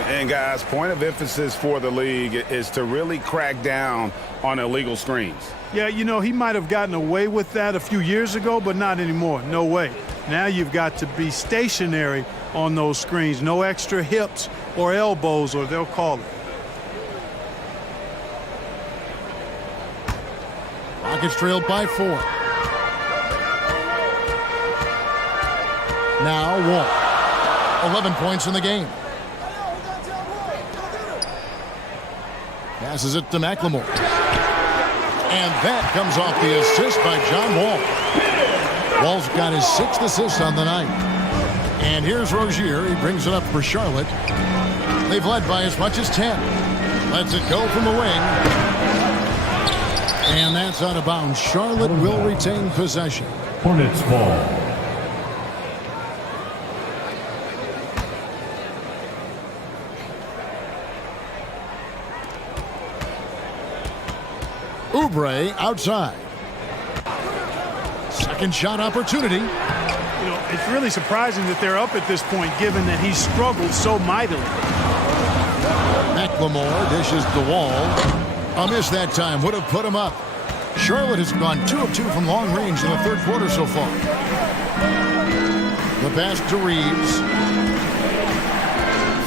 And guys, point of emphasis for the league is to really crack down on illegal screens. Yeah, you know, he might have gotten away with that a few years ago, but not anymore. No way. Now you've got to be stationary on those screens. No extra hips or elbows, or they'll call it. Rockets trailed by 4. Now Wall. 11 points in the game. Passes it to McLemore. And that comes off the assist by John Wall. Wall's got his 6th assist on the night. And here's Rozier. He brings it up for Charlotte. They've led by as much as 10. Lets it go from the wing. And that's out of bounds. Charlotte will retain possession. Hornets ball. Oubre outside. Second shot opportunity. You know, it's really surprising that they're up at this point, given that he struggled so mightily. McLemore dishes the Wall. A miss that time would have put him up. Charlotte has gone 2 of 2 from long range in the third quarter so far. The pass to Reeves.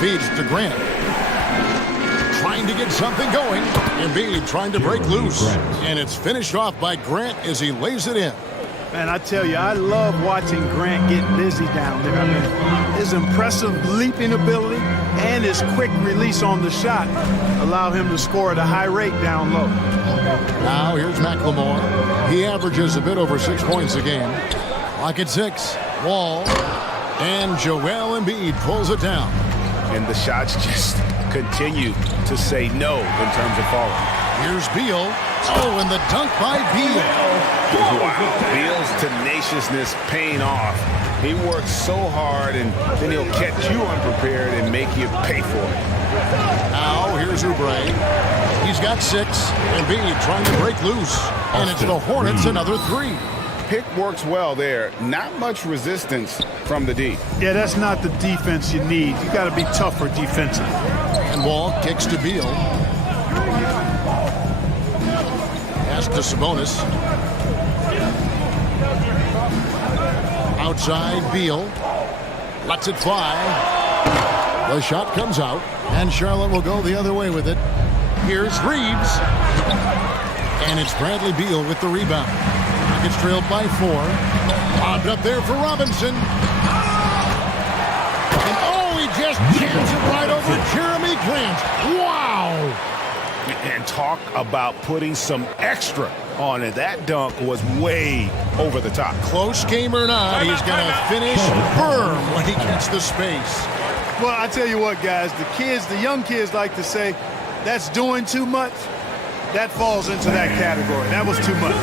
Feeds to Grant. Trying to get something going. Embiid trying to break loose. And it's finished off by Grant as he lays it in. Man, I tell you, I love watching Grant get busy down there. I mean, his impressive leaping ability and his quick release on the shot allow him to score at a high rate down low. Now here's McLemore. He averages a bit over 6 points a game. Clock at 6. Wall. And Joel Embiid pulls it down. And the shots just continue to say no in terms of falling. Here's Beal. Oh, and the dunk by Beal. Wow, Beal's tenaciousness paying off. He works so hard, and then he'll catch you unprepared and make you pay for it. Now here's Oubre. He's got 6. Embiid trying to break loose. And it's the Hornets another 3. Pick works well there. Not much resistance from the D. Yeah, that's not the defense you need. You got to be tougher defensively. And Wall kicks to Beal. Pass to Sabonis. Outside Beal. Lets it fly. The shot comes out. And Charlotte will go the other way with it. Here's Reeves. And it's Bradley Beal with the rebound. Rockets trailed by 4. Bobbed up there for Robinson. And oh, he just jams it right over Jeremy Grant. Wow! And talk about putting some extra on it. That dunk was way over the top. Close game or not, he's going to finish firm when he gets the space. Well, I tell you what, guys, the young kids like to say, that's doing too much. That falls into that category. That was too much.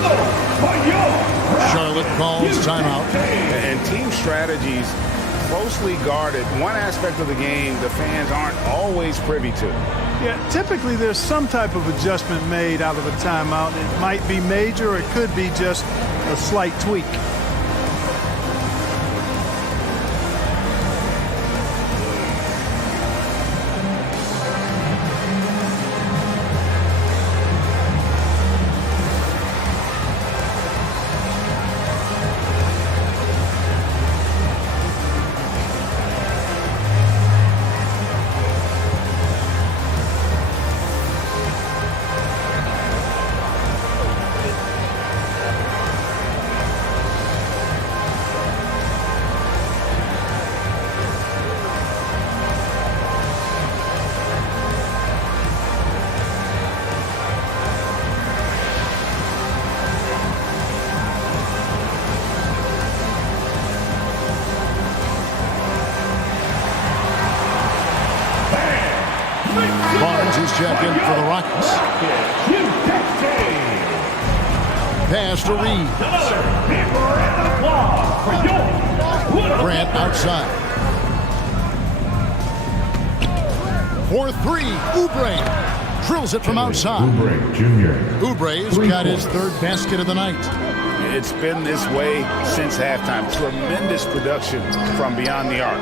Charlotte calls timeout. And team strategies closely guarded. One aspect of the game the fans aren't always privy to. Yeah, typically there's some type of adjustment made out of a timeout. It might be major, or it could be just a slight tweak. Check in for the Rockets. Pass to Reeves. Grant outside. For 3, Oubre drills it from outside. Oubre Jr. Oubre has got his 3rd basket of the night. It's been this way since halftime. Tremendous production from beyond the arc.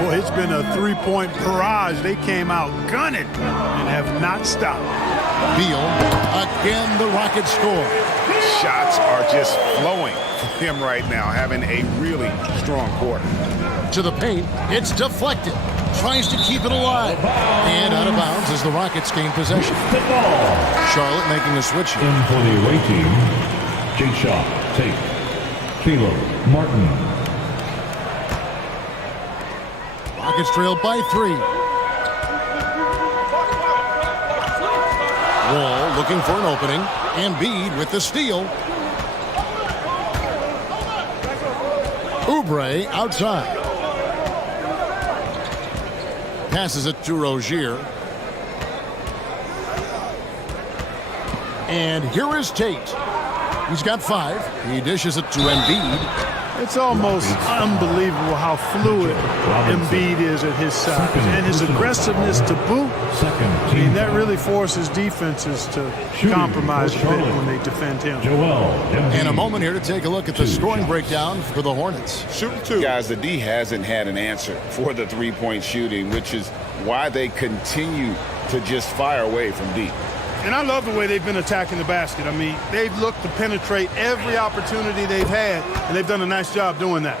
Boy, it's been a three-point barrage. They came out gunning and have not stopped. Beal, again the Rockets score. Shots are just flowing for him right now, having a really strong quarter. To the paint, it's deflected. Tries to keep it alive. And out of bounds as the Rockets gain possession. Charlotte making a switch. In for the away team, Jake Shaw, Tate, Caleb Martin. Rockets trail by 3. Wall looking for an opening. Embiid with the steal. Oubre outside. Passes it to Rozier. And here is Tate. He's got 5. He dishes it to Embiid. It's almost unbelievable how fluid Embiid is at his size. And his aggressiveness to boot, I mean, that really forces defenses to compromise a bit when they defend him. And a moment here to take a look at the scoring breakdown for the Hornets. Shooting 2. Guys, the D hasn't had an answer for the three-point shooting, which is why they continue to just fire away from deep. And I love the way they've been attacking the basket. I mean, they've looked to penetrate every opportunity they've had, and they've done a nice job doing that.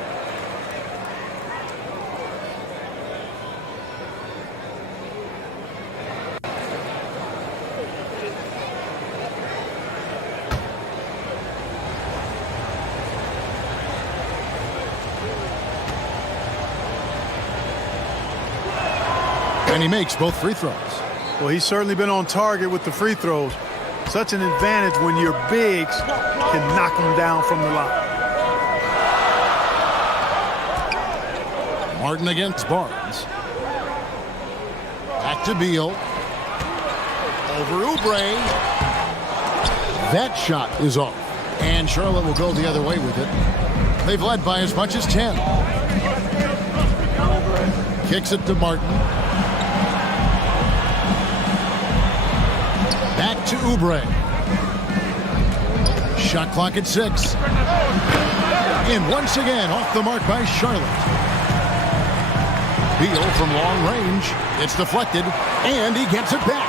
And he makes both free throws. Well, he's certainly been on target with the free throws. Such an advantage when your bigs can knock them down from the line. Martin against Barnes. Back to Beal. Over Oubre. That shot is off. And Charlotte will go the other way with it. They've led by as much as 10. Kicks it to Martin. Back to Oubre. Shot clock at 6. And once again, off the mark by Charlotte. Beal from long range. It's deflected, and he gets it back.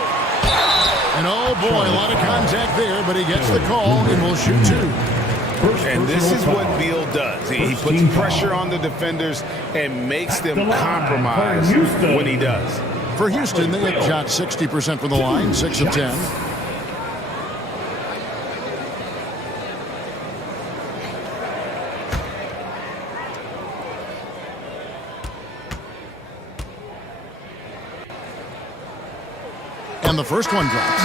And oh boy, a lot of contact there, but he gets the call and will shoot 2. And this is what Beal does. He puts pressure on the defenders and makes them compromise when he does. For Houston, they have shot 60% from the line, 6 of 10. And the first one drops.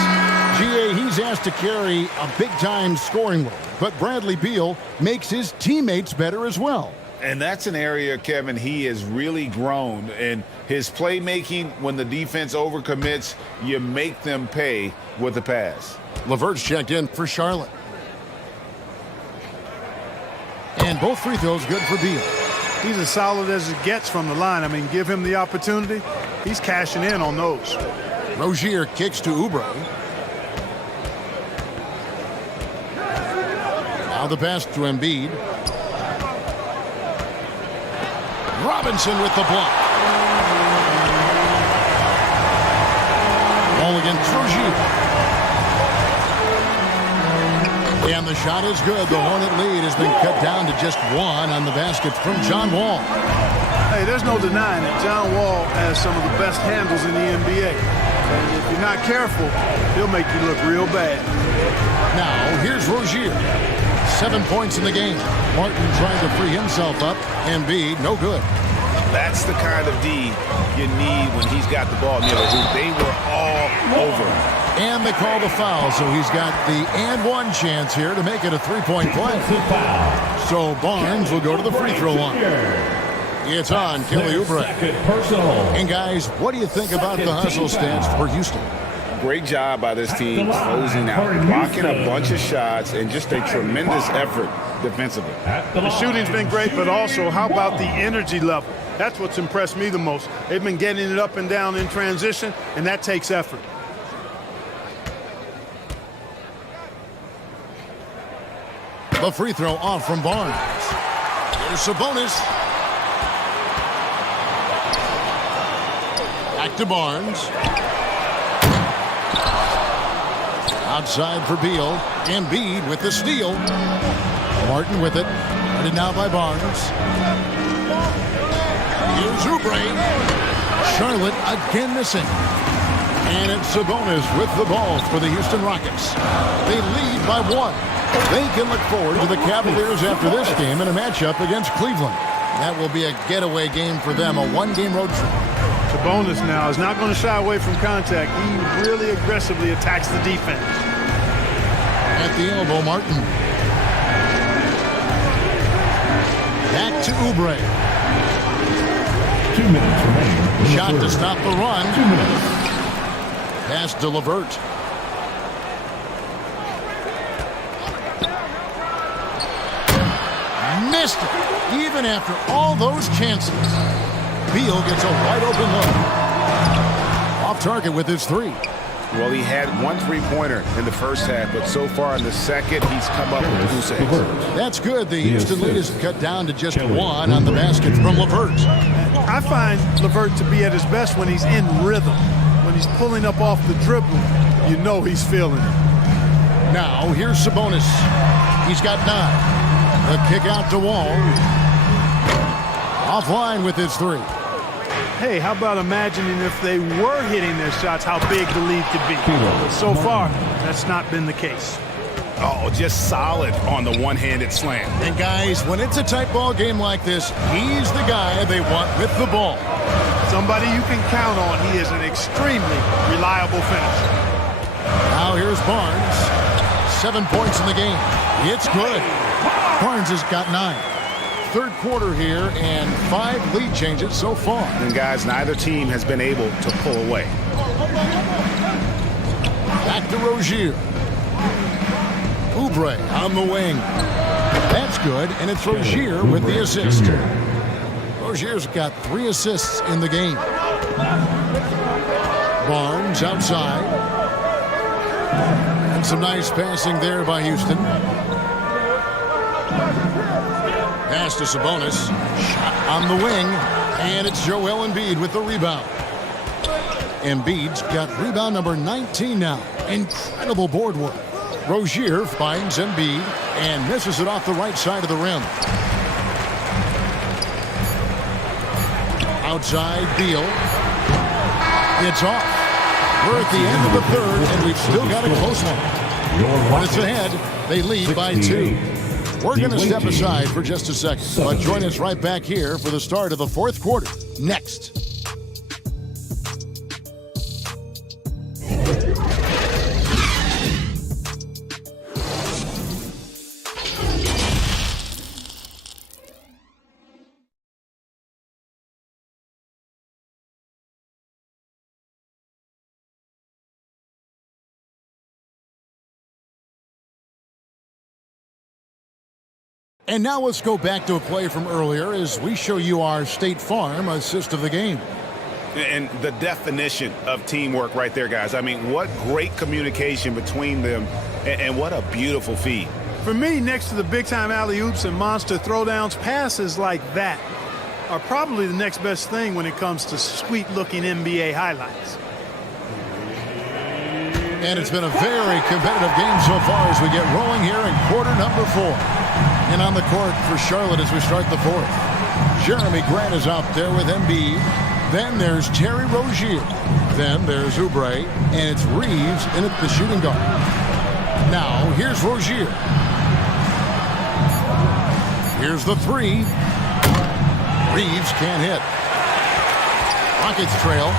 GA, he's asked to carry a big-time scoring load, but Bradley Beal makes his teammates better as well. And that's an area, Kevin, he has really grown. And his playmaking, when the defense overcommits, you make them pay with the pass. LeVert's checked in for Charlotte. And both free throws good for Beal. He's as solid as it gets from the line. I mean, give him the opportunity. He's cashing in on those. Rozier kicks to Oubre. Now the pass to Embiid. Robinson with the block. Ball against Rozier. And the shot is good. The Hornet lead has been cut down to just 1 on the basket from John Wall. Hey, there's no denying it. John Wall has some of the best handles in the NBA. And if you're not careful, he'll make you look real bad. Now, here's Rozier. 7 points in the game. Martin trying to free himself up. Embiid, no good. That's the kind of D you need when he's got the ball near the hoop. They were all over him. And they call the foul, so he's got the and one chance here to make it a three-point play. So Barnes will go to the free throw line. It's on Kelly Oubre. And guys, what do you think about the hustle stats for Houston? Great job by this team closing out, blocking a bunch of shots, and just a tremendous effort defensively. The shooting's been great, but also how about the energy level? That's what's impressed me the most. They've been getting it up and down in transition, and that takes effort. The The free throw off from Barnes. Here's Sabonis. Back to Barnes. Outside for Beal. Embiid with the steal. Martin with it. Guarded now by Barnes. Here's Oubre. Charlotte again missing. And it's Sabonis with the ball for the Houston Rockets. They lead by 1. They can look forward to the Cavaliers after this game in a matchup against Cleveland. That will be a getaway game for them, a one-game road trip. Sabonis now is not going to shy away from contact. He really aggressively attacks the defense. At the elbow, Martin. Back to Oubre. 2 minutes remaining. Shot to stop the run. 2 minutes. Pass to LeVert. Missed it. Even after all those chances. Beal gets a wide open look. Off target with his 3. Well, he had 1 3-pointer in the first half, but so far in the second, he's come up with 2 saves. That's good. The Houston lead is cut down to just 1 on the basket from LeVert. I find LeVert to be at his best when he's in rhythm. When he's pulling up off the dribble, you know he's feeling it. Now, here's Sabonis. He's got 9. The kick out to Wall. Offline with his 3. Hey, how about imagining if they were hitting their shots, how big the lead could be. But so far, that's not been the case. Oh, just solid on the one-handed slam. And guys, when it's a tight ball game like this, he's the guy they want with the ball. Somebody you can count on. He is an extremely reliable finisher. Now here's Barnes. 7 points in the game. It's good. Barnes has got 9. Third quarter here and 5 lead changes so far. And guys, neither team has been able to pull away. Back to Rozier. Oubre on the wing. That's good, and it's Rozier with the assist. Rozier's got 3 assists in the game. Barnes outside. And some nice passing there by Houston. Pass to Sabonis. Shot on the wing. And it's Joel Embiid with the rebound. Embiid's got rebound number 19 now. Incredible board work. Rozier finds Embiid and misses it off the right side of the rim. Outside Beal. It's off. We're at the end of the third, and we've still got a close one. Minutes ahead, they lead by 2. We're going to step aside for just a second, but join us right back here for the start of the fourth quarter. Next. And now let's go back to a play from earlier as we show you our State Farm assist of the game. And the definition of teamwork right there, guys. I mean, what great communication between them, and what a beautiful feed. For me, next to the big-time alley-oops and monster throwdowns, passes like that are probably the next best thing when it comes to sweet-looking NBA highlights. And it's been a very competitive game so far as we get rolling here in quarter number 4. And on the court for Charlotte as we start the fourth. Jeremy Grant is out there with Embiid. Then there's Terry Rozier. Then there's Oubre. And it's Reeves in at the shooting guard. Now, here's Rozier. Here's the 3. Reeves can't hit. Rockets trail.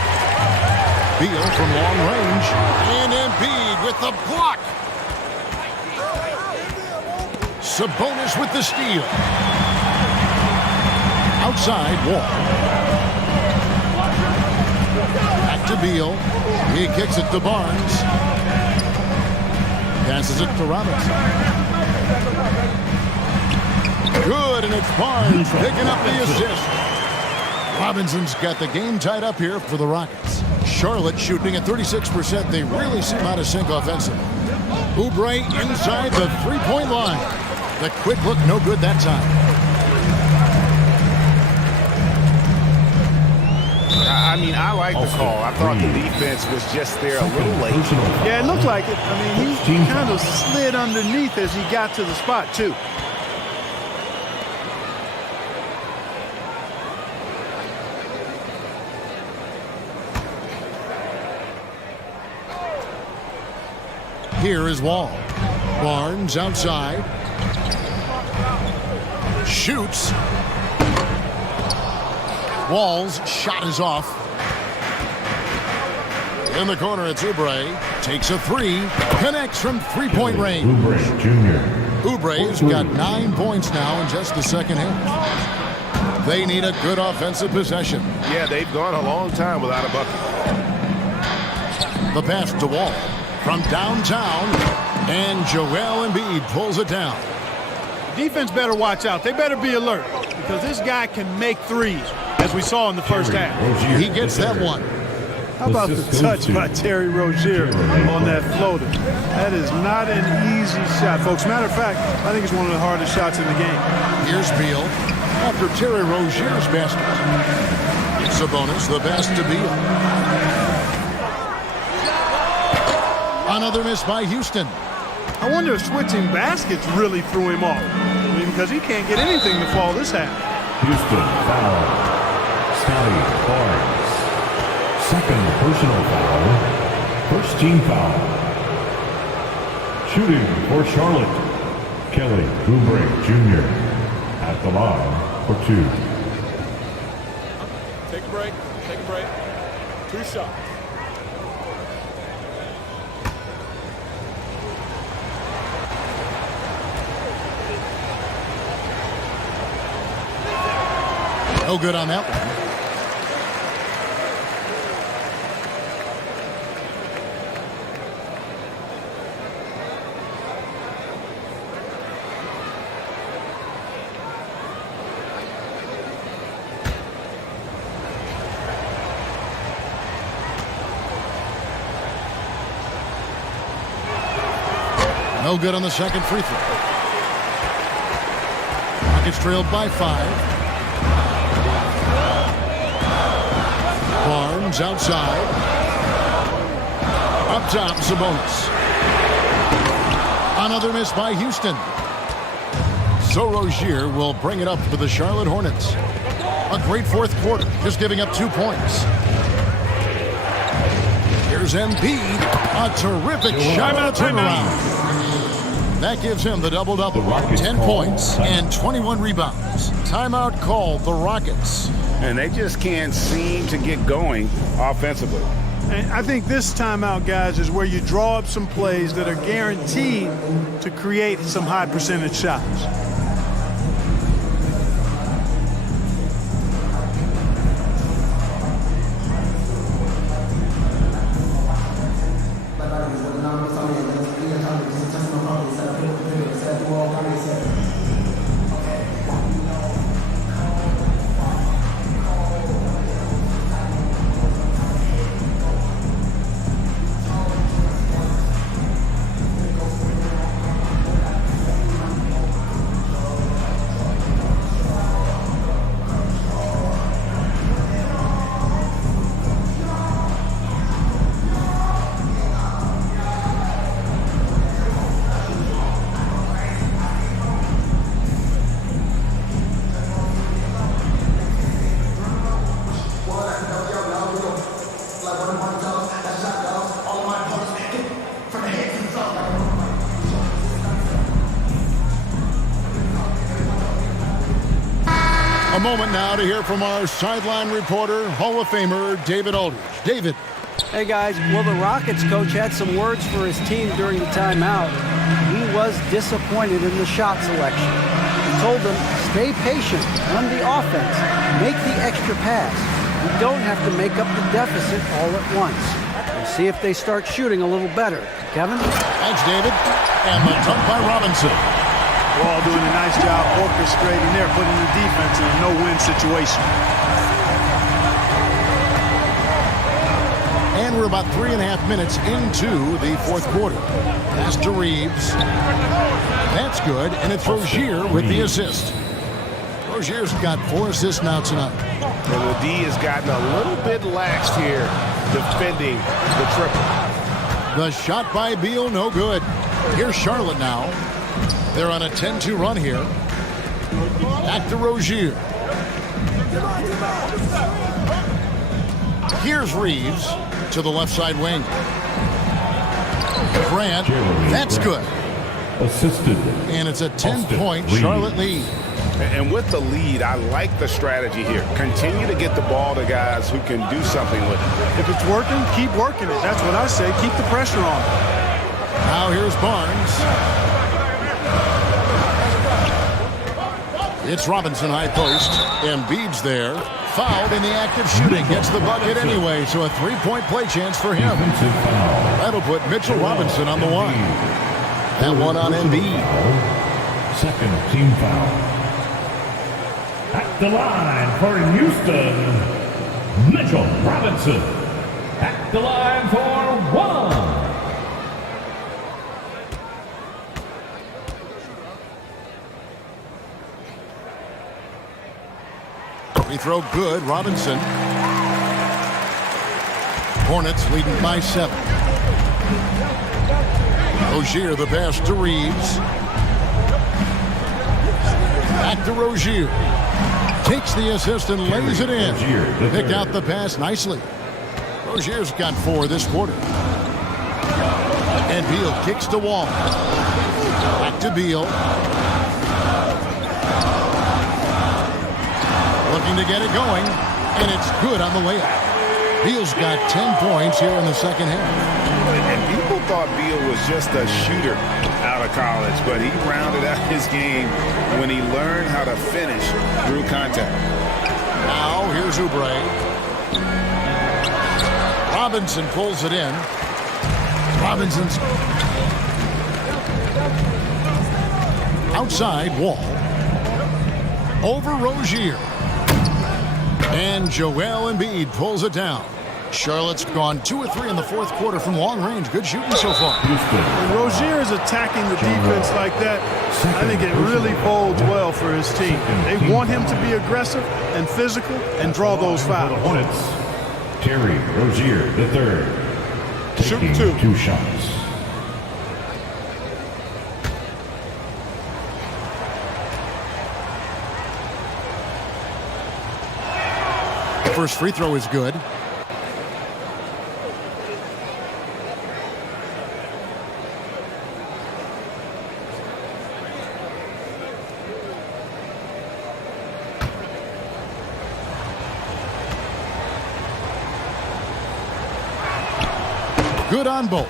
Beal from long range. And Embiid with the block. Sabonis with the steal. Outside, Wall. Back to Beal. He kicks it to Barnes. Passes it to Robinson. Good, and it's Barnes picking up the assist. Robinson's got the game tied up here for the Rockets. Charlotte shooting at 36%. They really seem out of sync offensively. Oubre inside the three-point line. The quick look, no good that time. I mean, I like the call. I thought the defense was just there a little late. Yeah, it looked like it. I mean, he kind of slid underneath as he got to the spot, too. Here is Wall. Barnes outside. Shoots. Wall's shot is off. In the corner, it's Oubre. Takes a three. Connects from three-point range. Oubre Jr. Oubre's got 9 points now in just the second half. They need a good offensive possession. Yeah, they've gone a long time without a bucket. The pass to Wall from downtown, and Joel Embiid pulls it down. Defense better watch out. They better be alert because this guy can make threes, as we saw in the first half. He gets that one. How about the touch by Terry Rozier on that floater? That is not an easy shot, folks. Matter of fact, I think it's one of the hardest shots in the game. Here's Beal after Terry Rozier's basket. It's Sabonis, the pass to Beal. Another miss by Houston. I wonder if switching baskets really threw him off. I mean, because he can't get anything to fall this half. Houston foul. Scotty Barnes. Second personal foul. First team foul. Shooting for Charlotte. Kelly Oubre Jr. at the line for 2. Take a break. Take a break. 2 shots. No good on that one. No good on the second free throw. Rockets trailed by 5. Barnes outside. Up top, Sabonis. Another miss by Houston. So Rozier will bring it up for the Charlotte Hornets. A great fourth quarter, just giving up 2 points. Here's Embiid. A terrific shot on a turnaround. That gives him the double-double. 10 points and 21 rebounds. Timeout called the Rockets. And they just can't seem to get going offensively. And I think this timeout, guys, is where you draw up some plays that are guaranteed to create some high percentage shots. A moment now to hear from our sideline reporter, Hall of Famer David Aldridge. David. Hey, guys. Well, the Rockets coach had some words for his team during the timeout. He was disappointed in the shot selection. He told them, stay patient, run the offense, make the extra pass. You don't have to make up the deficit all at once. We'll see if they start shooting a little better. Kevin? Thanks, David. And the dunk by Robinson. We're all doing a nice job orchestrating there, putting the defense in a no-win situation. And we're about 3.5 minutes into the fourth quarter. Pass to Reeves. That's good, and it's Rozier with the assist. Rozier's got 4 assists now tonight. And the D has gotten a little bit lax here defending the triple. The shot by Beal, no good. Here's Charlotte now. They're on a 10-2 run here. Back to Rozier. Here's Reeves to the left side wing. Grant, that's good. Assisted. And it's a 10-point Charlotte lead. And with the lead, I like the strategy here. Continue to get the ball to guys who can do something with it. If it's working, keep working it. That's what I say. Keep the pressure on. Now here's Barnes. It's Robinson high post. Embiid's there. Fouled in the act of shooting. Gets the bucket anyway, so a 3-point play chance for him. That'll put Mitchell Robinson on the line. That one on Embiid. Second team foul. At the line for Houston, Mitchell Robinson. At the line for 1. Free throw good, Robinson. Hornets leading by 7. Rozier the pass to Reeves. Back to Rozier. Takes the assist and lays it in. Picked out the pass nicely. Rozier's got 4 this quarter. And Beal kicks to Wall. Back to Beal. Looking to get it going, and it's good on the layup. Beal's got 10 points here in the second half. And people thought Beal was just a shooter out of college, but he rounded out his game when he learned how to finish through contact. Now here's Oubre. Robinson pulls it in. Robinson's outside Wall. Over Rozier. And Joel Embiid pulls it down. Charlotte's gone 2 or 3 in the fourth quarter from long range. Good shooting so far. When Rozier is attacking the defense like that, I think it really bodes well for his team. They want him to be aggressive and physical and draw those fouls. Terry Rozier III. Taking 2 shots. First free throw is good. Good on both.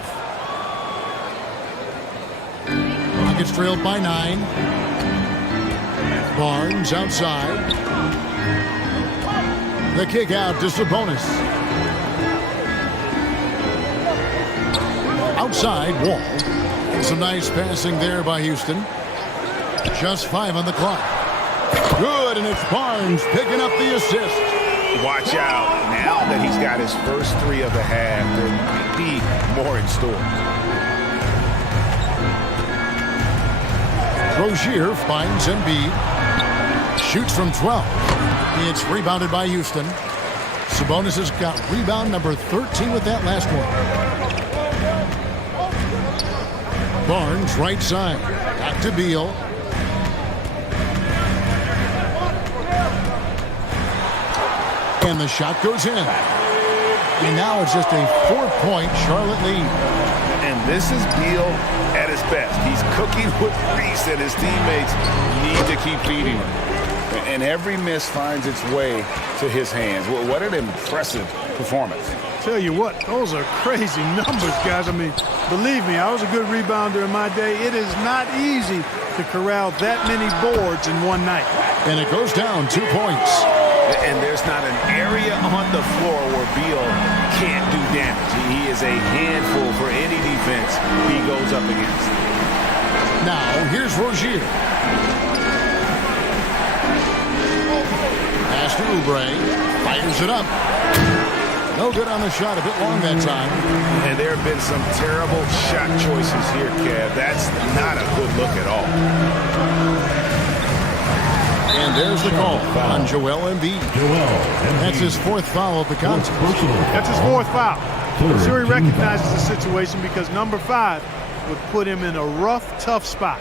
Rockets trailed by 9. Barnes outside. The kick out to Sabonis. Outside Wall. Some nice passing there by Houston. Just 5 on the clock. Good, and it's Barnes picking up the assist. Watch out. Now that he's got his first 3 of the half, there might be more in store. Rozier finds Embiid. Shoots from 12. It's rebounded by Houston. Sabonis has got rebound number 13 with that last one. Barnes right side. Back to Beal. And the shot goes in. And now it's just a 4-point Charlotte lead. And this is Beal at his best. He's cooking with grease, and his teammates need to keep feeding him. And every miss finds its way to his hands. What an impressive performance. Tell you what, those are crazy numbers, guys. I mean, believe me, I was a good rebounder in my day. It is not easy to corral that many boards in one night. And it goes down 2 points. And there's not an area on the floor where Beal can't do damage. He is a handful for any defense he goes up against. Now, here's Rozier. Pass to Oubre. Fires it up. No good on the shot, a bit long that time. And there have been some terrible shot choices here, Kev. That's not a good look at all. And there's the call on Joel Embiid. That's his fourth foul of the contest. That's his fourth foul. I'm sure he recognizes the situation because number 5 would put him in a rough, tough spot.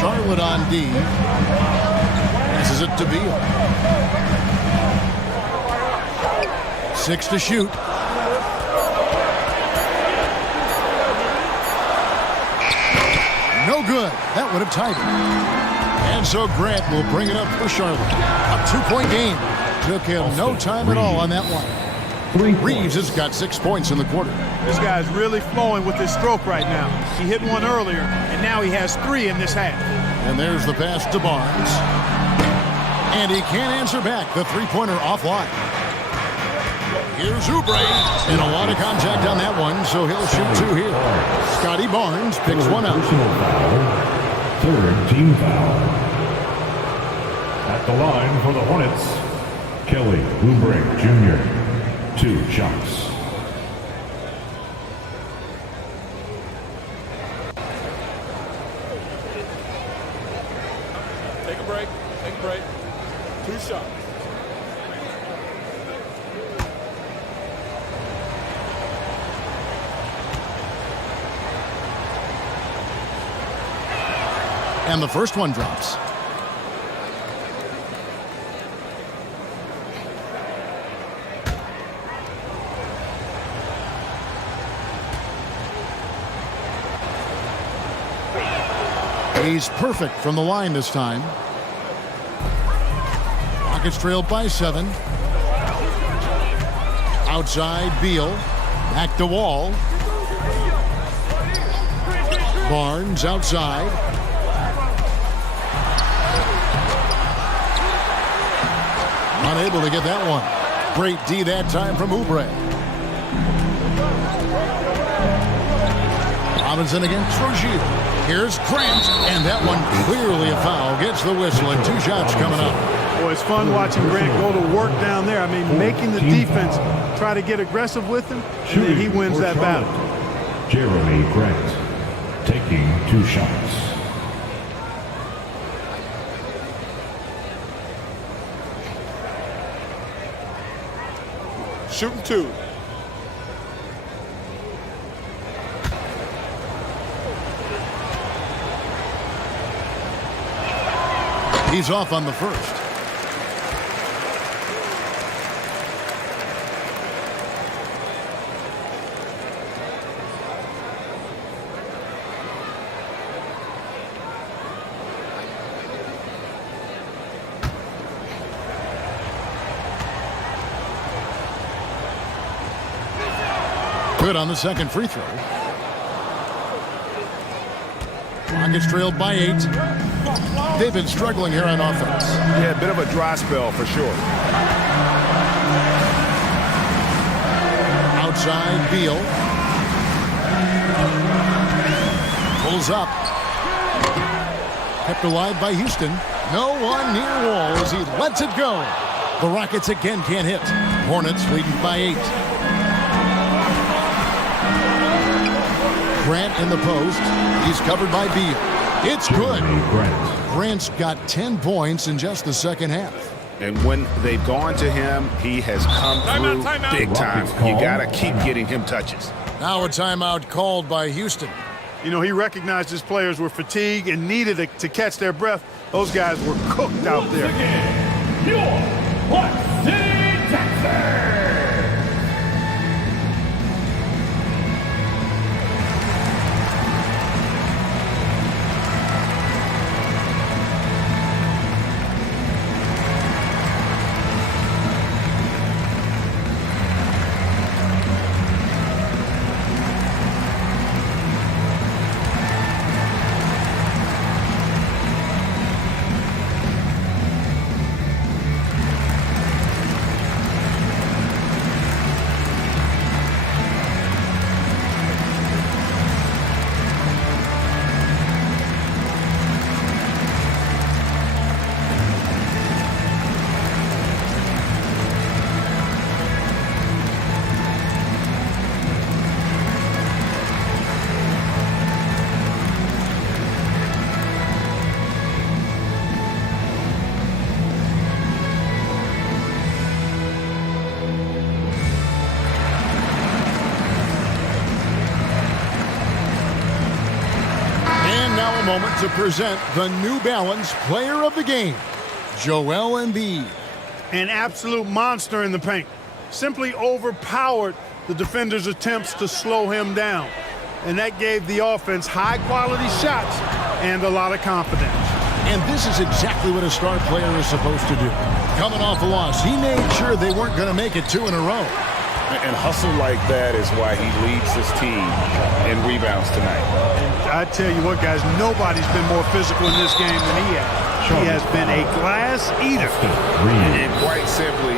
Charlotte on D. Passes it to Beal. 6 to shoot. No good. That would have tied it. And so Grant will bring it up for Charlotte. A 2-point game. Took him no time at all on that one. Reeves has got 6 points in the quarter. This guy's really flowing with his stroke right now. He hit one earlier, and now he has 3 in this half. And there's the pass to Barnes. And he can't answer back. The three-pointer offline. Here's Oubre. And a lot of contact on that one, so he'll shoot 2 here. Scotty Barnes picks one out. Third team foul. At the line for the Hornets, Kelly Oubre Jr. 2 shots. Take a break. Take a break. 2 shots. And the first one drops. He's perfect from the line this time. Rockets trailed by 7. Outside, Beal. Back to Wall. Barnes outside. Unable to get that one. Great D that time from Oubre. Robinson against Rozier. Here's Grant, and that one clearly a foul. Gets the whistle, and 2 shots coming up. Boy, it's fun watching Grant go to work down there. I mean, making the defense try to get aggressive with him, and then he wins that battle. Jeremy Grant taking 2 shots. Shooting 2. He's off on the first. Good on the second free throw. Rockets trailed by 8. They've been struggling here on offense. Yeah, a bit of a dry spell for sure. Outside, Beal. Pulls up. Kept alive by Houston. No one near Wall as he lets it go. The Rockets again can't hit. Hornets leading by 8. Grant in the post. He's covered by Beal. It's good. Grant's got 10 points in just the second half. And when they've gone to him, he has come through big time. You got to keep getting him touches. Now a timeout called by Houston. You know, he recognized his players were fatigued and needed to catch their breath. Those guys were cooked out there. Your What City, Texas! moment to present the New Balance Player of the Game, Joel Embiid. An absolute monster in the paint. Simply overpowered the defender's attempts to slow him down. And that gave the offense high-quality shots and a lot of confidence. And this is exactly what a star player is supposed to do. Coming off a loss, he made sure they weren't going to make it 2 in a row. And hustle like that is why he leads his team in rebounds tonight. And I tell you what, guys, nobody's been more physical in this game than he has. He has been a glass eater. And quite simply,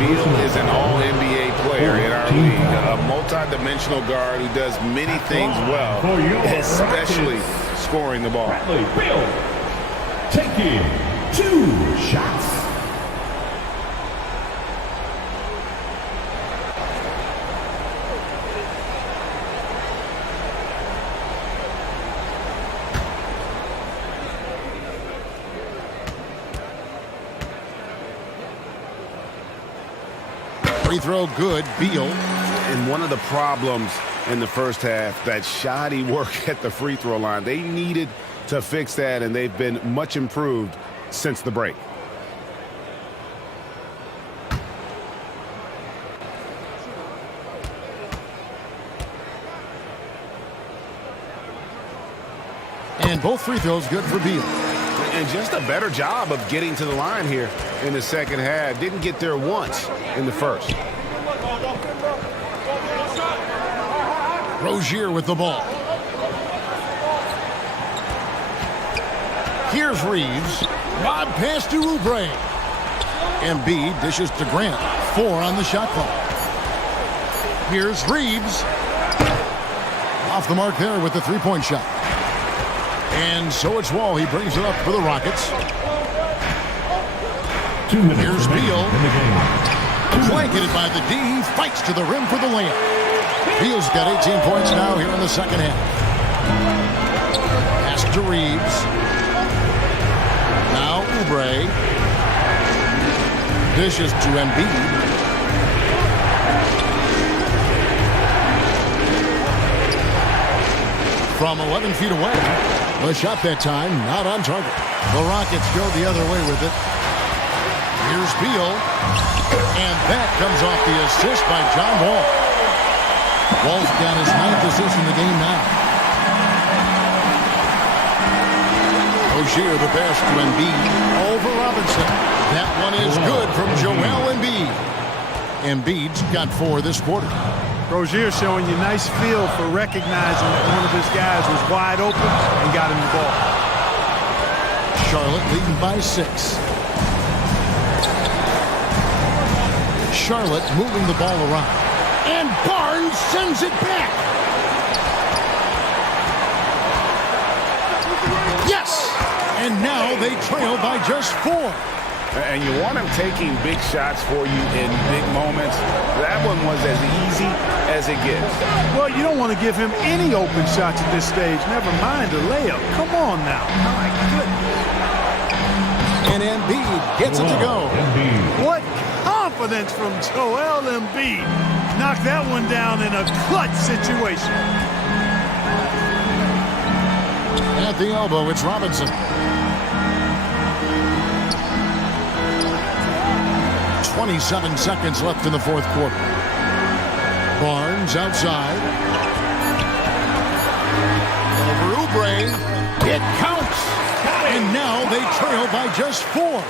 Beal is an all-NBA player in our league. A multi-dimensional guard who does many things well, especially scoring the ball. Beal taking 2 shots. Free throw good, Beal. And one of the problems in the first half, that shoddy work at the free throw line. They needed to fix that, and they've been much improved since the break. And both free throws good for Beal. And just a better job of getting to the line here in the second half. Didn't get there once in the first. Rozier with the ball. Here's Reeves. Lob pass to Oubre. Embiid dishes to Grant. 4 on the shot clock. Here's Reeves. Off the mark there with the three-point shot. And so it's Wall. He brings it up for the Rockets. 2 minutes. Here's Beal. In the game. Blanketed by the D. He fights to the rim for the layup. Beal's got 18 points now here in the second half. Pass to Reeves. Now Oubre. Dishes to Embiid. From 11 feet away. The shot that time, not on target. The Rockets go the other way with it. Here's Beal. And that comes off the assist by John Wall. Wall's got his 9th assist in the game now. Rozier the pass to Embiid. Over Robinson. That one is good from Joel Embiid. Embiid's got 4 this quarter. Rozier showing you nice feel for recognizing that one of his guys was wide open and got him the ball. Charlotte leading by 6. Charlotte moving the ball around. And Barnes sends it back. Yes! And now they trail by just 4. And you want him taking big shots for you in big moments. That one was as easy as it gets. Well, you don't want to give him any open shots at this stage. Never mind a layup. Come on now. My goodness. And Embiid gets it to go. What confidence from Joel Embiid. Knocked that one down in a clutch situation. At the elbow, it's Robinson. 27 seconds left in the fourth quarter. Barnes outside. Over Oubre. It counts. And now they trail by just 4.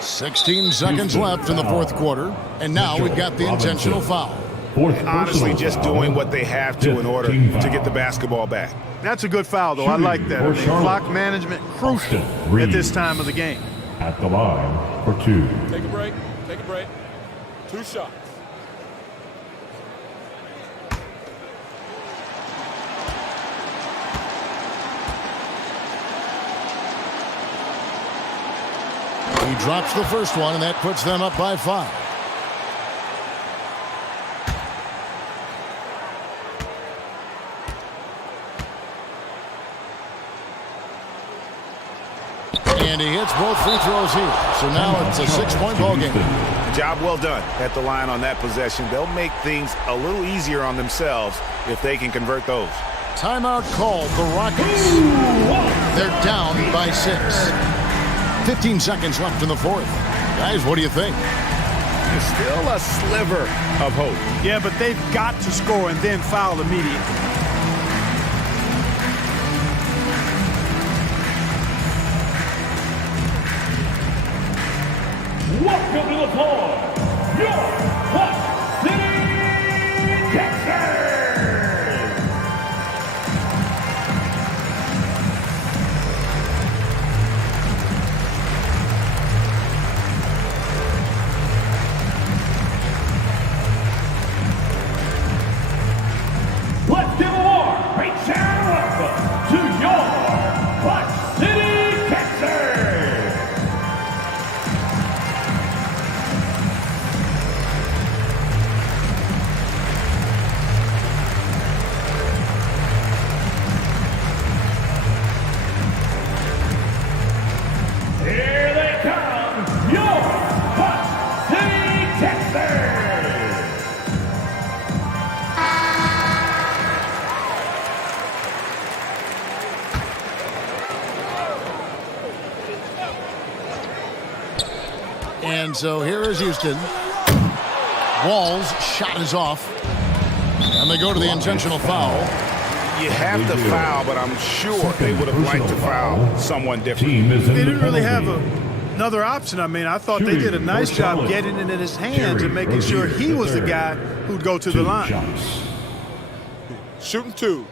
16 seconds left in the fourth quarter. And now we've got the intentional foul. Honestly, just doing what they have to in order to get the basketball back. That's a good foul, though. I like that. I mean, clock management crucial at this time of the game. At the line for 2. Take a break. Take a break. 2 shots. He drops the first one, and that puts them up by 5. And he hits both free throws here. So now it's a 6-point ball game. Job well done at the line on that possession. They'll make things a little easier on themselves if they can convert those. Timeout called. The Rockets. They're down by 6. 15 seconds left in the fourth. Guys, what do you think? Still a sliver of hope. Yeah, but they've got to score and then foul immediately. Welcome to the floor, your Hot City Texans! Let's give a warm, great shout welcome to your Hot City Texans! Here they come, your Hot City Texans! And so here is Houston. Wall's shot is off. And they go to the intentional foul. You have to foul, but I'm sure they would have liked to foul someone different. They didn't really have another option. I mean, I thought they did a nice job getting it in his hands and making sure he was the guy who'd go to the line. Shooting 2.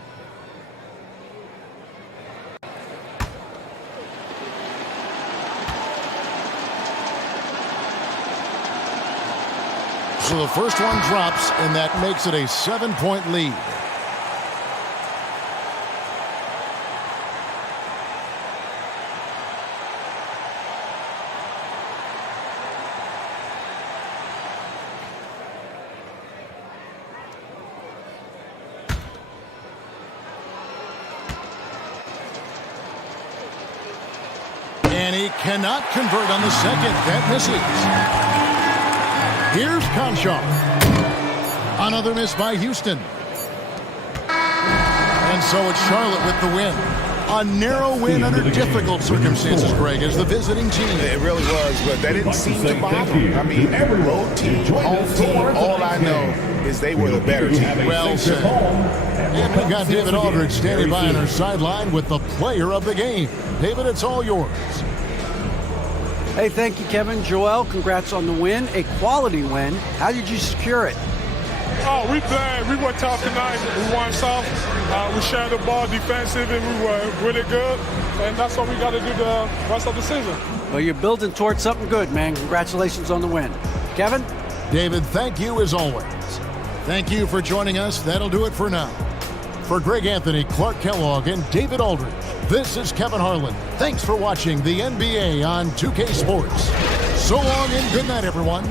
So the first one drops, and that makes it a 7-point lead. And he cannot convert on the second. That misses. Here's Conchar. Another miss by Houston. And so it's Charlotte with the win. A narrow win under difficult circumstances, Greg, as the visiting team. It really was, but that didn't seem to bother them. I mean, road team, home team, all I know is they were the better team. Well said. And we've got David Aldridge standing by on our sideline with the player of the game. David, it's all yours. Hey, thank you, Kevin. Joel, congrats on the win. A quality win. How did you secure it? Oh, we played. We were tough tonight. We won soft. We shared the ball defensive, and we were really good. And that's what we got to do the rest of the season. Well, you're building towards something good, man. Congratulations on the win. Kevin? David, thank you as always. Thank you for joining us. That'll do it for now. For Greg Anthony, Clark Kellogg, and David Aldridge, this is Kevin Harlan. Thanks for watching the NBA on 2K Sports. So long and good night, everyone.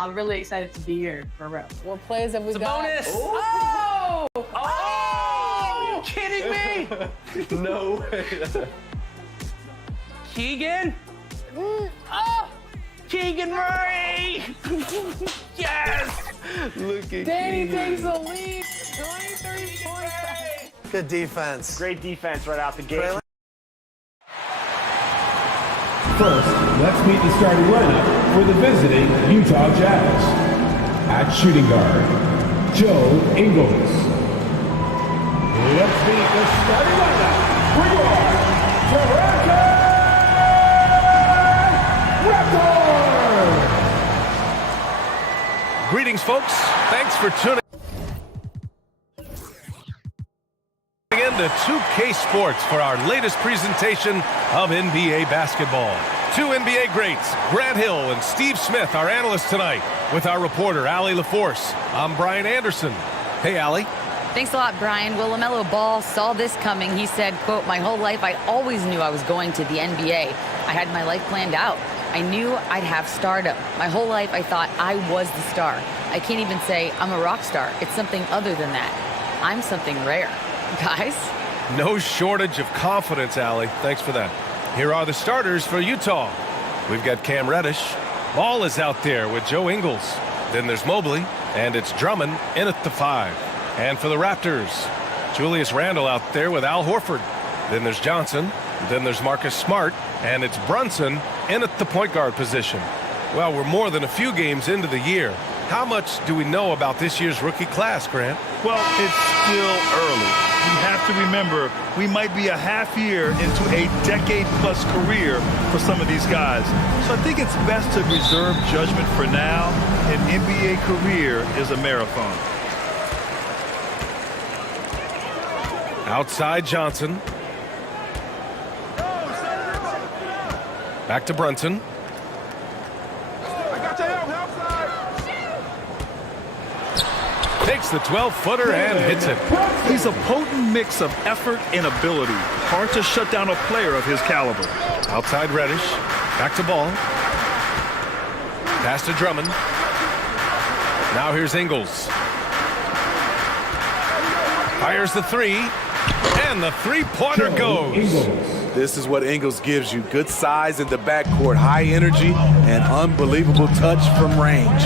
I'm really excited to be here for real. What plays have we got? Bonus. Oh! Oh! Are you kidding me? No way. Keegan? Oh! Keegan Murray! Yes! Look at Danny Keegan. takes the lead. 23 points. Good defense. Great defense right out the gate. First, let's meet the starting lineup for the visiting Utah Jazz. At shooting guard, Joe Ingles. Let's meet the starting lineup for your Toronto Raptors. Greetings, folks. Thanks for tuning in to 2K Sports for our latest presentation of NBA basketball. Two NBA greats, Grant Hill and Steve Smith, our analysts tonight, with our reporter, Allie LaForce. I'm Brian Anderson. Hey, Allie. Thanks a lot, Brian. Well, LaMelo Ball saw this coming. He said, quote, "My whole life I always knew I was going to the NBA. I had my life planned out. I knew I'd have stardom. My whole life I thought I was the star. I can't even say I'm a rock star. It's something other than that. I'm something rare." Guys? No shortage of confidence, Allie. Thanks for that. Here are the starters for Utah. We've got Cam Reddish. Ball is out there with Joe Ingles. Then there's Mobley, and it's Drummond in at the 5. And for the Raptors, Julius Randle out there with Al Horford. Then there's Johnson. Then there's Marcus Smart, and it's Brunson in at the point guard position. Well, we're more than a few games into the year. How much do we know about this year's rookie class, Grant? Well, it's still early. You have to remember, we might be a half year into a decade-plus career for some of these guys. So I think it's best to reserve judgment for now. An NBA career is a marathon. Outside Johnson. Back to Brunson. Takes the 12-footer and hits it. He's a potent mix of effort and ability. Hard to shut down a player of his caliber. Outside Reddish. Back to Ball. Pass to Drummond. Now here's Ingles. Fires the 3. And the three-pointer goes. This is what Ingles gives you. Good size in the backcourt, high energy, and unbelievable touch from range.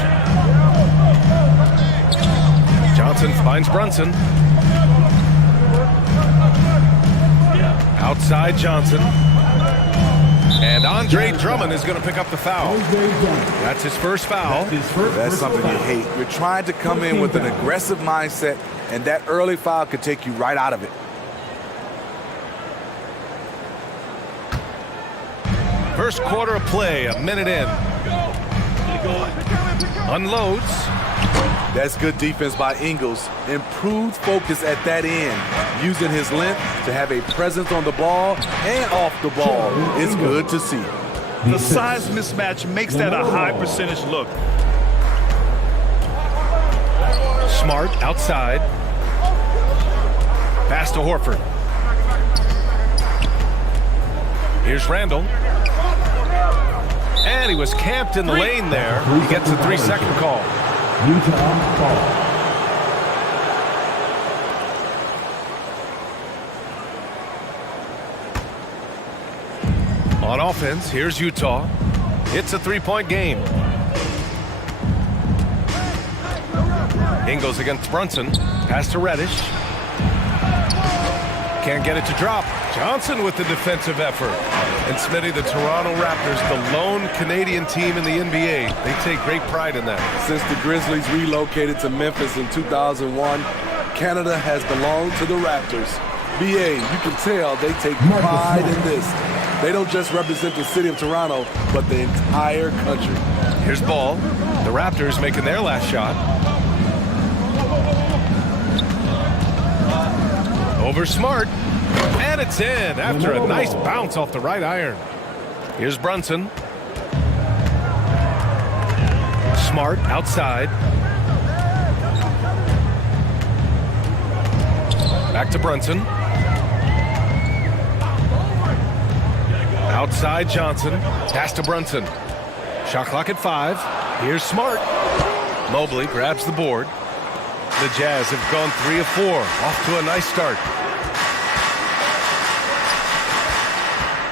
Johnson finds Brunson. Outside Johnson. And Andre Drummond is going to pick up the foul. That's his first foul. That's something you hate. You're trying to come in with an aggressive mindset, and that early foul could take you right out of it. First quarter of play, a minute in. Unloads. That's good defense by Ingles. Improved focus at that end. Using his length to have a presence on the ball and off the ball. It's good to see. The size mismatch makes that a high percentage look. Smart outside. Pass to Horford. Here's Randle. And he was camped in the lane there. He gets a 3-second call. Utah ball. On offense, here's Utah. It's a 3-point game. Ingles against Brunson. Pass to Reddish. Can't get it to drop. Johnson with the defensive effort. And Smitty, the Toronto Raptors, the lone Canadian team in the NBA. They take great pride in that. Since the Grizzlies relocated to Memphis in 2001, Canada has belonged to the Raptors. BA, you can tell they take pride in this. They don't just represent the city of Toronto, but the entire country. Here's Ball. The Raptors making their last shot. Over Smart. And it's in after a nice bounce off the right iron. Here's Brunson. Smart outside. Back to Brunson. Outside Johnson. Pass to Brunson. Shot clock at 5. Here's Smart. Mobley grabs the board. The Jazz have gone 3 of 4. Off to a nice start.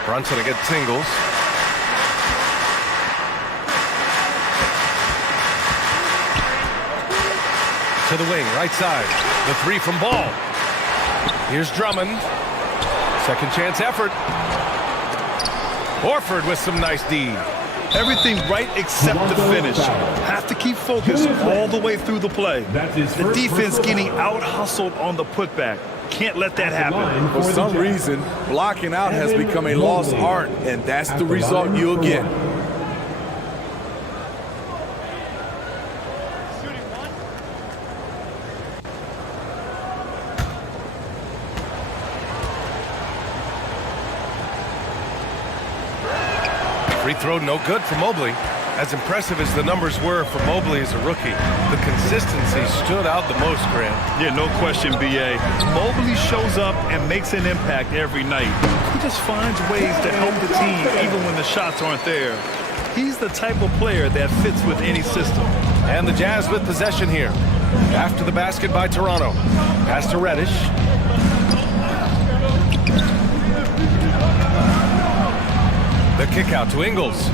Brunson against Ingles. To the wing, right side. The 3 from Ball. Here's Drummond. Second chance effort. Horford with some nice D. Everything right except the finish. Have to keep focused all the way through the play. The defense getting out-hustled on the putback. Can't let that happen. For some reason, blocking out has become a lost art, and that's the result you'll get. Free throw no good for Mobley. As impressive as the numbers were for Mobley as a rookie, the consistency stood out the most, Grant. Yeah, no question, B.A. Mobley shows up and makes an impact every night. He just finds ways to help the team even when the shots aren't there. He's the type of player that fits with any system. And the Jazz with possession here. After the basket by Toronto. Pass to Reddish. The kick out to Ingles.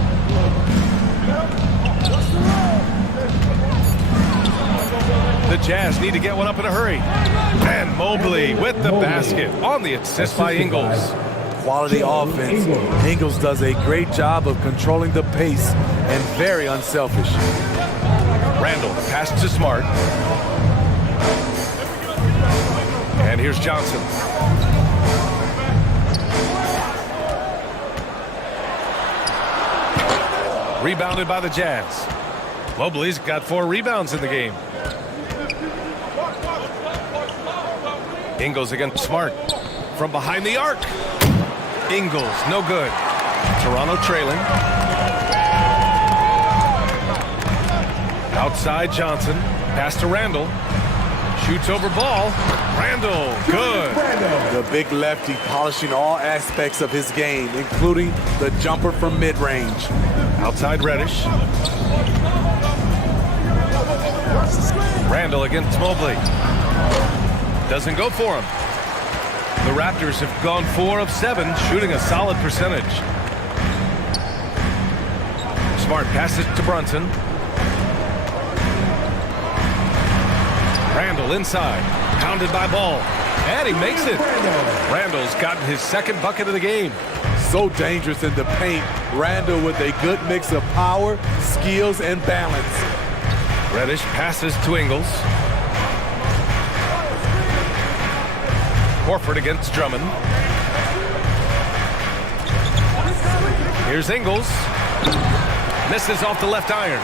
The Jazz need to get one up in a hurry. And Mobley with the basket on the assist by Ingles. Quality offense. Ingles does a great job of controlling the pace and very unselfish. Randall, the pass to Smart. And here's Johnson. Rebounded by the Jazz. Mobley's got 4 rebounds in the game. Ingles against Smart. From behind the arc. Ingles, no good. Toronto trailing. Outside Johnson. Pass to Randall. Shoots over Ball. Randall, good. The big lefty polishing all aspects of his game, including the jumper from mid-range. Outside Reddish. Randall against Mobley. Doesn't go for him. The Raptors have gone 4 of 7, shooting a solid percentage. Smart passes to Brunson. Randall inside. Pounded by Ball. And he makes it. Randall's gotten his second bucket of the game. So dangerous in the paint. Randall with a good mix of power, skills, and balance. Reddish passes to Ingles. Horford against Drummond. Here's Ingles. Misses off the left iron.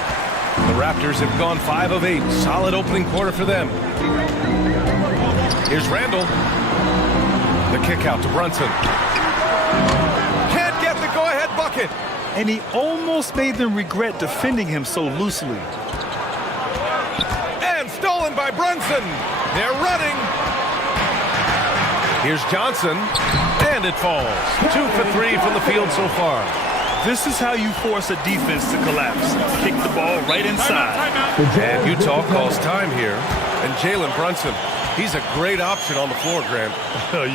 The Raptors have gone 5 of 8. Solid opening quarter for them. Here's Randall. The kick out to Brunson. Can't get the go-ahead bucket. And he almost made them regret defending him so loosely. And stolen by Brunson. They're running. Here's Johnson. And it falls. 2 for 3 from the field so far. This is how you force a defense to collapse. Kick the ball right inside. And Utah calls time here. And Jalen Brunson, he's a great option on the floor, Grant.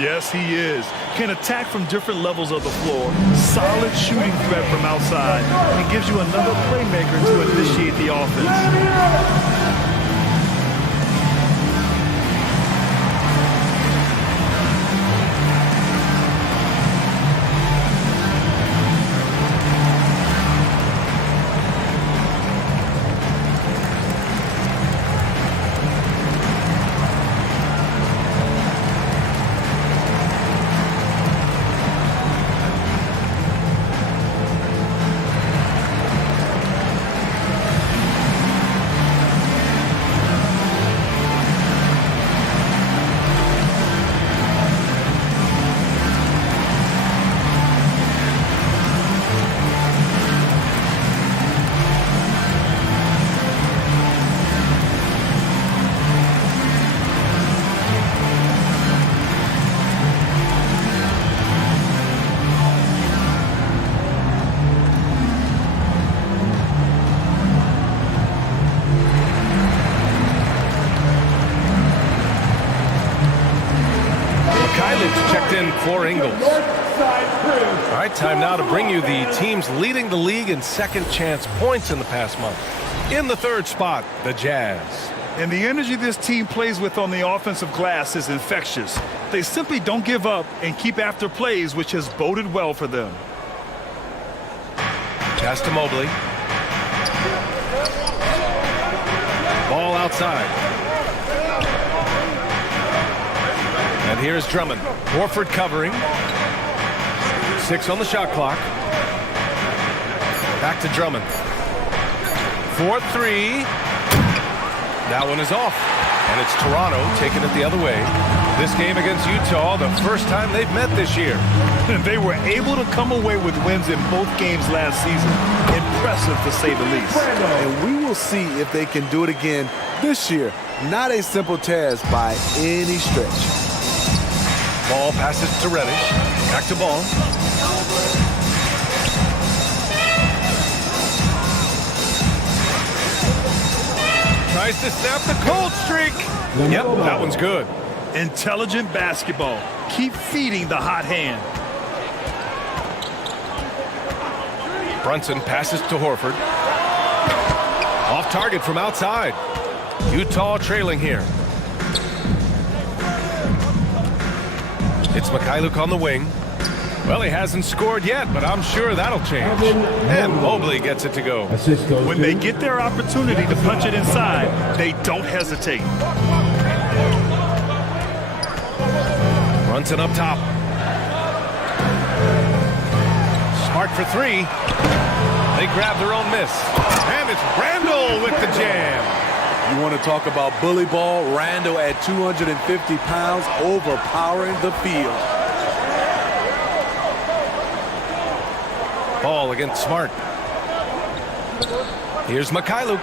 Yes, he is. Can attack from different levels of the floor. Solid shooting threat from outside. And gives you another playmaker to initiate the offense. Mikhailuk checked in for Ingles. All right, time now to bring you the teams leading the league in second chance points in the past month. In the third spot, the Jazz. And the energy this team plays with on the offensive glass is infectious. They simply don't give up and keep after plays, which has boded well for them. Pass to Mobley. Ball outside. And here's Drummond. Horford covering. 6 on the shot clock. Back to Drummond. 4-3. That one is off. And it's Toronto taking it the other way. This game against Utah, the first time they've met this year. And they were able to come away with wins in both games last season. Impressive, to say the least. And we will see if they can do it again this year. Not a simple task by any stretch. Ball passes to Reddish. Back to Ball. Tries to snap the cold streak. Yep, that one's good. Intelligent basketball. Keep feeding the hot hand. Brunson passes to Horford. Off target from outside. Utah trailing here. It's Mikhailuk on the wing. Well, he hasn't scored yet, but I'm sure that'll change. And Mobley gets it to go. When they get their opportunity to punch it inside, they don't hesitate. Brunson up top. Smart for 3. They grab their own miss. And it's Randall with the jam. You want to talk about bully ball? Randall at 250 pounds, overpowering the field. Ball against Smart. Here's Mikhailuk.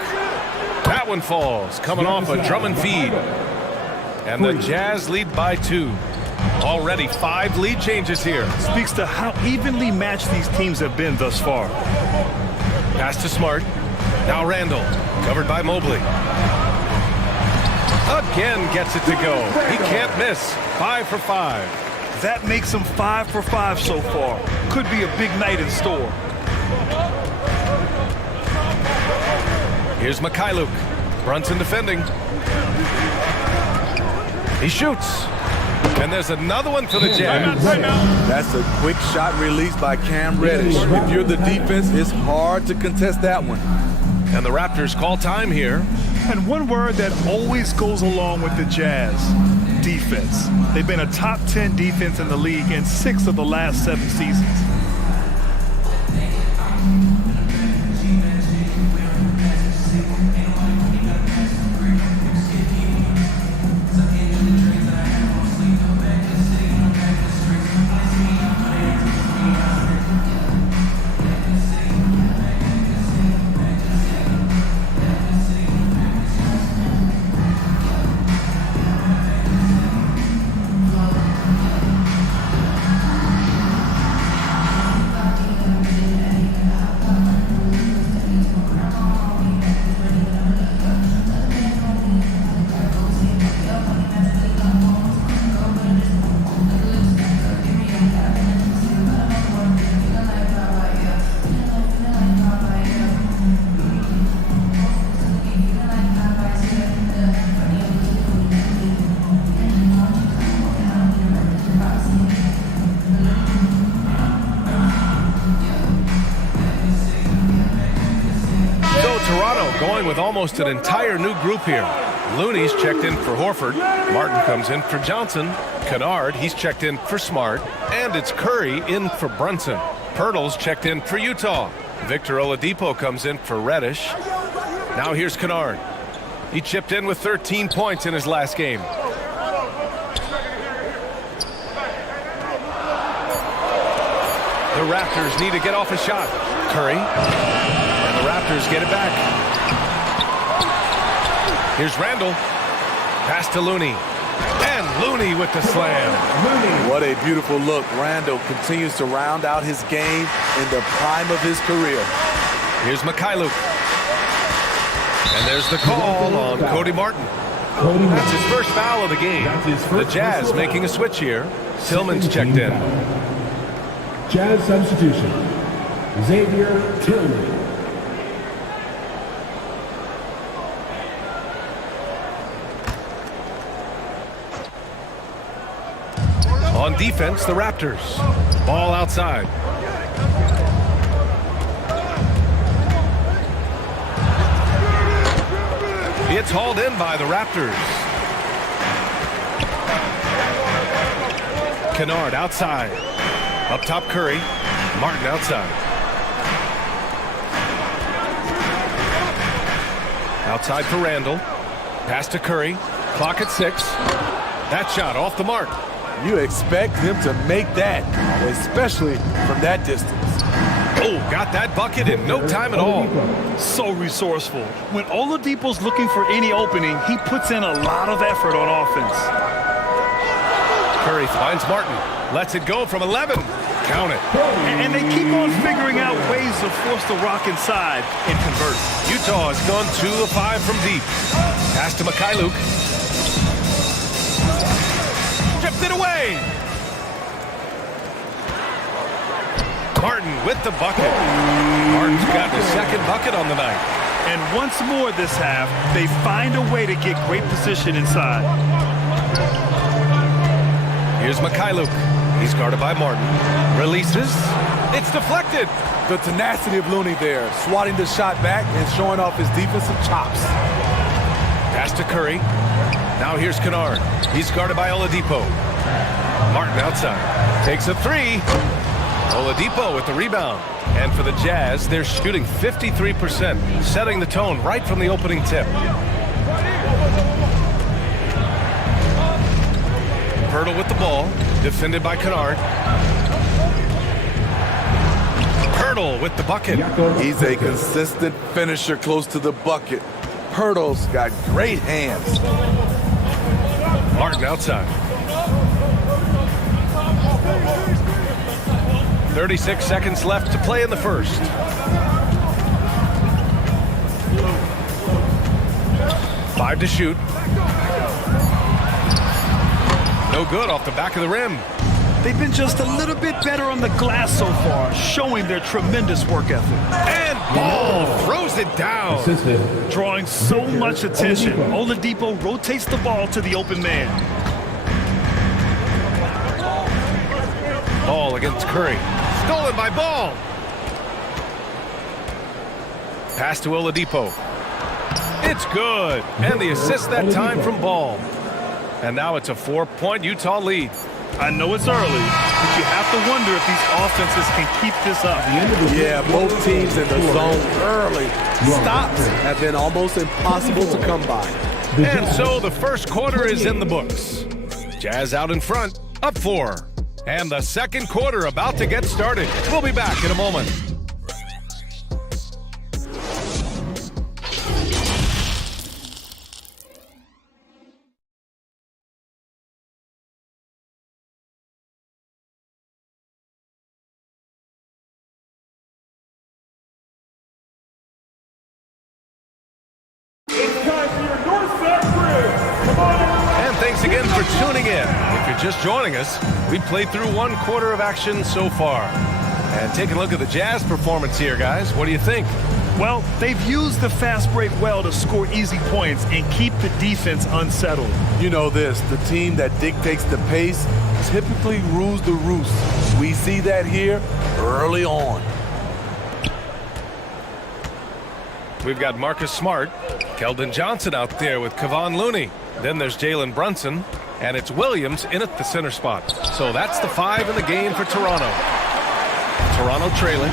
That one falls, coming off a Drummond feed. And the Jazz lead by 2. Already 5 lead changes here. Speaks to how evenly matched these teams have been thus far. Pass to Smart. Now Randall, covered by Mobley. Again gets it to go. He can't miss. 5 for 5. That makes him 5 for 5 so far. Could be a big night in store. Here's Mikhailuk. Brunson defending. He shoots. And there's another one for the Jazz. That's a quick shot released by Cam Reddish. If you're the defense, it's hard to contest that one. And the Raptors call time here. And one word that always goes along with the Jazz: defense. They've been a top 10 defense in the league in 6 of the last 7 seasons. Going with almost an entire new group here. Looney's checked in for Horford. Martin comes in for Johnson. Kennard, he's checked in for Smart. And it's Curry in for Brunson. Pirtle's checked in for Utah. Victor Oladipo comes in for Reddish. Now here's Kennard. He chipped in with 13 points in his last game. The Raptors need to get off a shot. Curry. And the Raptors get it back. Here's Randall. Pass to Looney. And Looney with the slam. What a beautiful look. Randall continues to round out his game in the prime of his career. Here's Mikhailuk. And there's the call on Cody Martin. That's his first foul of the game. The Jazz making a switch here. Tillman's checked in. Jazz substitution. Xavier Tillman. On defense, the Raptors. Ball outside. It's hauled in by the Raptors. Kennard outside. Up top, Curry. Martin outside. Outside for Randall. Pass to Curry. Clock at 6. That shot off the mark. You expect him to make that, especially from that distance. Oh, got that bucket in no time at all. So resourceful. When Oladipo's looking for any opening, he puts in a lot of effort on offense. Curry finds Martin. Lets it go from 11. Count it. And they keep on figuring out ways to force the rock inside and convert. Utah has gone 2 of 5 from deep. Pass to Mikhailuk. Stripped it away. Martin with the bucket. Martin's got the second bucket on the night. And once more this half, they find a way to get great position inside. Here's Mikhailuk. He's guarded by Martin. Releases. It's deflected. The tenacity of Looney there, swatting the shot back and showing off his defensive chops. Pass to Curry. Now here's Kennard. He's guarded by Oladipo. Martin outside. Takes a 3. Oladipo with the rebound. And for the Jazz, they're shooting 53%, setting the tone right from the opening tip. Pirtle with the ball, defended by Kennard. Pirtle with the bucket. He's a consistent finisher close to the bucket. Pirtle's got great hands. Martin outside. 36 seconds left to play in the first. Five to shoot. No good off the back of the rim. They've been just a little bit better on the glass so far, showing their tremendous work ethic. And Ball throws it down. Drawing so much attention. Oladipo rotates the ball to the open man. Ball against Curry. Stolen by Ball. Pass to Oladipo. It's good. And the assist that time from Ball. And now it's a 4-point Utah lead. I know it's early, but you have to wonder if these offenses can keep this up. Yeah, both teams in the zone early. Stops have been almost impossible to come by. And so the first quarter is in the books. Jazz out in front, up 4. And the second quarter about to get started. We'll be back in a moment. And thanks again for tuning in. If you're just joining us, we played through 1 quarter of action so far. And take a look at the Jazz performance here, guys. What do you think? Well, they've used the fast break well to score easy points and keep the defense unsettled. You know this, the team that dictates the pace typically rules the roost. We see that here early on. We've got Marcus Smart, Keldon Johnson out there with Kevon Looney. Then there's Jalen Brunson, and it's Williams in at the center spot. So that's the 5 in the game for Toronto. Toronto trailing.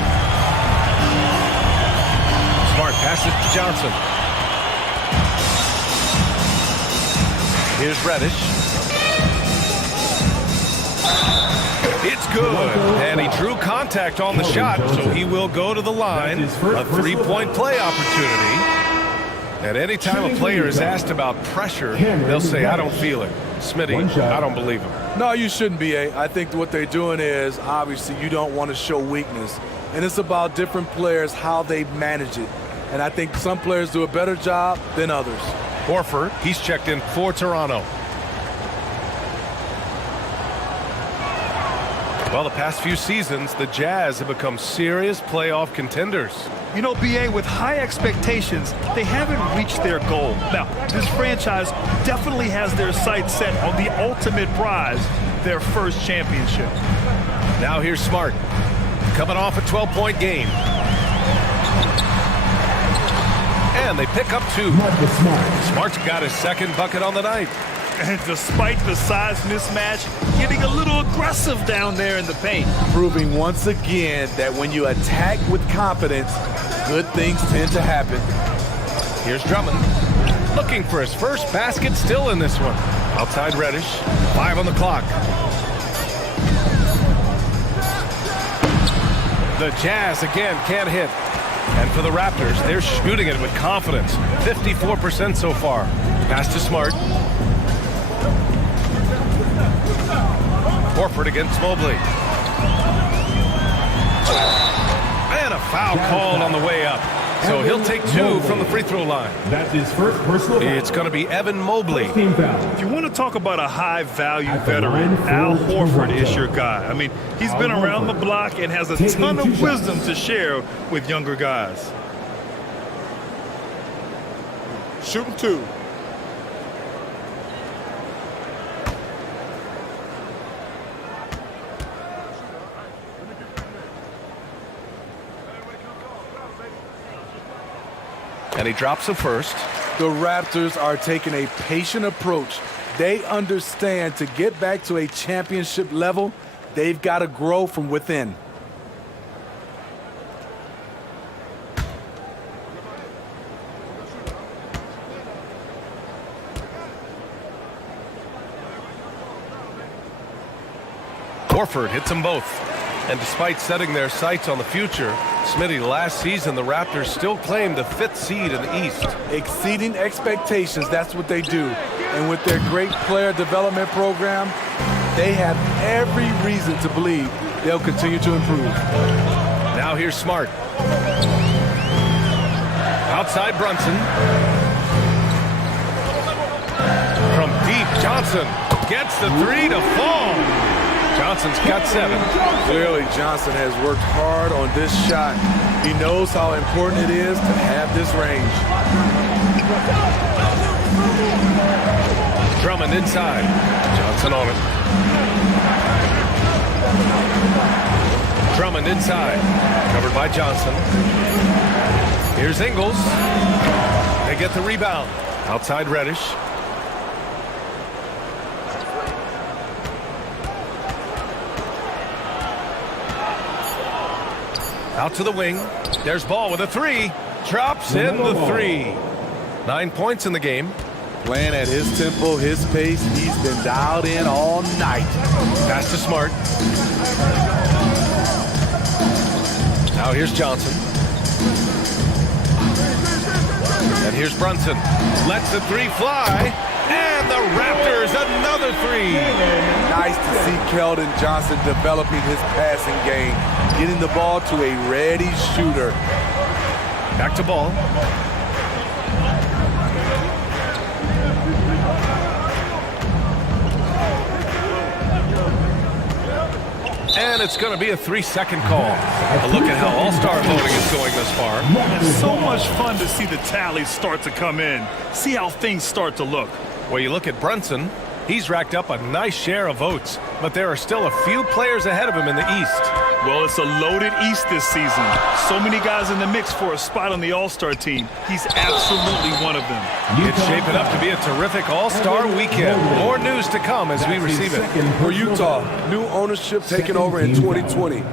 Smart passes to Johnson. Here's Reddish. It's good, and he drew contact on the shot, so he will go to the line. A 3-point play opportunity. And anytime a player is asked about pressure, they'll say, I don't feel it. Smitty, I don't believe him. No, you shouldn't be, I think what they're doing is, obviously, you don't want to show weakness. And it's about different players, how they manage it. And I think some players do a better job than others. Horford, he's checked in for Toronto. Well, the past few seasons, the Jazz have become serious playoff contenders. You know, BA, with high expectations, they haven't reached their goal. Now, this franchise definitely has their sights set on the ultimate prize, their first championship. Now here's Smart, coming off a 12-point game. And they pick up 2. Smart's got his second bucket on the night. And despite the size mismatch, getting a little aggressive down there in the paint. Proving once again that when you attack with confidence, good things tend to happen. Here's Drummond, looking for his first basket, still in this one. Outside Reddish, 5 on the clock. The Jazz again can't hit. And for the Raptors, they're shooting it with confidence. 54% so far. Pass to Smart. Horford against Mobley. And a foul called on the way up. So he'll take 2 from the free throw line. That's his first personal foul. It's going to be Evan Mobley. If you want to talk about a high-value veteran, Al Horford is your guy. I mean, he's been around the block and has a ton of wisdom to share with younger guys. Shooting 2. And he drops the first. The Raptors are taking a patient approach. They understand to get back to a championship level, they've got to grow from within. Horford hits them both. And despite setting their sights on the future, Smitty, last season the Raptors still claimed the 5th seed in the East. Exceeding expectations, that's what they do. And with their great player development program, they have every reason to believe they'll continue to improve. Now here's Smart. Outside Brunson. From deep, Johnson gets the 3 to fall. Johnson's got 7. Clearly, Johnson has worked hard on this shot. He knows how important it is to have this range. Drummond inside. Johnson on it. Drummond inside. Covered by Johnson. Here's Ingles. They get the rebound. Outside Reddish. Out to the wing. There's Ball with a 3. Drops in the 3. 9 points in the game. Playing at his tempo, his pace. He's been dialed in all night. Pass to Smart. Now here's Johnson. And here's Brunson. Lets the 3 fly. And the Raptors another 3. Nice to see Keldon Johnson developing his passing game. Getting the ball to a ready shooter. Back to Ball. And it's going to be a 3-second call. A look at how all-star voting is going this far. It's so much fun to see the tallies start to come in. See how things start to look. Well, you look at Brunson. He's racked up a nice share of votes, but there are still a few players ahead of him in the East. Well, it's a loaded East this season. So many guys in the mix for a spot on the All-Star team. He's absolutely one of them. It's shaping up to be a terrific All-Star weekend. More news to come as we receive it. For Utah, new ownership taking over in 2020.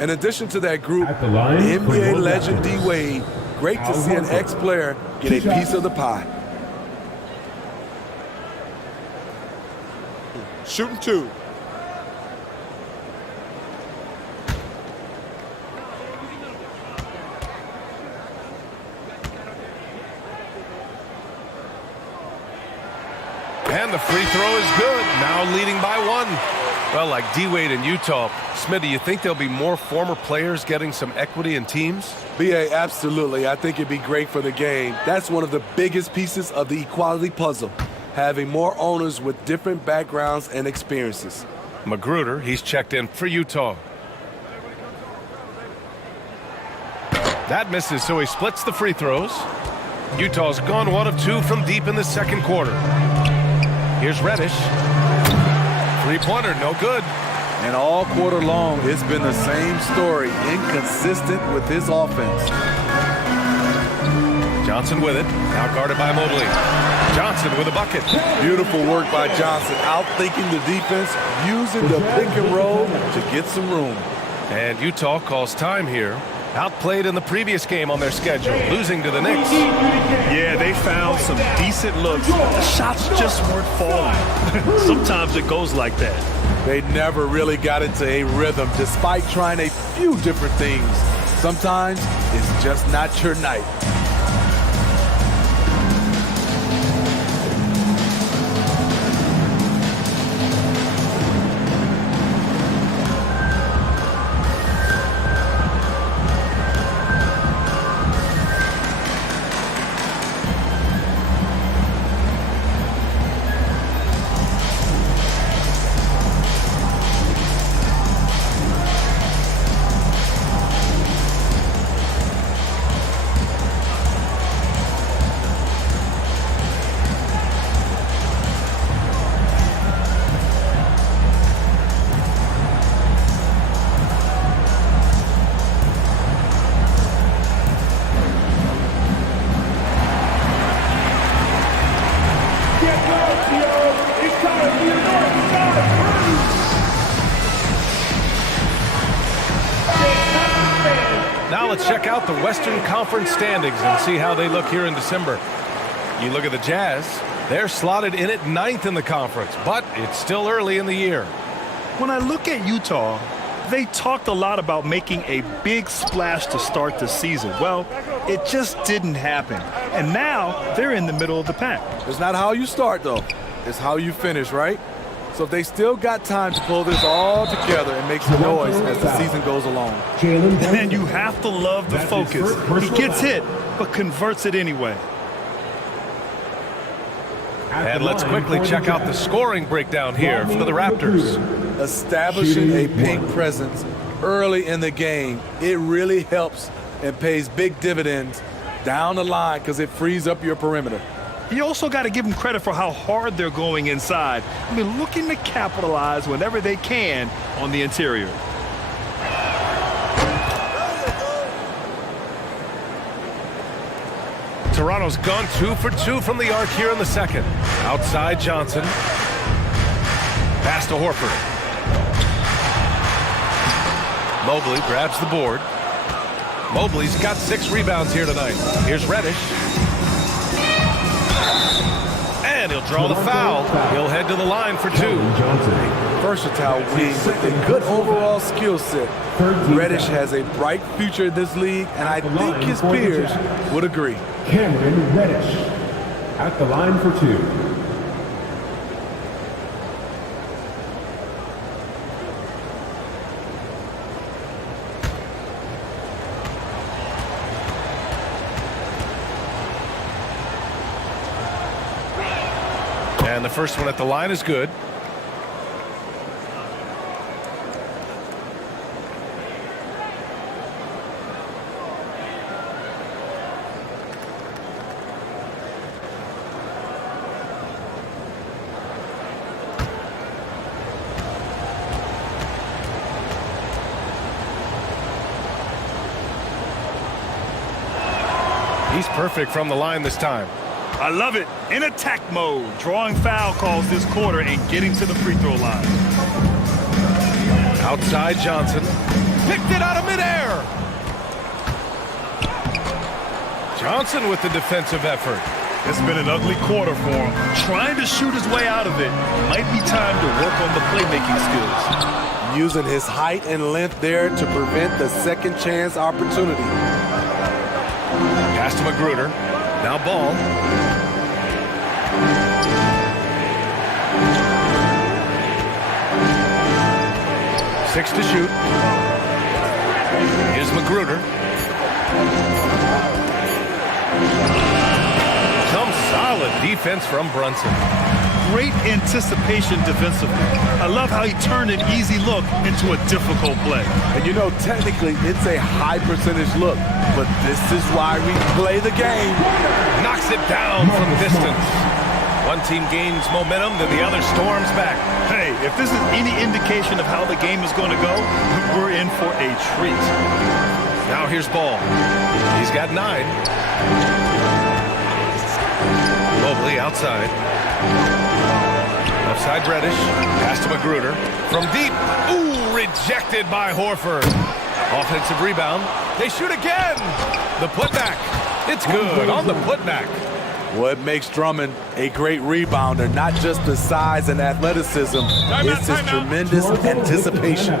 In addition to that group, NBA legend D. Wade. Great to see an ex-player get a piece of the pie. Shooting 2. And the free throw is good. Now leading by 1. Well, like D-Wade in Utah, Smith, do you think there'll be more former players getting some equity in teams? B.A., absolutely. I think it'd be great for the game. That's one of the biggest pieces of the equality puzzle, having more owners with different backgrounds and experiences. Magruder, he's checked in for Utah. That misses, so he splits the free throws. Utah's gone 1 of 2 from deep in the second quarter. Here's Reddish. Three-pointer, no good. And all quarter long, it's been the same story, inconsistent with his offense. Johnson with it, now guarded by Mobley. Johnson with a bucket. Beautiful work by Johnson, outthinking the defense, using the pick and roll to get some room. And Utah calls time here. Outplayed in the previous game on their schedule, losing to the Knicks. Yeah, they found some decent looks. The shots just weren't falling. Sometimes it goes like that. They never really got into a rhythm despite trying a few different things. Sometimes it's just not your night. Now let's check out the Western Conference standings and see how they look here in December. You look at the Jazz, they're slotted in at 9th in the conference, but it's still early in the year. When I look at Utah, they talked a lot about making a big splash to start the season. Well, it just didn't happen. And now they're in the middle of the pack. It's not how you start, though. It's how you finish, right? So if they still got time to pull this all together and make some noise as the season goes along. And you have to love the focus. He gets hit, but converts it anyway. And let's quickly check out the scoring breakdown here for the Raptors. Establishing a paint presence early in the game, it really helps and pays big dividends down the line because it frees up your perimeter. You also got to give them credit for how hard they're going inside. I mean, looking to capitalize whenever they can on the interior. Toronto's gone 2 for 2 from the arc here in the second. Outside Johnson. Pass to Horford. Mobley grabs the board. Mobley's got 6 rebounds here tonight. Here's Reddish. And he'll draw the foul. He'll head to the line for 2. Versatile wing with a good overall skill set. Reddish has a bright future in this league, and I think his peers would agree. Cameron Reddish at the line for 2. And the first one at the line is good. He's perfect from the line this time. I love it. In attack mode, drawing foul calls this quarter and getting to the free throw line. Outside Johnson. Picked it out of midair. Johnson with the defensive effort. It's been an ugly quarter for him. Trying to shoot his way out of it. Might be time to work on the playmaking skills. Using his height and length there to prevent the second chance opportunity. Pass to Magruder. Now Ball. 6 to shoot. Here's Magruder. Some solid defense from Brunson. Great anticipation defensively. I love how he turned an easy look into a difficult play. And you know, technically, it's a high percentage look, but this is why we play the game. Knocks it down from distance. One team gains momentum, then the other storms back. Hey, if this is any indication of how the game is going to go, we're in for a treat. Now here's Ball. He's got 9. Mobley outside. Left side Reddish. Pass to Magruder. From deep. Ooh, rejected by Horford. Offensive rebound. They shoot again. The putback. It's good on the putback. What makes Drummond a great rebounder, not just the size and athleticism, it's his tremendous anticipation.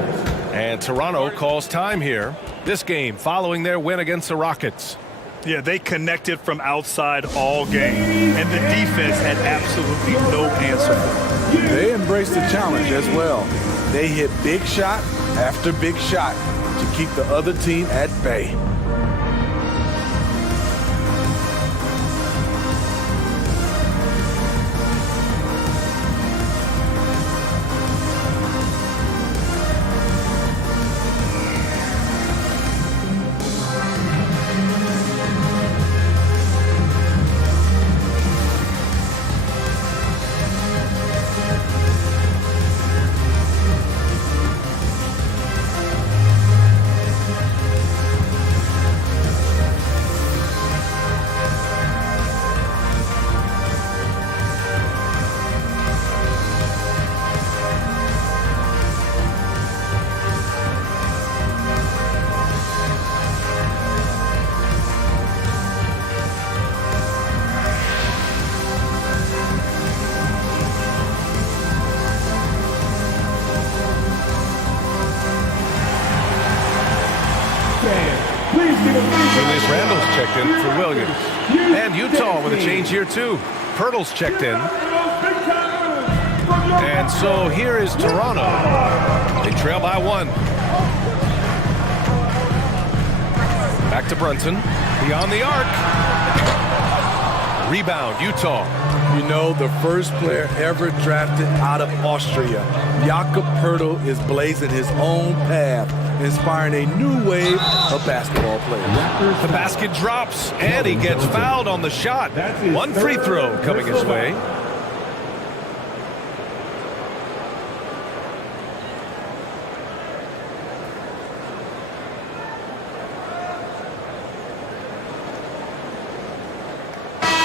And Toronto calls time here. This game following their win against the Rockets. Yeah, they connected from outside all game, and the defense had absolutely no answer for it. They embraced the challenge as well. They hit big shot after big shot to keep the other team at bay. Julius Randle's checked in for Williams. And Utah with a change here too. Pirtle's checked in. And so here is Toronto. They trail by 1. Back to Brunson. Beyond the arc. Rebound, Utah. You know, the first player ever drafted out of Austria, Jakob Poeltl, is blazing his own path, inspiring a new wave of basketball players. The basket drops, and he gets fouled on the shot. 1 free throw coming his way.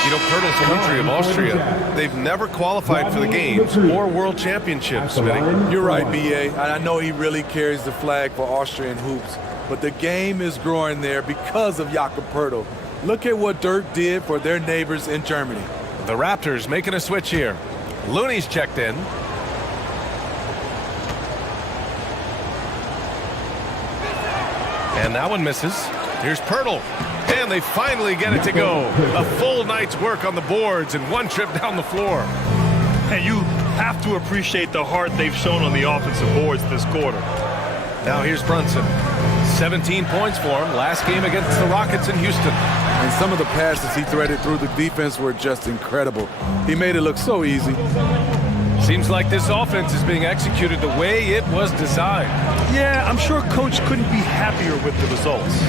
You know, Pirtle's the country of Austria. They've never qualified for the games or world championships, Smitty. You're right, B.A. And I know he really carries the flag for Austrian hoops. But the game is growing there because of Jakob Poeltl. Look at what Dirk did for their neighbors in Germany. The Raptors making a switch here. Looney's checked in. And that one misses. Here's Poeltl. And they finally get it to go. A full night's work on the boards and 1 trip down the floor. And you have to appreciate the heart they've shown on the offensive boards this quarter. Now here's Brunson. 17 points for him last game against the Rockets in Houston. And some of the passes he threaded through the defense were just incredible. He made it look so easy. Seems like this offense is being executed the way it was designed. Yeah, I'm sure Coach couldn't be happier with the results.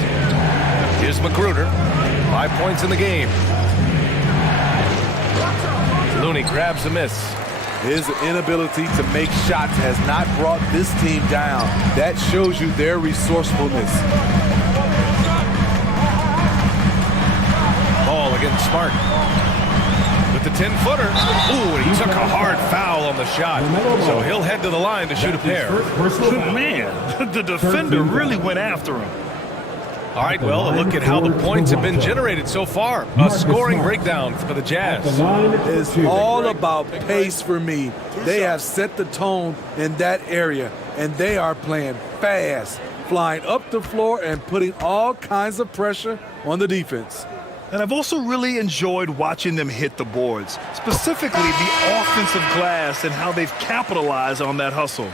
Here's Magruder. 5 points in the game. Looney grabs a miss. His inability to make shots has not brought this team down. That shows you their resourcefulness. Ball against Smart. With the 10-footer. Ooh, and he took a hard foul on the shot. So he'll head to the line to shoot a pair. Man, the defender really went after him. All right, well, a look at how the points have been generated so far. A scoring breakdown for the Jazz. It's all about pace for me. They have set the tone in that area, and they are playing fast, flying up the floor and putting all kinds of pressure on the defense. And I've also really enjoyed watching them hit the boards, specifically the offensive glass and how they've capitalized on that hustle.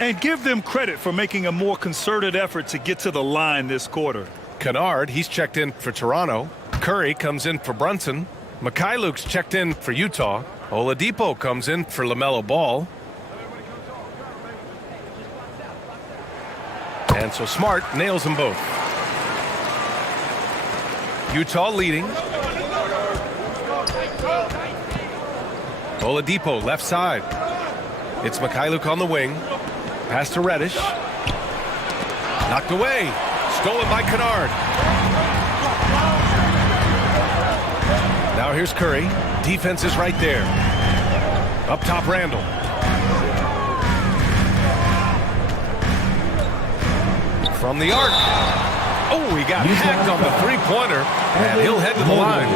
And give them credit for making a more concerted effort to get to the line this quarter. Kennard, he's checked in for Toronto. Curry comes in for Brunson. Mikhailuk's checked in for Utah. Oladipo comes in for LaMelo Ball. And so Smart nails them both. Utah leading. Oladipo left side. It's Mikhailuk on the wing. Pass to Reddish. Knocked away. Stolen by Kennard. Now here's Curry. Defense is right there. Up top, Randall. From the arc. Oh, he got hacked on the three-pointer, and he'll head to the line.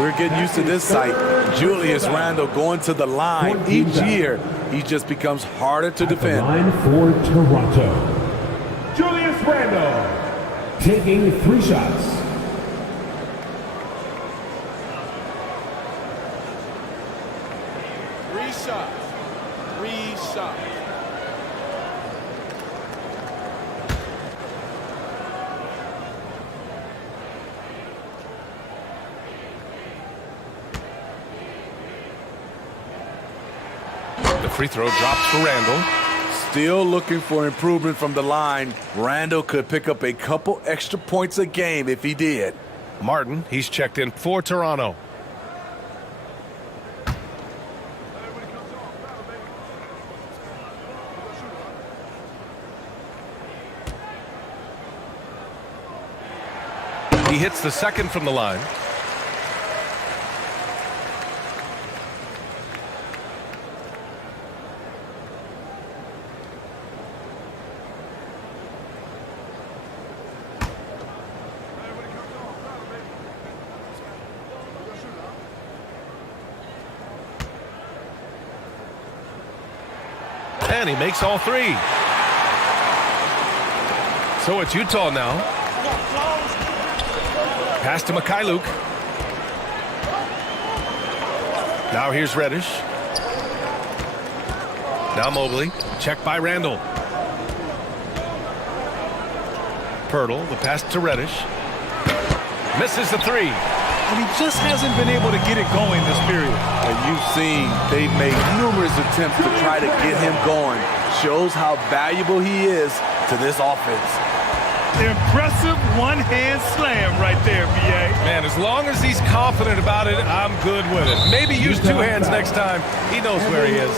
We're getting used to this sight. Julius Randle going to the line. Each year, he just becomes harder to defend. Line for Toronto. Julius Randle taking 3 shots. Three shots. The free throw drops for Randall. Still looking for improvement from the line. Randall could pick up a couple extra points a game if he did. Martin, he's checked in for Toronto. He hits the second from the line. And he makes all 3. So it's Utah now. Pass to Mikhailuk. Now here's Reddish. Now Mobley. Checked by Randall. Pirtle, the pass to Reddish. Misses the 3. And he just hasn't been able to get it going this period. And you've seen they've made numerous attempts to try to get him going. Shows how valuable he is to this offense. Impressive one-hand slam right there, B.A. Man, as long as he's confident about it, I'm good with it. Maybe use 2 hands next time. He knows where he is.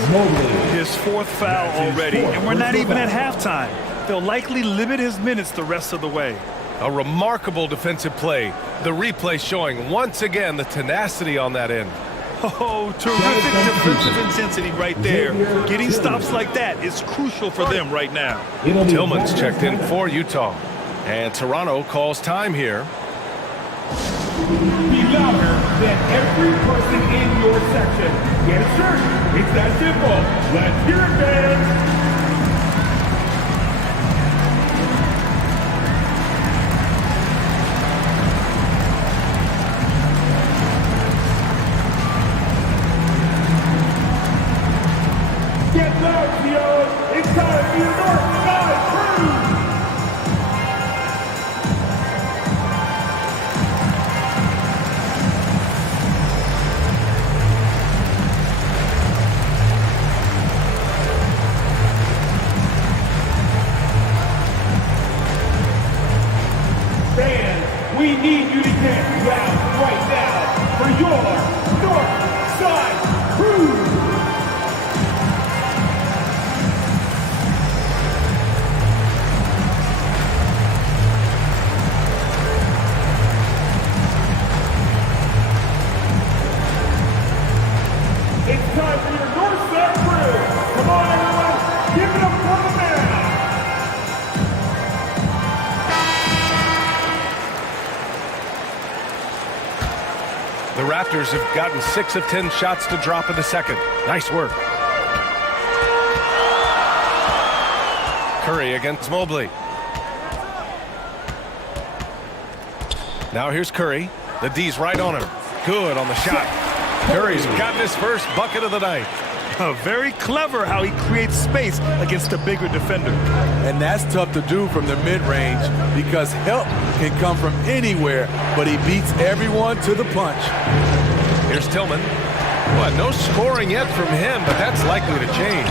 His 4th foul already, and we're not even at halftime. They'll likely limit his minutes the rest of the way. A remarkable defensive play. The replay showing once again the tenacity on that end. Oh, terrific defensive intensity right there. Getting stops like that is crucial for them right now. Tillman's checked in for Utah. And Toronto calls time here. Be louder than every person in your section. Get it certain. It's that simple. Let's hear it, fans. Get loud, Theo. It's time for your North Side Crew. Fans, we need you to get loud right now for your North Side Crew. It's time for your North Side Crew. Come on, everyone. Give it up for the man. The Raptors have gotten 6 of 10 shots to drop in the second. Nice work. Curry against Mobley. Now here's Curry. The D's right on him. Good on the shot. Curry's gotten his first bucket of the night. Very clever how he creates space against a bigger defender. And that's tough to do from the mid-range because help can come from anywhere, but he beats everyone to the punch. Here's Tillman. Well, no scoring yet from him, but that's likely to change.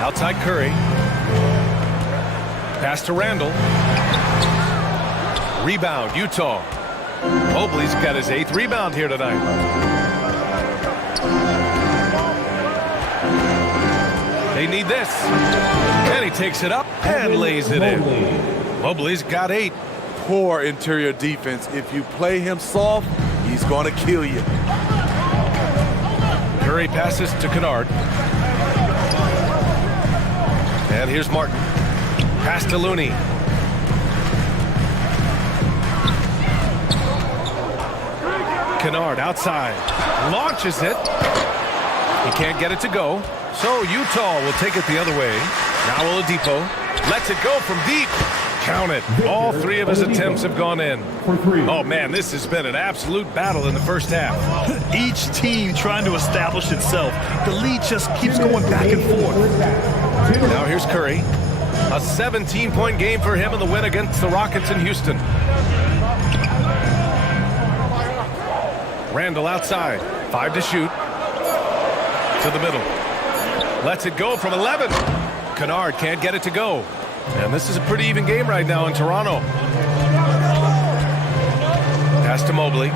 Outside Curry. Pass to Randall. Rebound, Utah. Mobley's got his 8th rebound here tonight. They need this. And he takes it up and lays it in. Mobley's got 8. Poor interior defense. If you play him soft, he's going to kill you. Curry passes to Kennard. And here's Martin. Pass to Looney. Kennard outside. Launches it. He can't get it to go. So Utah will take it the other way. Now Oladipo lets it go from deep. Count it. All 3 of his attempts have gone in. Oh, man, this has been an absolute battle in the first half. Each team trying to establish itself. The lead just keeps going back and forth. Now here's Curry. A 17-point game for him in the win against the Rockets in Houston. Randall outside. 5 to shoot. To the middle. Lets it go from 11. Kennard can't get it to go. And this is a pretty even game right now in Toronto. Pass to Mobley.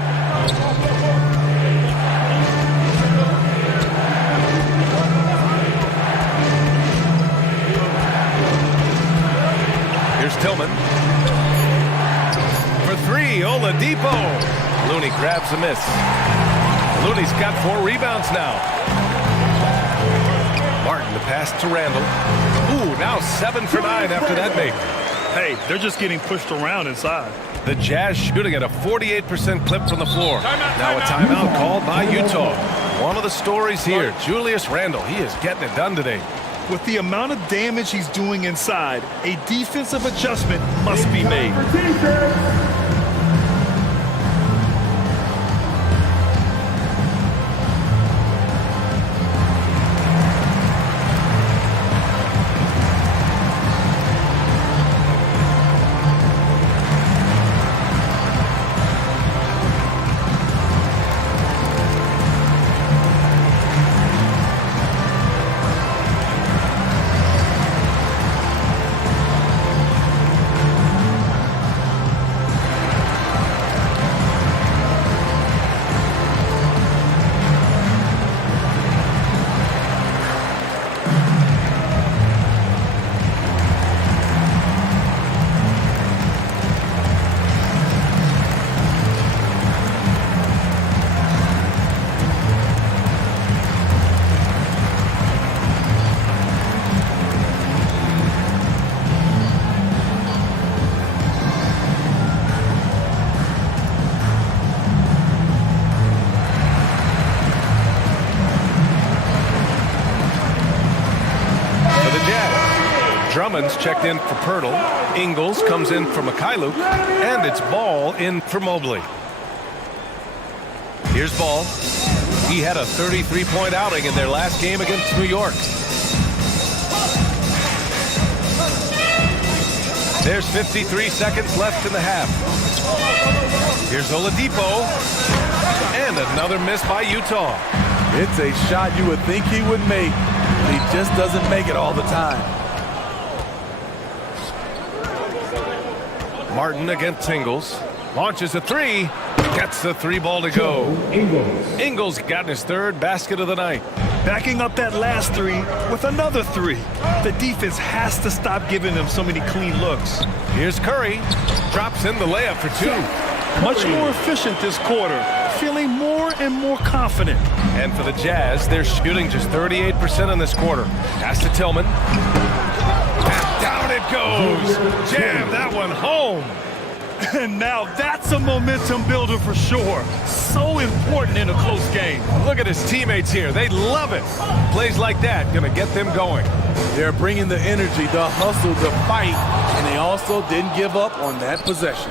Here's Tillman. For 3, Oladipo. Looney grabs a miss. Looney's got 4 rebounds now. Martin, the pass to Randall. Ooh, now 7 for 9 after that make. Hey, they're just getting pushed around inside. The Jazz shooting at a 48% clip from the floor. Now a timeout called by Utah. One of the stories here, Julius Randle. He is getting it done today. With the amount of damage he's doing inside, a defensive adjustment must be made. Drummond's checked in for Pirtle. Ingles comes in for Mikhailuk. And it's Ball in for Mobley. Here's Ball. He had a 33-point outing in their last game against New York. There's 53 seconds left in the half. Here's Oladipo. And another miss by Utah. It's a shot you would think he would make. He just doesn't make it all the time. Martin against Ingles. Launches a 3. Gets the 3 ball to go. Ingles got his 3rd basket of the night. Backing up that last 3 with another 3. The defense has to stop giving them so many clean looks. Here's Curry. Drops in the layup for 2. Much more efficient this quarter. Feeling more and more confident. And for the Jazz, they're shooting just 38% in this quarter. Pass to Tillman. And down it goes. Jam that one home. And now that's a momentum builder for sure. So important in a close game. Look at his teammates here. They love it. Plays like that going to get them going. They're bringing the energy, the hustle, the fight, and they also didn't give up on that possession.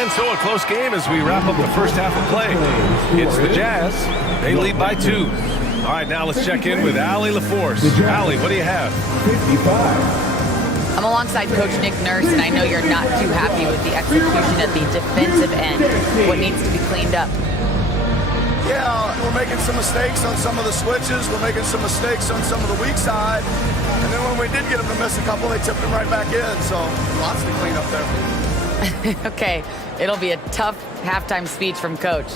And so a close game as we wrap up the first half of play. It's the Jazz. They lead by 2. All right, now let's check in with Allie LaForce. Allie, what do you have? 55. I'm alongside Coach Nick Nurse, and I know you're not too happy with the execution at the defensive end. What needs to be cleaned up? Yeah, we're making some mistakes on some of the switches. We're making some mistakes on some of the weak side. And then when we did get them to miss a couple, they tipped them right back in. So lots to clean up there. Okay, it'll be a tough halftime speech from Coach.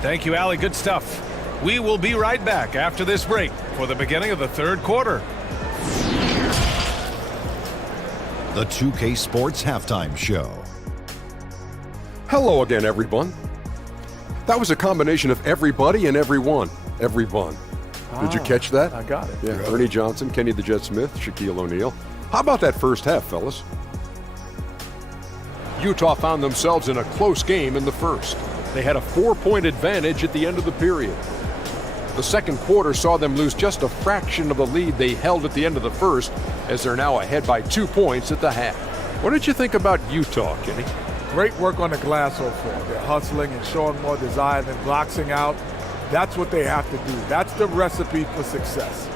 Thank you, Allie. Good stuff. We will be right back after this break for the beginning of the third quarter. The 2K Sports Halftime Show. Hello again, everyone. That was a combination of everybody and everyone. Everyone. Did you catch that? I got it. Yeah, Ernie Johnson, Kenny the Jet Smith, Shaquille O'Neal. How about that first half, fellas? Utah found themselves in a close game in the first. They had a 4-point advantage at the end of the period. The second quarter saw them lose just a fraction of the lead they held at the end of the first, as they're now ahead by 2 points at the half. What did you think about Utah, Kenny? Great work on the glass so far. They're hustling and showing more desire than boxing out. That's what they have to do. That's the recipe for success.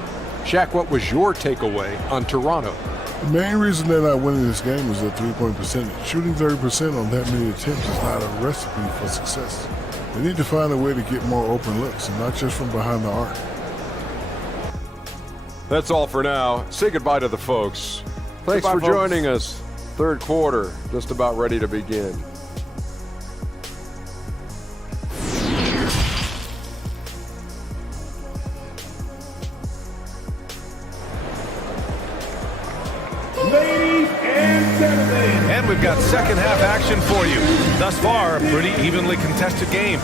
Shaq, what was your takeaway on Toronto? The main reason they're not winning this game is their three-point percentage. Shooting 30% on that many attempts is not a recipe for success. They need to find a way to get more open looks, and not just from behind the arc. That's all for now. Say goodbye to the folks. Thanks for joining us. Third quarter, just about ready to begin. Ladies and gentlemen. And we've got second half action for you. Thus far, a pretty evenly contested game.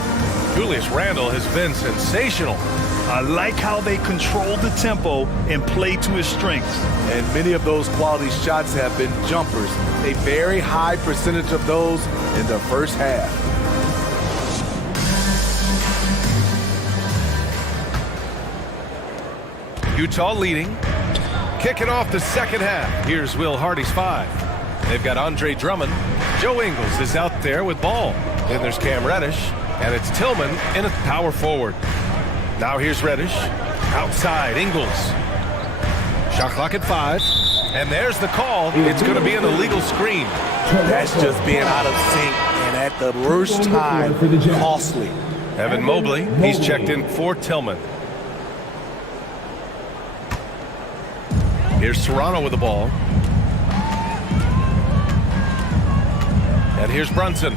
Julius Randle has been sensational. I like how they control the tempo and play to his strengths. And many of those quality shots have been jumpers. A very high percentage of those in the first half. Utah leading. Kicking off the second half. Here's Will Hardy's 5. They've got Andre Drummond. Joe Ingles is out there with ball. Then there's Cam Reddish. And it's Tillman in a power forward. Now here's Reddish. Outside, Ingles. Shot clock at 5. And there's the call. It's going to be an illegal screen. That's just being out of sync and at the worst time, costly. Evan Mobley, he's checked in for Tillman. Here's Toronto with the ball. And here's Brunson.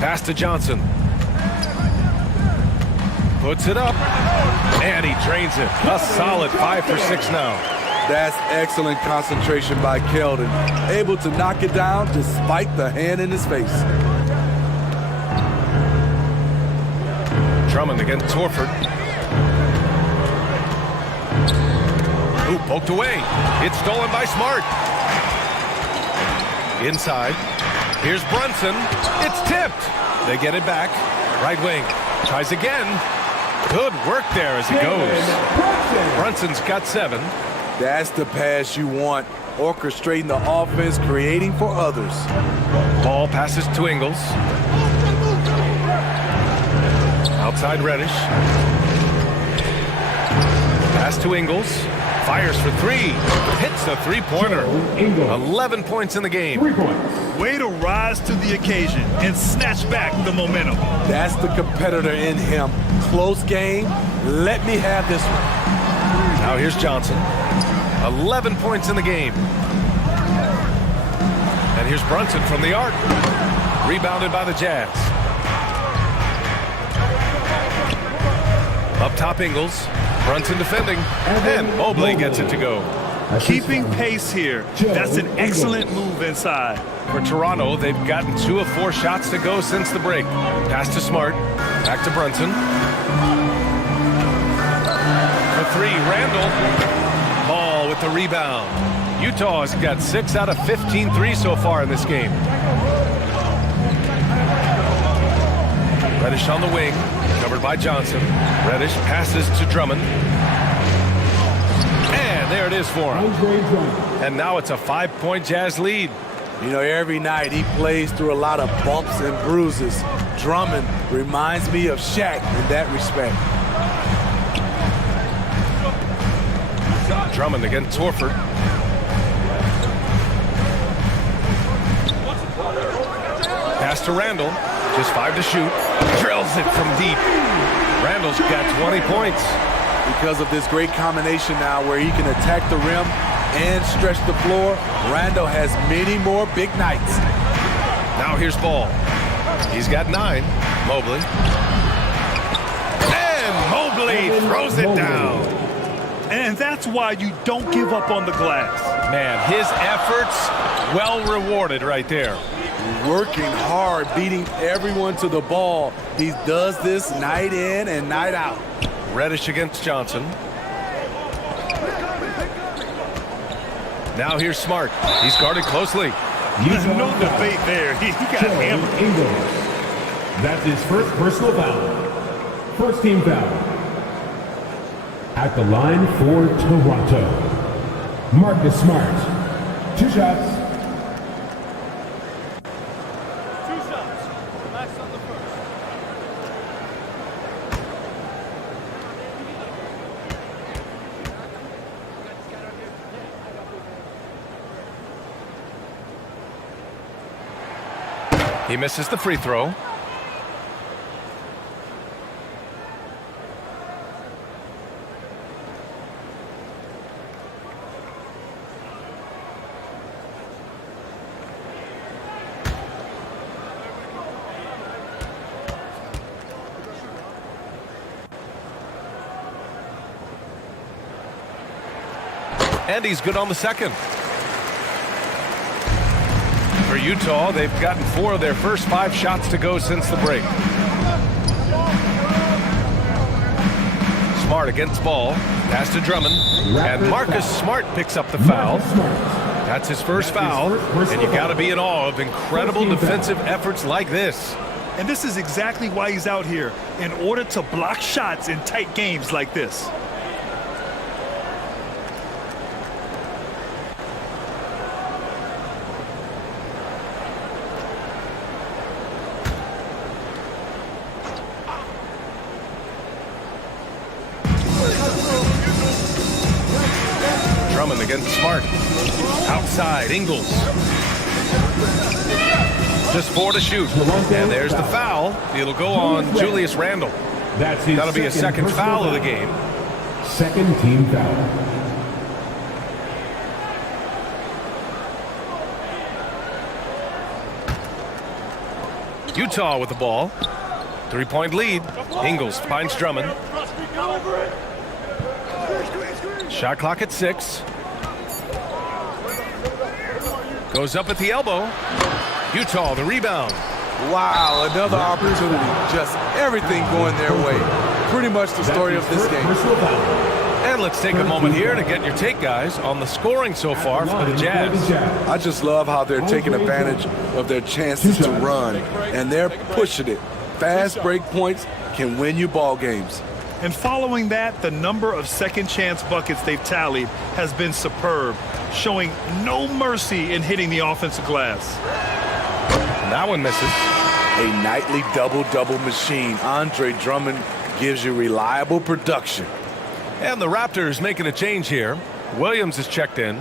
Pass to Johnson. Puts it up. And he drains it. A solid 5 for 6 now. That's excellent concentration by Keldon. Able to knock it down despite the hand in his face. Drummond against Horford. Ooh, poked away. It's stolen by Smart. Inside. Here's Brunson. It's tipped. They get it back. Right wing. Tries again. Good work there as he goes. Brunson's got 7. That's the pass you want. Orchestrating the offense, creating for others. Ball passes to Ingles. Outside Reddish. Pass to Ingles. Fires for 3. Hits the three-pointer. 11 points in the game. Way to rise to the occasion and snatch back the momentum. That's the competitor in him. Close game. Let me have this one. Now here's Johnson. 11 points in the game. And here's Brunson from the arc. Rebounded by the Jazz. Up top Ingles. Brunson defending. And Mobley gets it to go. Keeping pace here. That's an excellent move inside. For Toronto, they've gotten 2 of 4 shots to go since the break. Pass to Smart. Back to Brunson. For 3, Randle. Ball with the rebound. Utah has got 6 out of 15 threes so far in this game. Reddish on the wing. Covered by Johnson. Reddish passes to Drummond. And there it is for him. And now it's a 5-point Jazz lead. You know, every night he plays through a lot of bumps and bruises. Drummond reminds me of Shaq in that respect. Drummond against Horford. Pass to Randall. Just 5 to shoot. Drills it from deep. Randall's got 20 points. Because of this great combination now where he can attack the rim and stretch the floor, Randall has many more big nights. Now here's Ball. He's got 9. Mobley. And Mobley throws it down. And that's why you don't give up on the glass. Man, his efforts well rewarded right there. Working hard, beating everyone to the ball. He does this night in and night out. Reddish against Johnson. Now here's Smart. He's guarded closely. No debate there. He got hammered. Ingles. That's his first personal foul. First team foul. At the line for Toronto, Marcus Smart. 2 shots. Last on the first. He misses the free throw. And he's good on the second. For Utah, they've gotten 4 of their first 5 shots to go since the break. Smart against Ball. Pass to Drummond. And Marcus Smart picks up the foul. That's his first foul. And you got to be in awe of incredible defensive efforts like this. And this is exactly why he's out here, in order to block shots in tight games like this. Drummond against Smart. Outside, Ingles. Just 4 to shoot. And there's the foul. It'll go on Julius Randle. That'll be a second foul of the game. Second team foul. Utah with the ball. 3-point lead. Ingles finds Drummond. Shot clock at 6. Goes up at the elbow. Utah, the rebound. Wow, another opportunity. Just everything going their way. Pretty much the story of this game. And let's take a moment here to get your take, guys, on the scoring so far for the Jazz. I just love how they're taking advantage of their chances to run, and they're pushing it. Fast break points can win you ball games. And following that, the number of second chance buckets they've tallied has been superb, showing no mercy in hitting the offensive glass. And that one misses. A nightly double-double machine. Andre Drummond gives you reliable production. And the Raptors making a change here. Williams is checked in.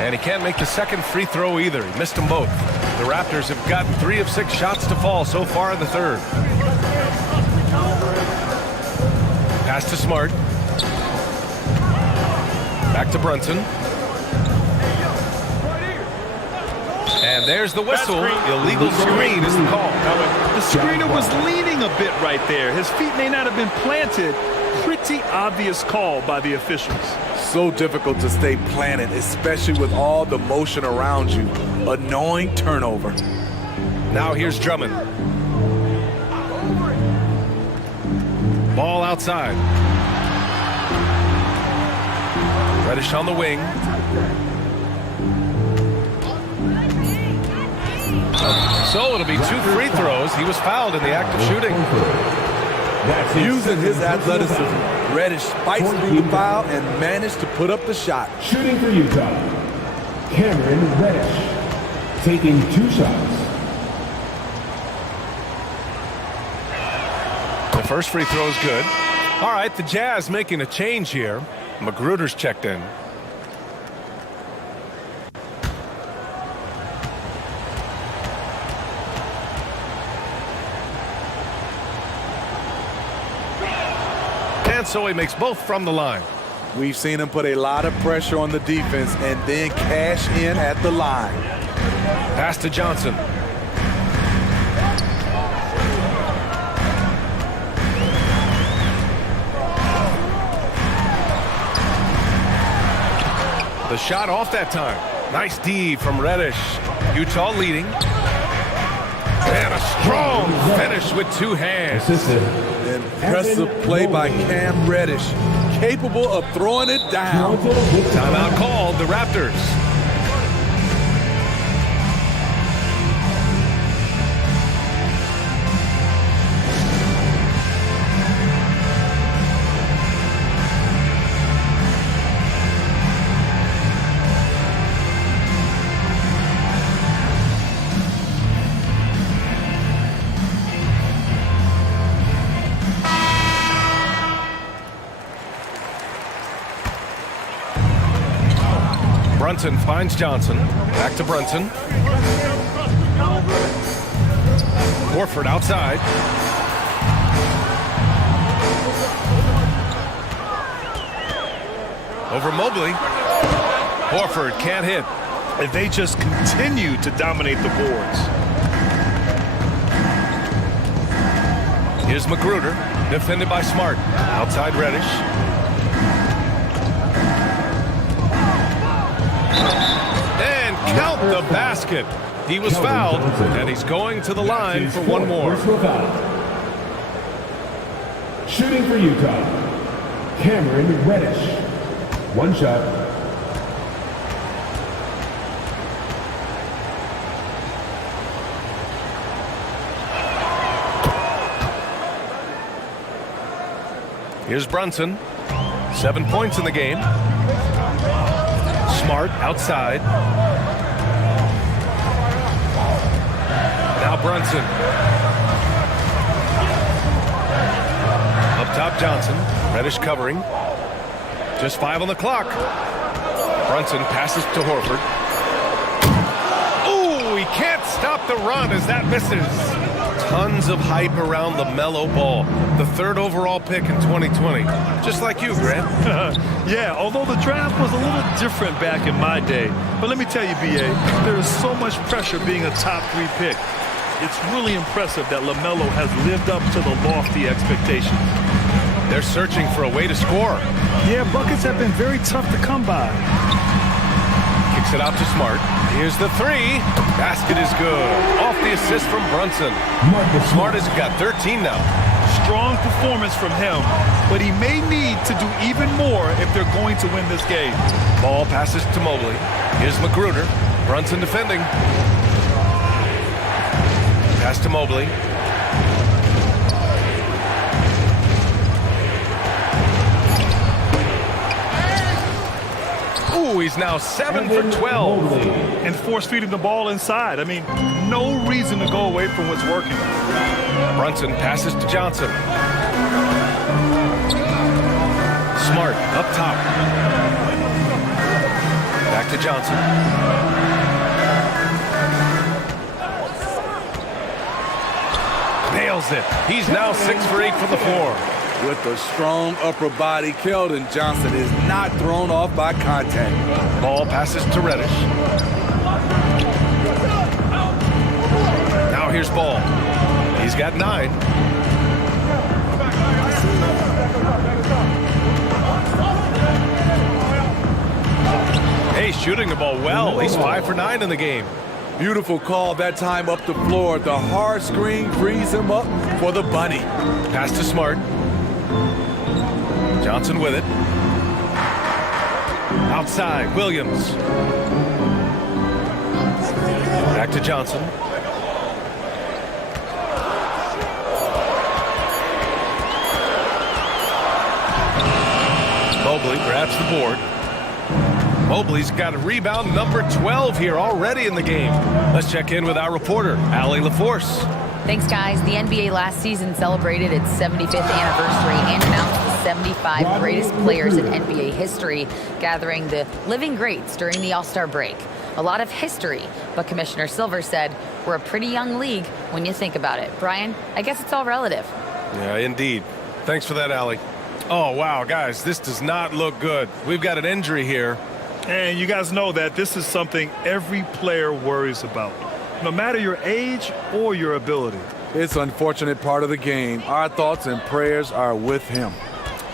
And he can't make the second free throw either. He missed them both. The Raptors have gotten 3 of 6 shots to fall so far in the third. Pass to Smart. Back to Brunson. And there's the whistle. Illegal screen is the call. The screener was leaning a bit right there. His feet may not have been planted. Pretty obvious call by the officials. So difficult to stay planted, especially with all the motion around you. Annoying turnover. Now here's Drummond. Ball outside. Reddish on the wing. So it'll be 2 free throws. He was fouled in the act of shooting. Using his athleticism, Reddish fights through the foul and managed to put up the shot. Shooting for Utah, Cameron Reddish, taking 2 shots. The first free throw is good. All right, the Jazz making a change here. Magruder's checked in. And so he makes both from the line. We've seen him put a lot of pressure on the defense and then cash in at the line. Pass to Johnson. The shot off that time. Nice D from Reddish. Utah leading. And a strong finish with 2 hands. Impressive play by Cam Reddish. Capable of throwing it down. Timeout called, the Raptors. Brunson finds Johnson. Back to Brunson. Horford outside. Over Mobley. Horford can't hit. And they just continue to dominate the boards. Here's Magruder. Defended by Smart. Outside Reddish. And count the basket. He was fouled, and he's going to the line for one more. Shooting for Utah, Cameron Reddish. 1 shot. Here's Brunson. 7 points in the game. Smart outside. Now Brunson. Up top Johnson. Reddish covering. Just 5 on the clock. Brunson passes to Horford. Ooh, he can't stop the run as that misses. Tons of hype around LaMelo Ball, the 3rd overall pick in 2020. Just like you, Grant. Yeah, although the draft was a little different back in my day. But let me tell you, B.A., there is so much pressure being a top 3 pick. It's really impressive that LaMelo has lived up to the lofty expectations. They're searching for a way to score. Yeah, buckets have been very tough to come by. Kicks it out to Smart. Here's the 3. Basket is good. Off the assist from Brunson. Smart has got 13 now. Strong performance from him, but he may need to do even more if they're going to win this game. Ball passes to Mobley. Here's Magruder. Brunson defending. Pass to Mobley. Ooh, he's now 7 for 12. And force-feeding the ball inside. I mean, no reason to go away from what's working. Brunson passes to Johnson. Smart up top. Back to Johnson. Nails it. He's now 6 for 8 from the floor. With a strong upper body, Keldon Johnson is not thrown off by contact. Ball passes to Reddish. Now here's Ball. He's got 9. Hey, shooting the ball well. He's 5 for 9 in the game. Beautiful call that time up the floor. The hard screen frees him up for the bunny. Pass to Smart. Johnson with it. Outside, Williams. Back to Johnson. Mobley grabs the board. Mobley's got a rebound number 12 here already in the game. Let's check in with our reporter, Allie LaForce. Thanks, guys. The NBA last season celebrated its 75th anniversary and announced the 75 greatest players in NBA history, gathering the living greats during the All-Star break. A lot of history, but Commissioner Silver said we're a pretty young league when you think about it. Brian, I guess it's all relative. Yeah, indeed. Thanks for that, Allie. Oh, wow, guys, this does not look good. We've got an injury here. And you guys know that this is something every player worries about, no matter your age or your ability. It's an unfortunate part of the game. Our thoughts and prayers are with him.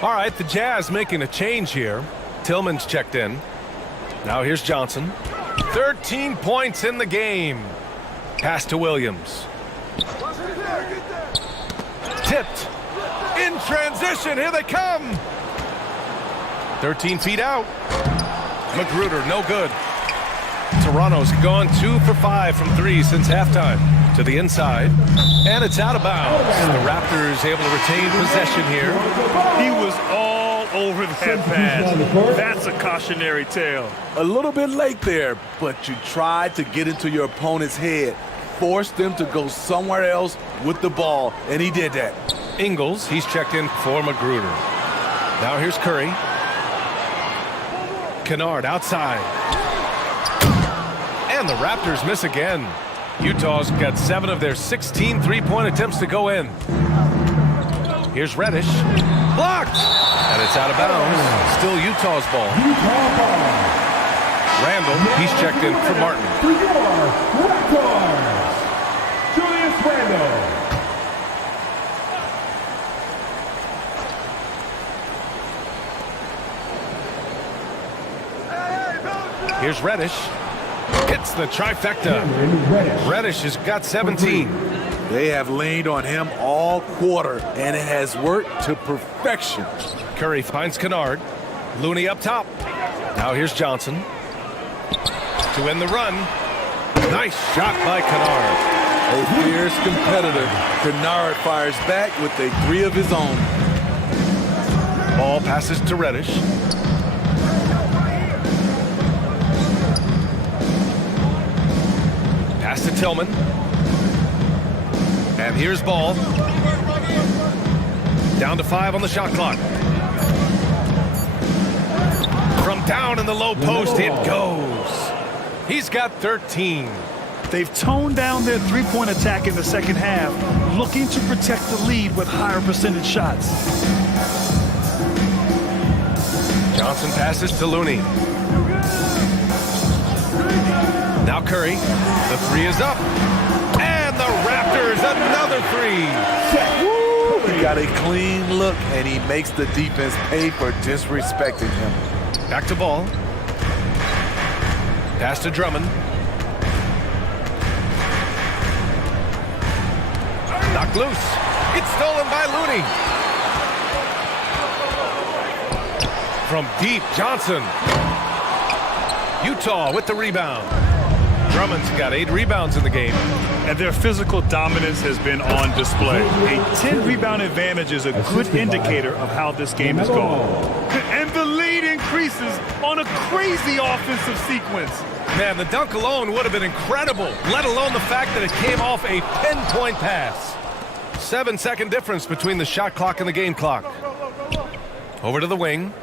All right, the Jazz making a change here. Tillman's checked in. Now here's Johnson. 13 points in the game. Pass to Williams. Tipped. In transition, here they come. 13 feet out. Magruder, no good. Toronto's gone 2 for 5 from 3 since halftime. To the inside, and it's out of bounds. The Raptors able to retain possession here. He was all over that pass. That's a cautionary tale. A little bit late there, but you tried to get into your opponent's head. Forced them to go somewhere else with the ball, and he did that. Ingles, he's checked in for Magruder. Now here's Curry. Kennard outside. And the Raptors miss again. Utah's got 7 of their 16 three-point attempts to go in. Here's Reddish. Blocked! And it's out of bounds. Still Utah's ball. Randall, he's checked in for Martin. For your Raptors, Julius Randle. Here's Reddish. Hits the trifecta. Reddish has got 17. They have leaned on him all quarter, and it has worked to perfection. Curry finds Kennard. Looney up top. Now here's Johnson. To end the run. Nice shot by Kennard. A fierce competitor. Kennard fires back with a 3 of his own. Ball passes to Reddish. Pass to Tillman. And here's Ball. Down to 5 on the shot clock. From down in the low post, it goes. He's got 13. They've toned down their three-point attack in the second half, looking to protect the lead with higher percentage shots. Johnson passes to Looney. Now Curry. The 3 is up. And the Raptors, another 3. He got a clean look, and he makes the defense pay for disrespecting him. Back to Ball. Pass to Drummond. Knocked loose. It's stolen by Looney. From deep, Johnson. Utah with the rebound. Drummond's got 8 rebounds in the game. And their physical dominance has been on display. A 10-rebound advantage is a good indicator of how this game is going. And the lead increases on a crazy offensive sequence. Man, the dunk alone would have been incredible, let alone the fact that it came off a pinpoint pass. 7-second difference between the shot clock and the game clock. Over to the wing.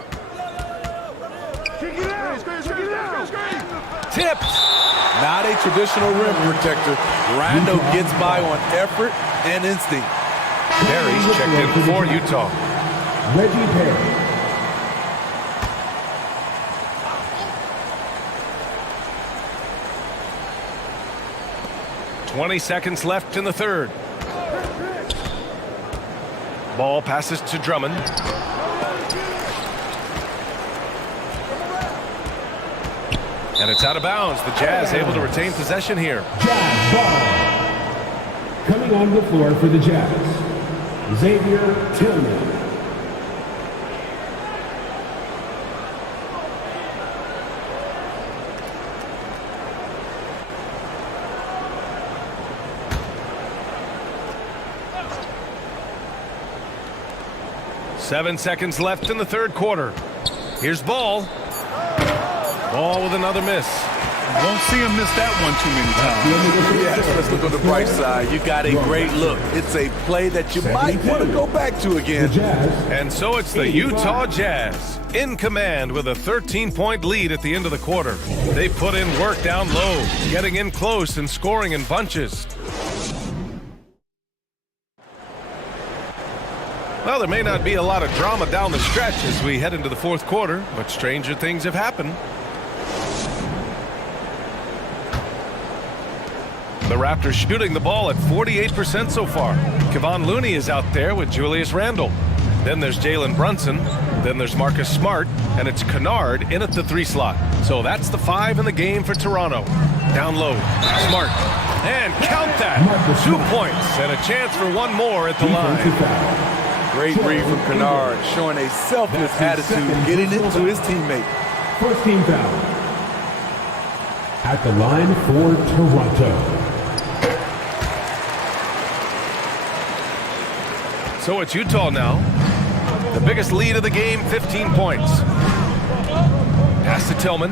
Tipped. Not a traditional rim protector. Rondo gets by on effort and instinct. Perry's checked in for Utah. Reggie Perry. 20 seconds left in the third. Ball passes to Drummond. And it's out of bounds. The Jazz able to retain possession here. Jazz ball. Coming on the floor for the Jazz, Xavier Tillman. Seven seconds left in the third quarter. Here's Ball. Ball with another miss. Won't see him miss that one too many times. Yes, let's look on the bright side. You got a great look. It's a play that you might want to go back to again. And so it's the Utah Jazz in command with a 13-point lead at the end of the quarter. They put in work down low, getting in close and scoring in bunches. Well, there may not be a lot of drama down the stretch as we head into the fourth quarter, but stranger things have happened. The Raptors shooting the ball at 48% so far. Kevon Looney is out there with Julius Randle. Then there's Jalen Brunson. Then there's Marcus Smart. And it's Kennard in at the 3 slot. So that's the 5 in the game for Toronto. Down low, Smart. And count that. 2 points and a chance for one more at the line. Great read from Kennard, showing a selfless attitude, getting it to his teammate. First team foul. At the line for Toronto. So it's Utah now. The biggest lead of the game, 15 points. Pass to Tillman.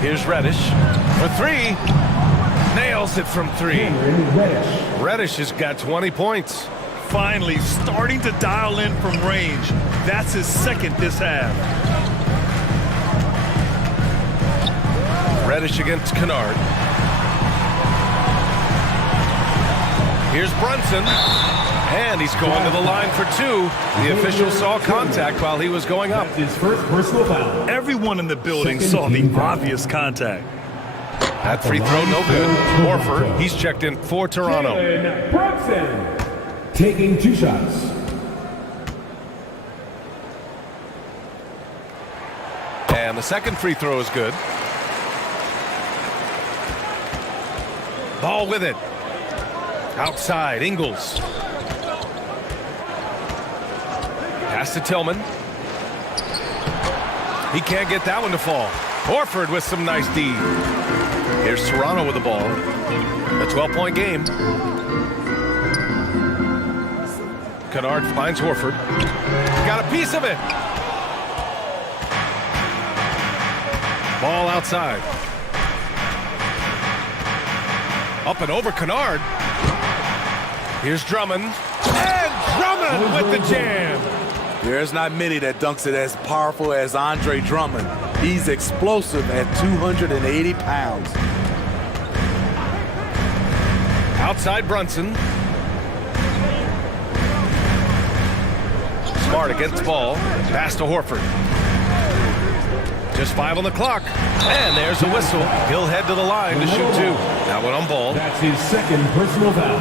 Here's Reddish for 3. Nails it from 3. Reddish has got 20 points. Finally starting to dial in from range. That's his second this half. Reddish against Kennard. Here's Brunson. And he's going to the line for 2. The official saw contact while he was going up. His first personal foul. Everyone in the building saw the obvious contact. That free throw, no good. Horford, he's checked in for Toronto. Brunson taking 2 shots. And the second free throw is good. Ball with it. Outside, Ingles. Pass to Tillman. He can't get that one to fall. Horford with some nice D. Here's Toronto with the ball. A 12-point game. Kennard finds Horford. Got a piece of it. Ball outside. Up and over Kennard. Here's Drummond. And Drummond with the jam. There's not many that dunks it as powerful as Andre Drummond. He's explosive at 280 pounds. Outside Brunson. Smart against ball. Pass to Horford. Just 5 on the clock. And there's a whistle. He'll head to the line to shoot 2. That one on ball. That's his second personal foul.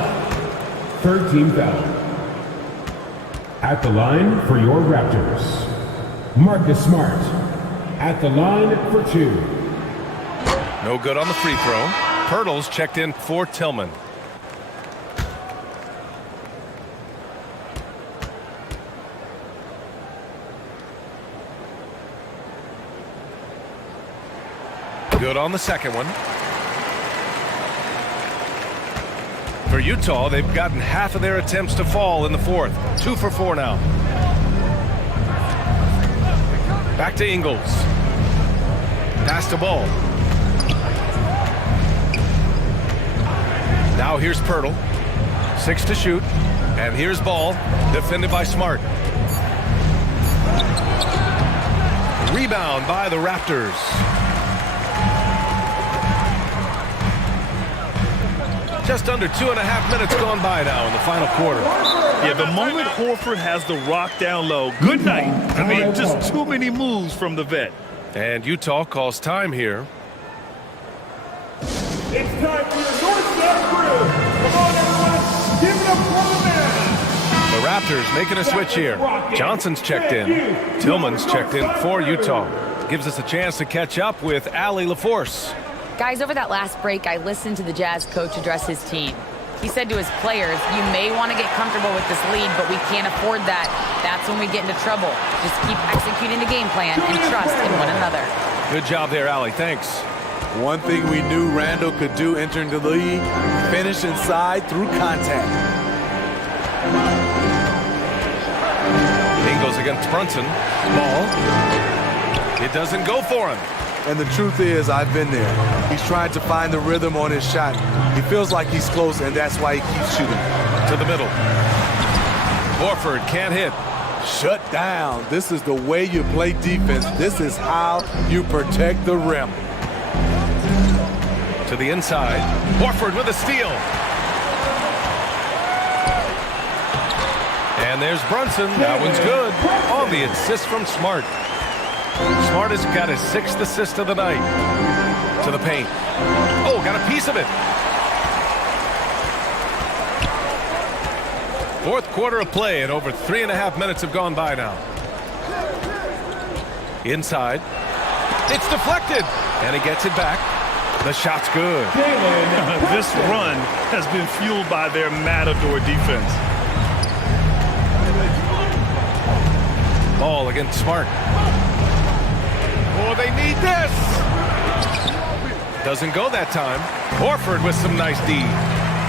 Third team foul. At the line for your Raptors, Marcus Smart. At the line for 2. No good on the free throw. Pirtle's checked in for Tillman. Good on the second one. For Utah, they've gotten half of their attempts to fall in the fourth. 2 for 4 now. Back to Ingles. Pass to Ball. Now here's Pirtle. 6 to shoot. And here's Ball. Defended by Smart. Rebound by the Raptors. Just under 2.5 minutes gone by now in the final quarter. Yeah, the moment Horford has the rock down low, good night. I mean, just too many moves from the vet. And Utah calls time here. It's time for your North Star Crew. Come on, everyone. Give it up for the man. The Raptors making a switch here. Johnson's checked in. Tillman's checked in for Utah. Gives us a chance to catch up with Allie LaForce. Guys, over that last break, I listened to the Jazz coach address his team. He said to his players, you may want to get comfortable with this lead, but we can't afford that. That's when we get into trouble. Just keep executing the game plan and trust in one another. Good job there, Allie. Thanks. One thing we knew Randle could do entering the league, finish inside through contact. Ingles against Brunson. Ball. It doesn't go for him. And the truth is, I've been there. He's trying to find the rhythm on his shot. He feels like he's close, and that's why he keeps shooting. To the middle. Horford can't hit. Shut down. This is the way you play defense. This is how you protect the rim. To the inside. Horford with a steal. And there's Brunson. That one's good. On the assist from Smart. Smart has got his 6th assist of the night. To the paint. Oh, got a piece of it. 4th quarter of play, and over 3.5 minutes have gone by now. Inside. It's deflected. And he gets it back. The shot's good. This run has been fueled by their Matador defense. Ball against Smart. Oh, they need this. Doesn't go that time. Horford with some nice D.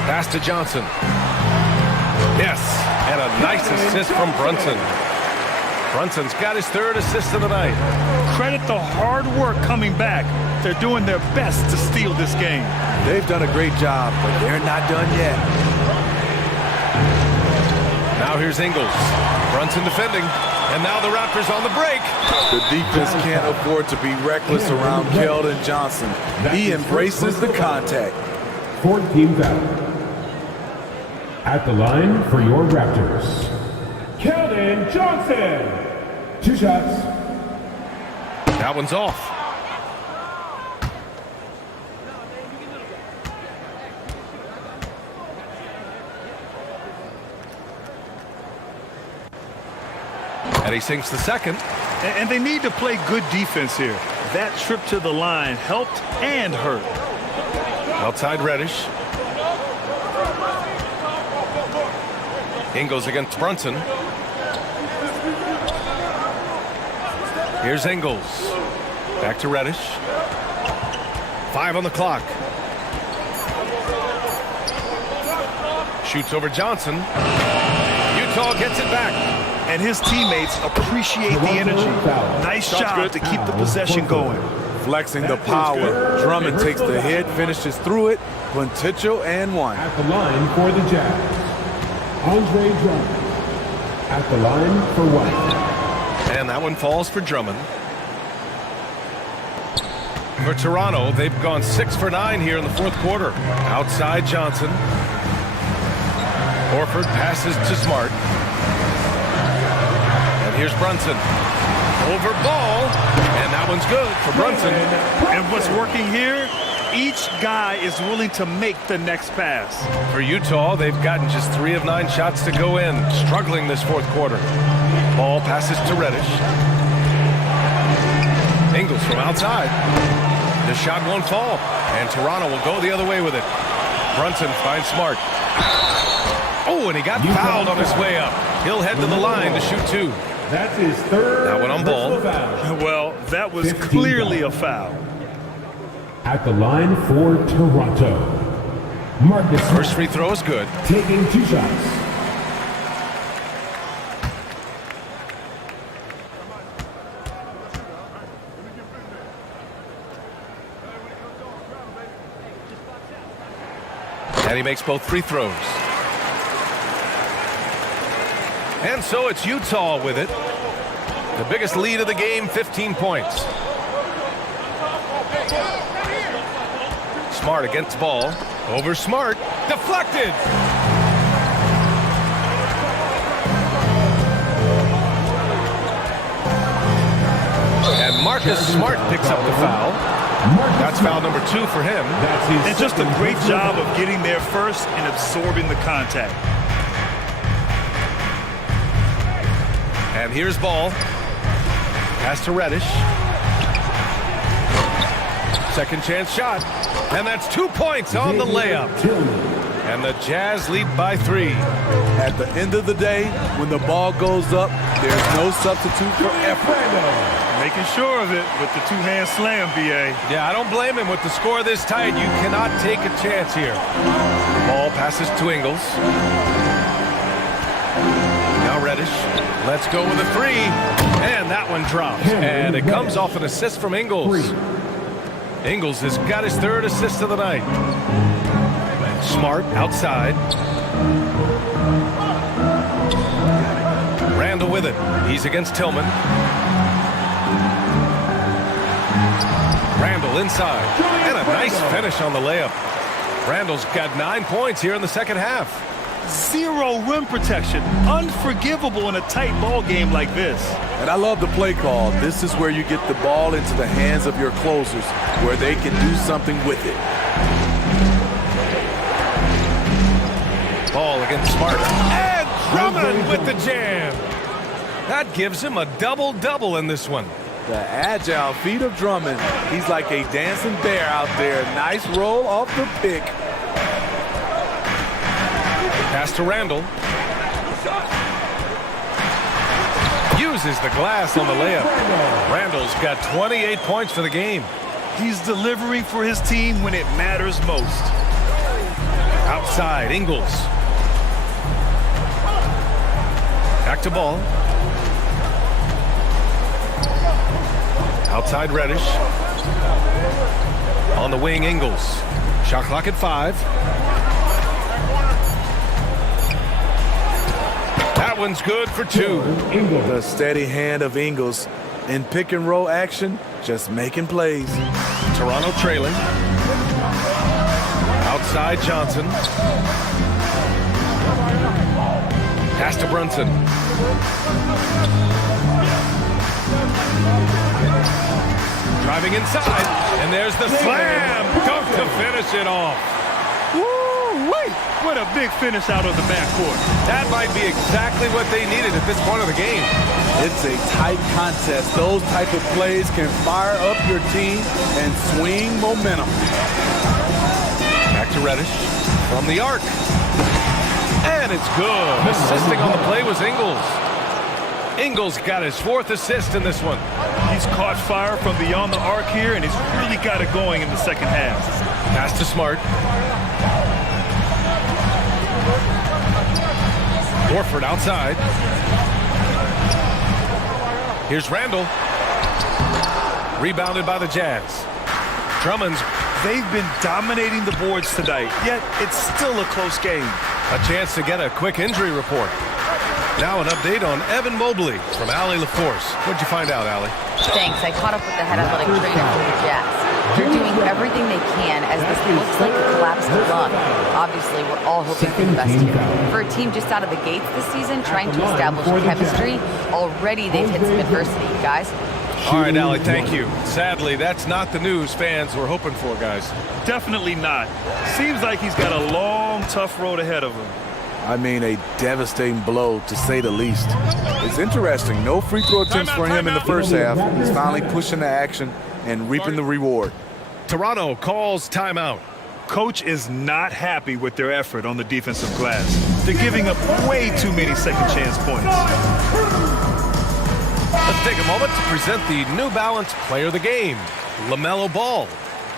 Pass to Johnson. Yes, and a nice assist from Brunson. Brunson's got his 3rd assist of the night. Credit the hard work coming back. They're doing their best to steal this game. They've done a great job, but they're not done yet. Now here's Ingles. Brunson defending. And now the Raptors on the break. The defense can't afford to be reckless around Keldon Johnson. He embraces the contact. 14 foul. At the line for your Raptors, Keldon Johnson. 2 shots. That one's off. And he sinks the 2nd. And they need to play good defense here. That trip to the line helped and hurt. Outside Reddish. Ingles against Brunson. Here's Ingles. Back to Reddish. 5 on the clock. Shoots over Johnson. Utah gets it back. And his teammates appreciate the energy. Nice job to keep the possession going. Flexing the power. Drummond takes the hit, finishes through it. Quinticho and 1. At the line for the Jazz, Andre Drummond. At the line for 1. And that one falls for Drummond. For Toronto, they've gone 6 for 9 here in the 4th quarter. Outside Johnson. Horford passes to Smart. And here's Brunson. Over Ball. And that one's good for Brunson. And what's working here? Each guy is willing to make the next pass. For Utah, they've gotten just 3 of 9 shots to go in. Struggling this 4th quarter. Ball passes to Reddish. Ingles from outside. The shot won't fall. And Toronto will go the other way with it. Brunson finds Smart. Oh, and he got fouled on his way up. He'll head to the line to shoot 2. That's his 3rd. That one on Ball. Well, that was clearly a foul. At the line for Toronto, Marcus. First free throw is good. Taking 2 shots. And he makes both free throws. And so it's Utah with it. The biggest lead of the game, 15 points. Smart against Ball. Over Smart. Deflected. And Marcus Smart picks up the foul. That's foul number 2 for him. And just a great job of getting there first and absorbing the contact. And here's Ball. Pass to Reddish. Second chance shot. And that's 2 points on the layup. And the Jazz lead by 3. At the end of the day, when the ball goes up, there's no substitute for effort. Making sure of it with the 2-hand slam, B.A. Yeah, I don't blame him. With the score this tight, you cannot take a chance here. Ball passes to Ingles. Now Reddish. Let's go with a three. And that one drops. And it comes off an assist from Ingles. Ingles has got his third assist of the night. Smart outside. Randall with it. He's against Tillman. Randall inside. And a nice finish on the layup. Randall's got 9 points here in the second half. Zero rim protection. Unforgivable in a tight ball game like this. And I love the play call. This is where you get the ball into the hands of your closers, where they can do something with it. Ball against Smart. And Drummond with the jam. That gives him a double-double in this one. The agile feet of Drummond. He's like a dancing bear out there. Nice roll off the pick. Pass to Randall. Uses the glass on the layup. Randall's got 28 points for the game. He's delivering for his team when it matters most. Outside, Ingles. Back to ball. Outside Reddish. On the wing, Ingles. Shot clock at 5. That one's good for 2. The steady hand of Ingles in pick and roll action, just making plays. Toronto trailing. Outside Johnson. Pass to Brunson. Driving inside, and there's the slam dunk to finish it off. Woo-wee! What a big finish out of the backcourt. That might be exactly what they needed at this point of the game. It's a tight contest. Those type of plays can fire up your team and swing momentum. Back to Reddish from the arc. And it's good. Assisting on the play was Ingles. Ingles got his 4th assist in this one. He's caught fire from beyond the arc here, and he's really got it going in the second half. Pass to Smart. Horford outside. Here's Randall. Rebounded by the Jazz. Drummond's. They've been dominating the boards tonight, yet it's still a close game. A chance to get a quick injury report. Now an update on Evan Mobley from Allie LaForce. What'd you find out, Allie? Thanks. I caught up with the head athletic trainer for the Jazz. They're doing everything they can as this looks like a collapsed lung. Obviously, we're all hoping for the best here. For a team just out of the gates this season, trying to establish chemistry, already they've hit some adversity, guys. All right, Allie, thank you. Sadly, that's not the news fans were hoping for, guys. Definitely not. Seems like he's got a long, tough road ahead of him. I mean, a devastating blow, to say the least. It's interesting. No free throw attempts for him in the first half. He's finally pushing the action and reaping the reward. Toronto calls timeout. Coach is not happy with their effort on the defensive glass. They're giving up way too many second chance points. Let's take a moment to present the New Balance Player of the Game, LaMelo Ball.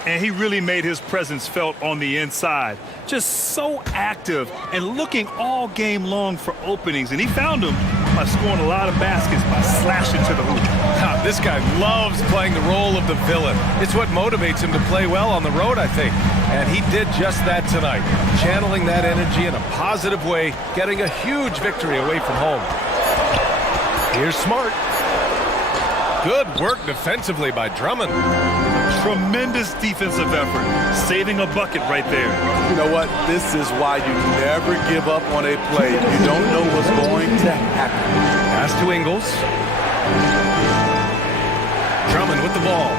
And he really made his presence felt on the inside. Just so active and looking all game long for openings. And he found them by scoring a lot of baskets by slashing to the hoop. This guy loves playing the role of the villain. It's what motivates him to play well on the road, I think. And he did just that tonight, channeling that energy in a positive way, getting a huge victory away from home. Here's Smart. Good work defensively by Drummond. Tremendous defensive effort, saving a bucket right there. You know what? This is why you never give up on a play. You don't know what's going to happen. Pass to Ingles. Drummond with the ball.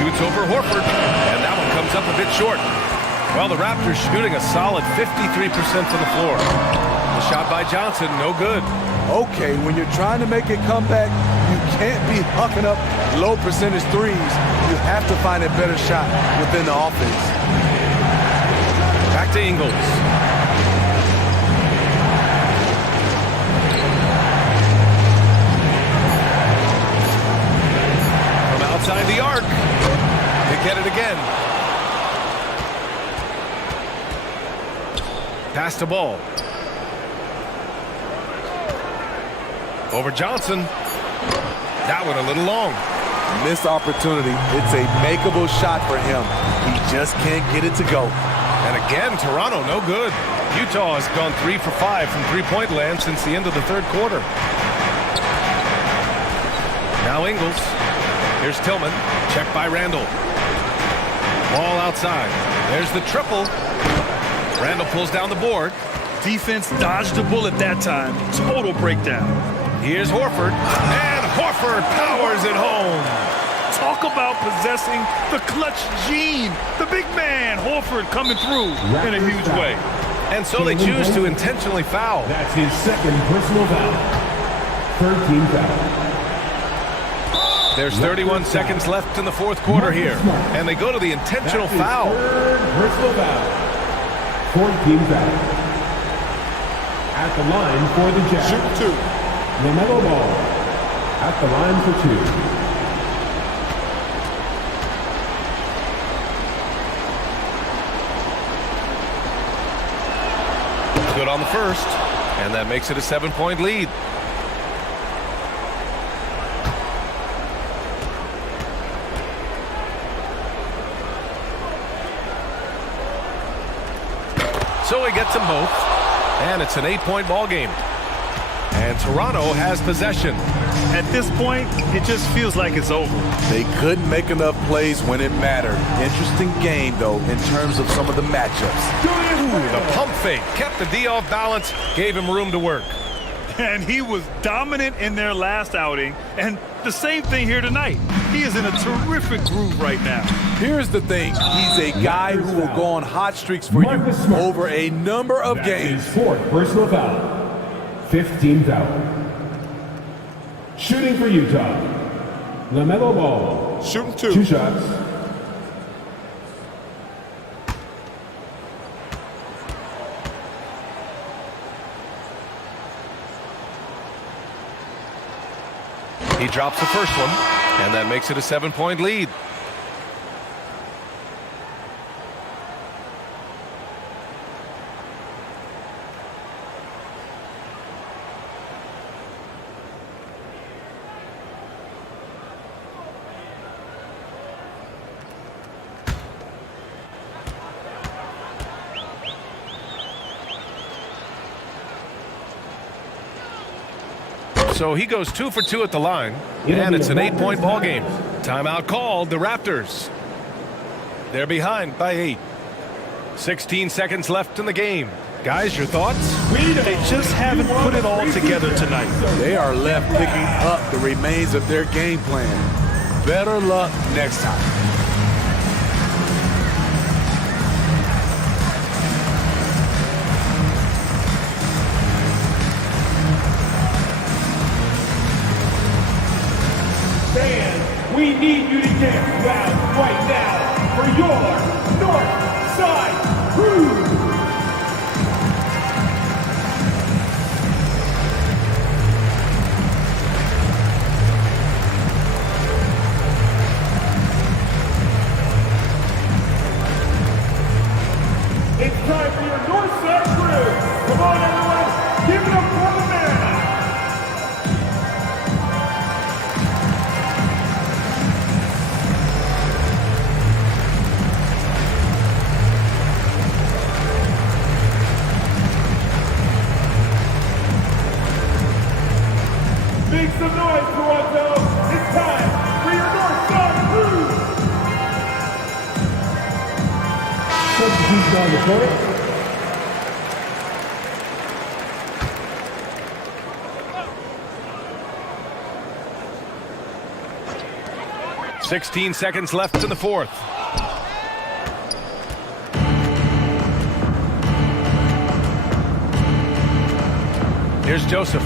Shoots over Horford, and that one comes up a bit short. Well, the Raptors shooting a solid 53% from the floor. The shot by Johnson, no good. Okay, when you're trying to make a comeback, you can't be hucking up low percentage threes. You have to find a better shot within the offense. Back to Ingles. From outside the arc, they get it again. Pass the ball. Over Johnson. That one a little long. Missed opportunity. It's a makeable shot for him. He just can't get it to go. And again, Toronto no good. Utah has gone 3 for 5 from three-point land since the end of the third quarter. Now Ingles. Here's Tillman. Checked by Randall. Ball outside. There's the triple. Randall pulls down the board. Defense dodged the bullet that time. Total breakdown. Here's Horford. And Horford powers it home. Talk about possessing the clutch gene. The big man, Horford, coming through in a huge way. And so they choose to intentionally foul. That's his second personal foul. 13 foul. There's 31 seconds left in the fourth quarter here. And they go to the intentional foul. Third personal foul. 14 foul. At the line for the Jazz. Shoot 2. LaMelo Ball. At the line for 2. Good on the first, and that makes it a 7-point lead. So he gets them both, and it's an 8-point ball game. And Toronto has possession. At this point, it just feels like it's over. They couldn't make enough plays when it mattered. Interesting game, though, in terms of some of the matchups. The pump fake kept the D off balance, gave him room to work. And he was dominant in their last outing. And the same thing here tonight. He is in a terrific groove right now. Here's the thing. He's a guy who will go on hot streaks for you over a number of games. His fourth personal foul. 15 foul. Shooting for Utah. LaMelo Ball. Shooting 2. 2 shots. He drops the first one, and that makes it a 7-point lead. So he goes 2 for 2 at the line, and it's an 8-point ball game. Timeout called, the Raptors. They're behind by 8. 16 seconds left in the game. Guys, your thoughts? They just haven't put it all together tonight. They are left picking up the remains of their game plan. Better luck next time. We need you to get loud right now for your North Side Crew. It's time for your North Side Crew. Come on, everyone, give it up for the man. Make some noise, Toronto! It's time for your North Side Crew! Substitution on the court. 16 seconds left in the fourth. Here's Joseph.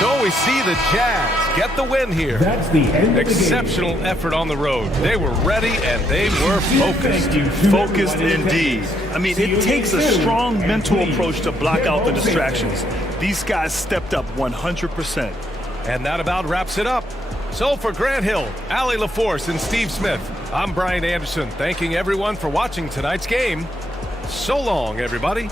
So we see the Jazz get the win here. That's the end of the game. Exceptional effort on the road. They were ready and they were focused. Focused indeed. I mean, it takes a strong mental approach to block out the distractions. These guys stepped up 100%. And that about wraps it up. So for Grant Hill, Allie LaForce, and Steve Smith, I'm Brian Anderson, thanking everyone for watching tonight's game. So long, everybody.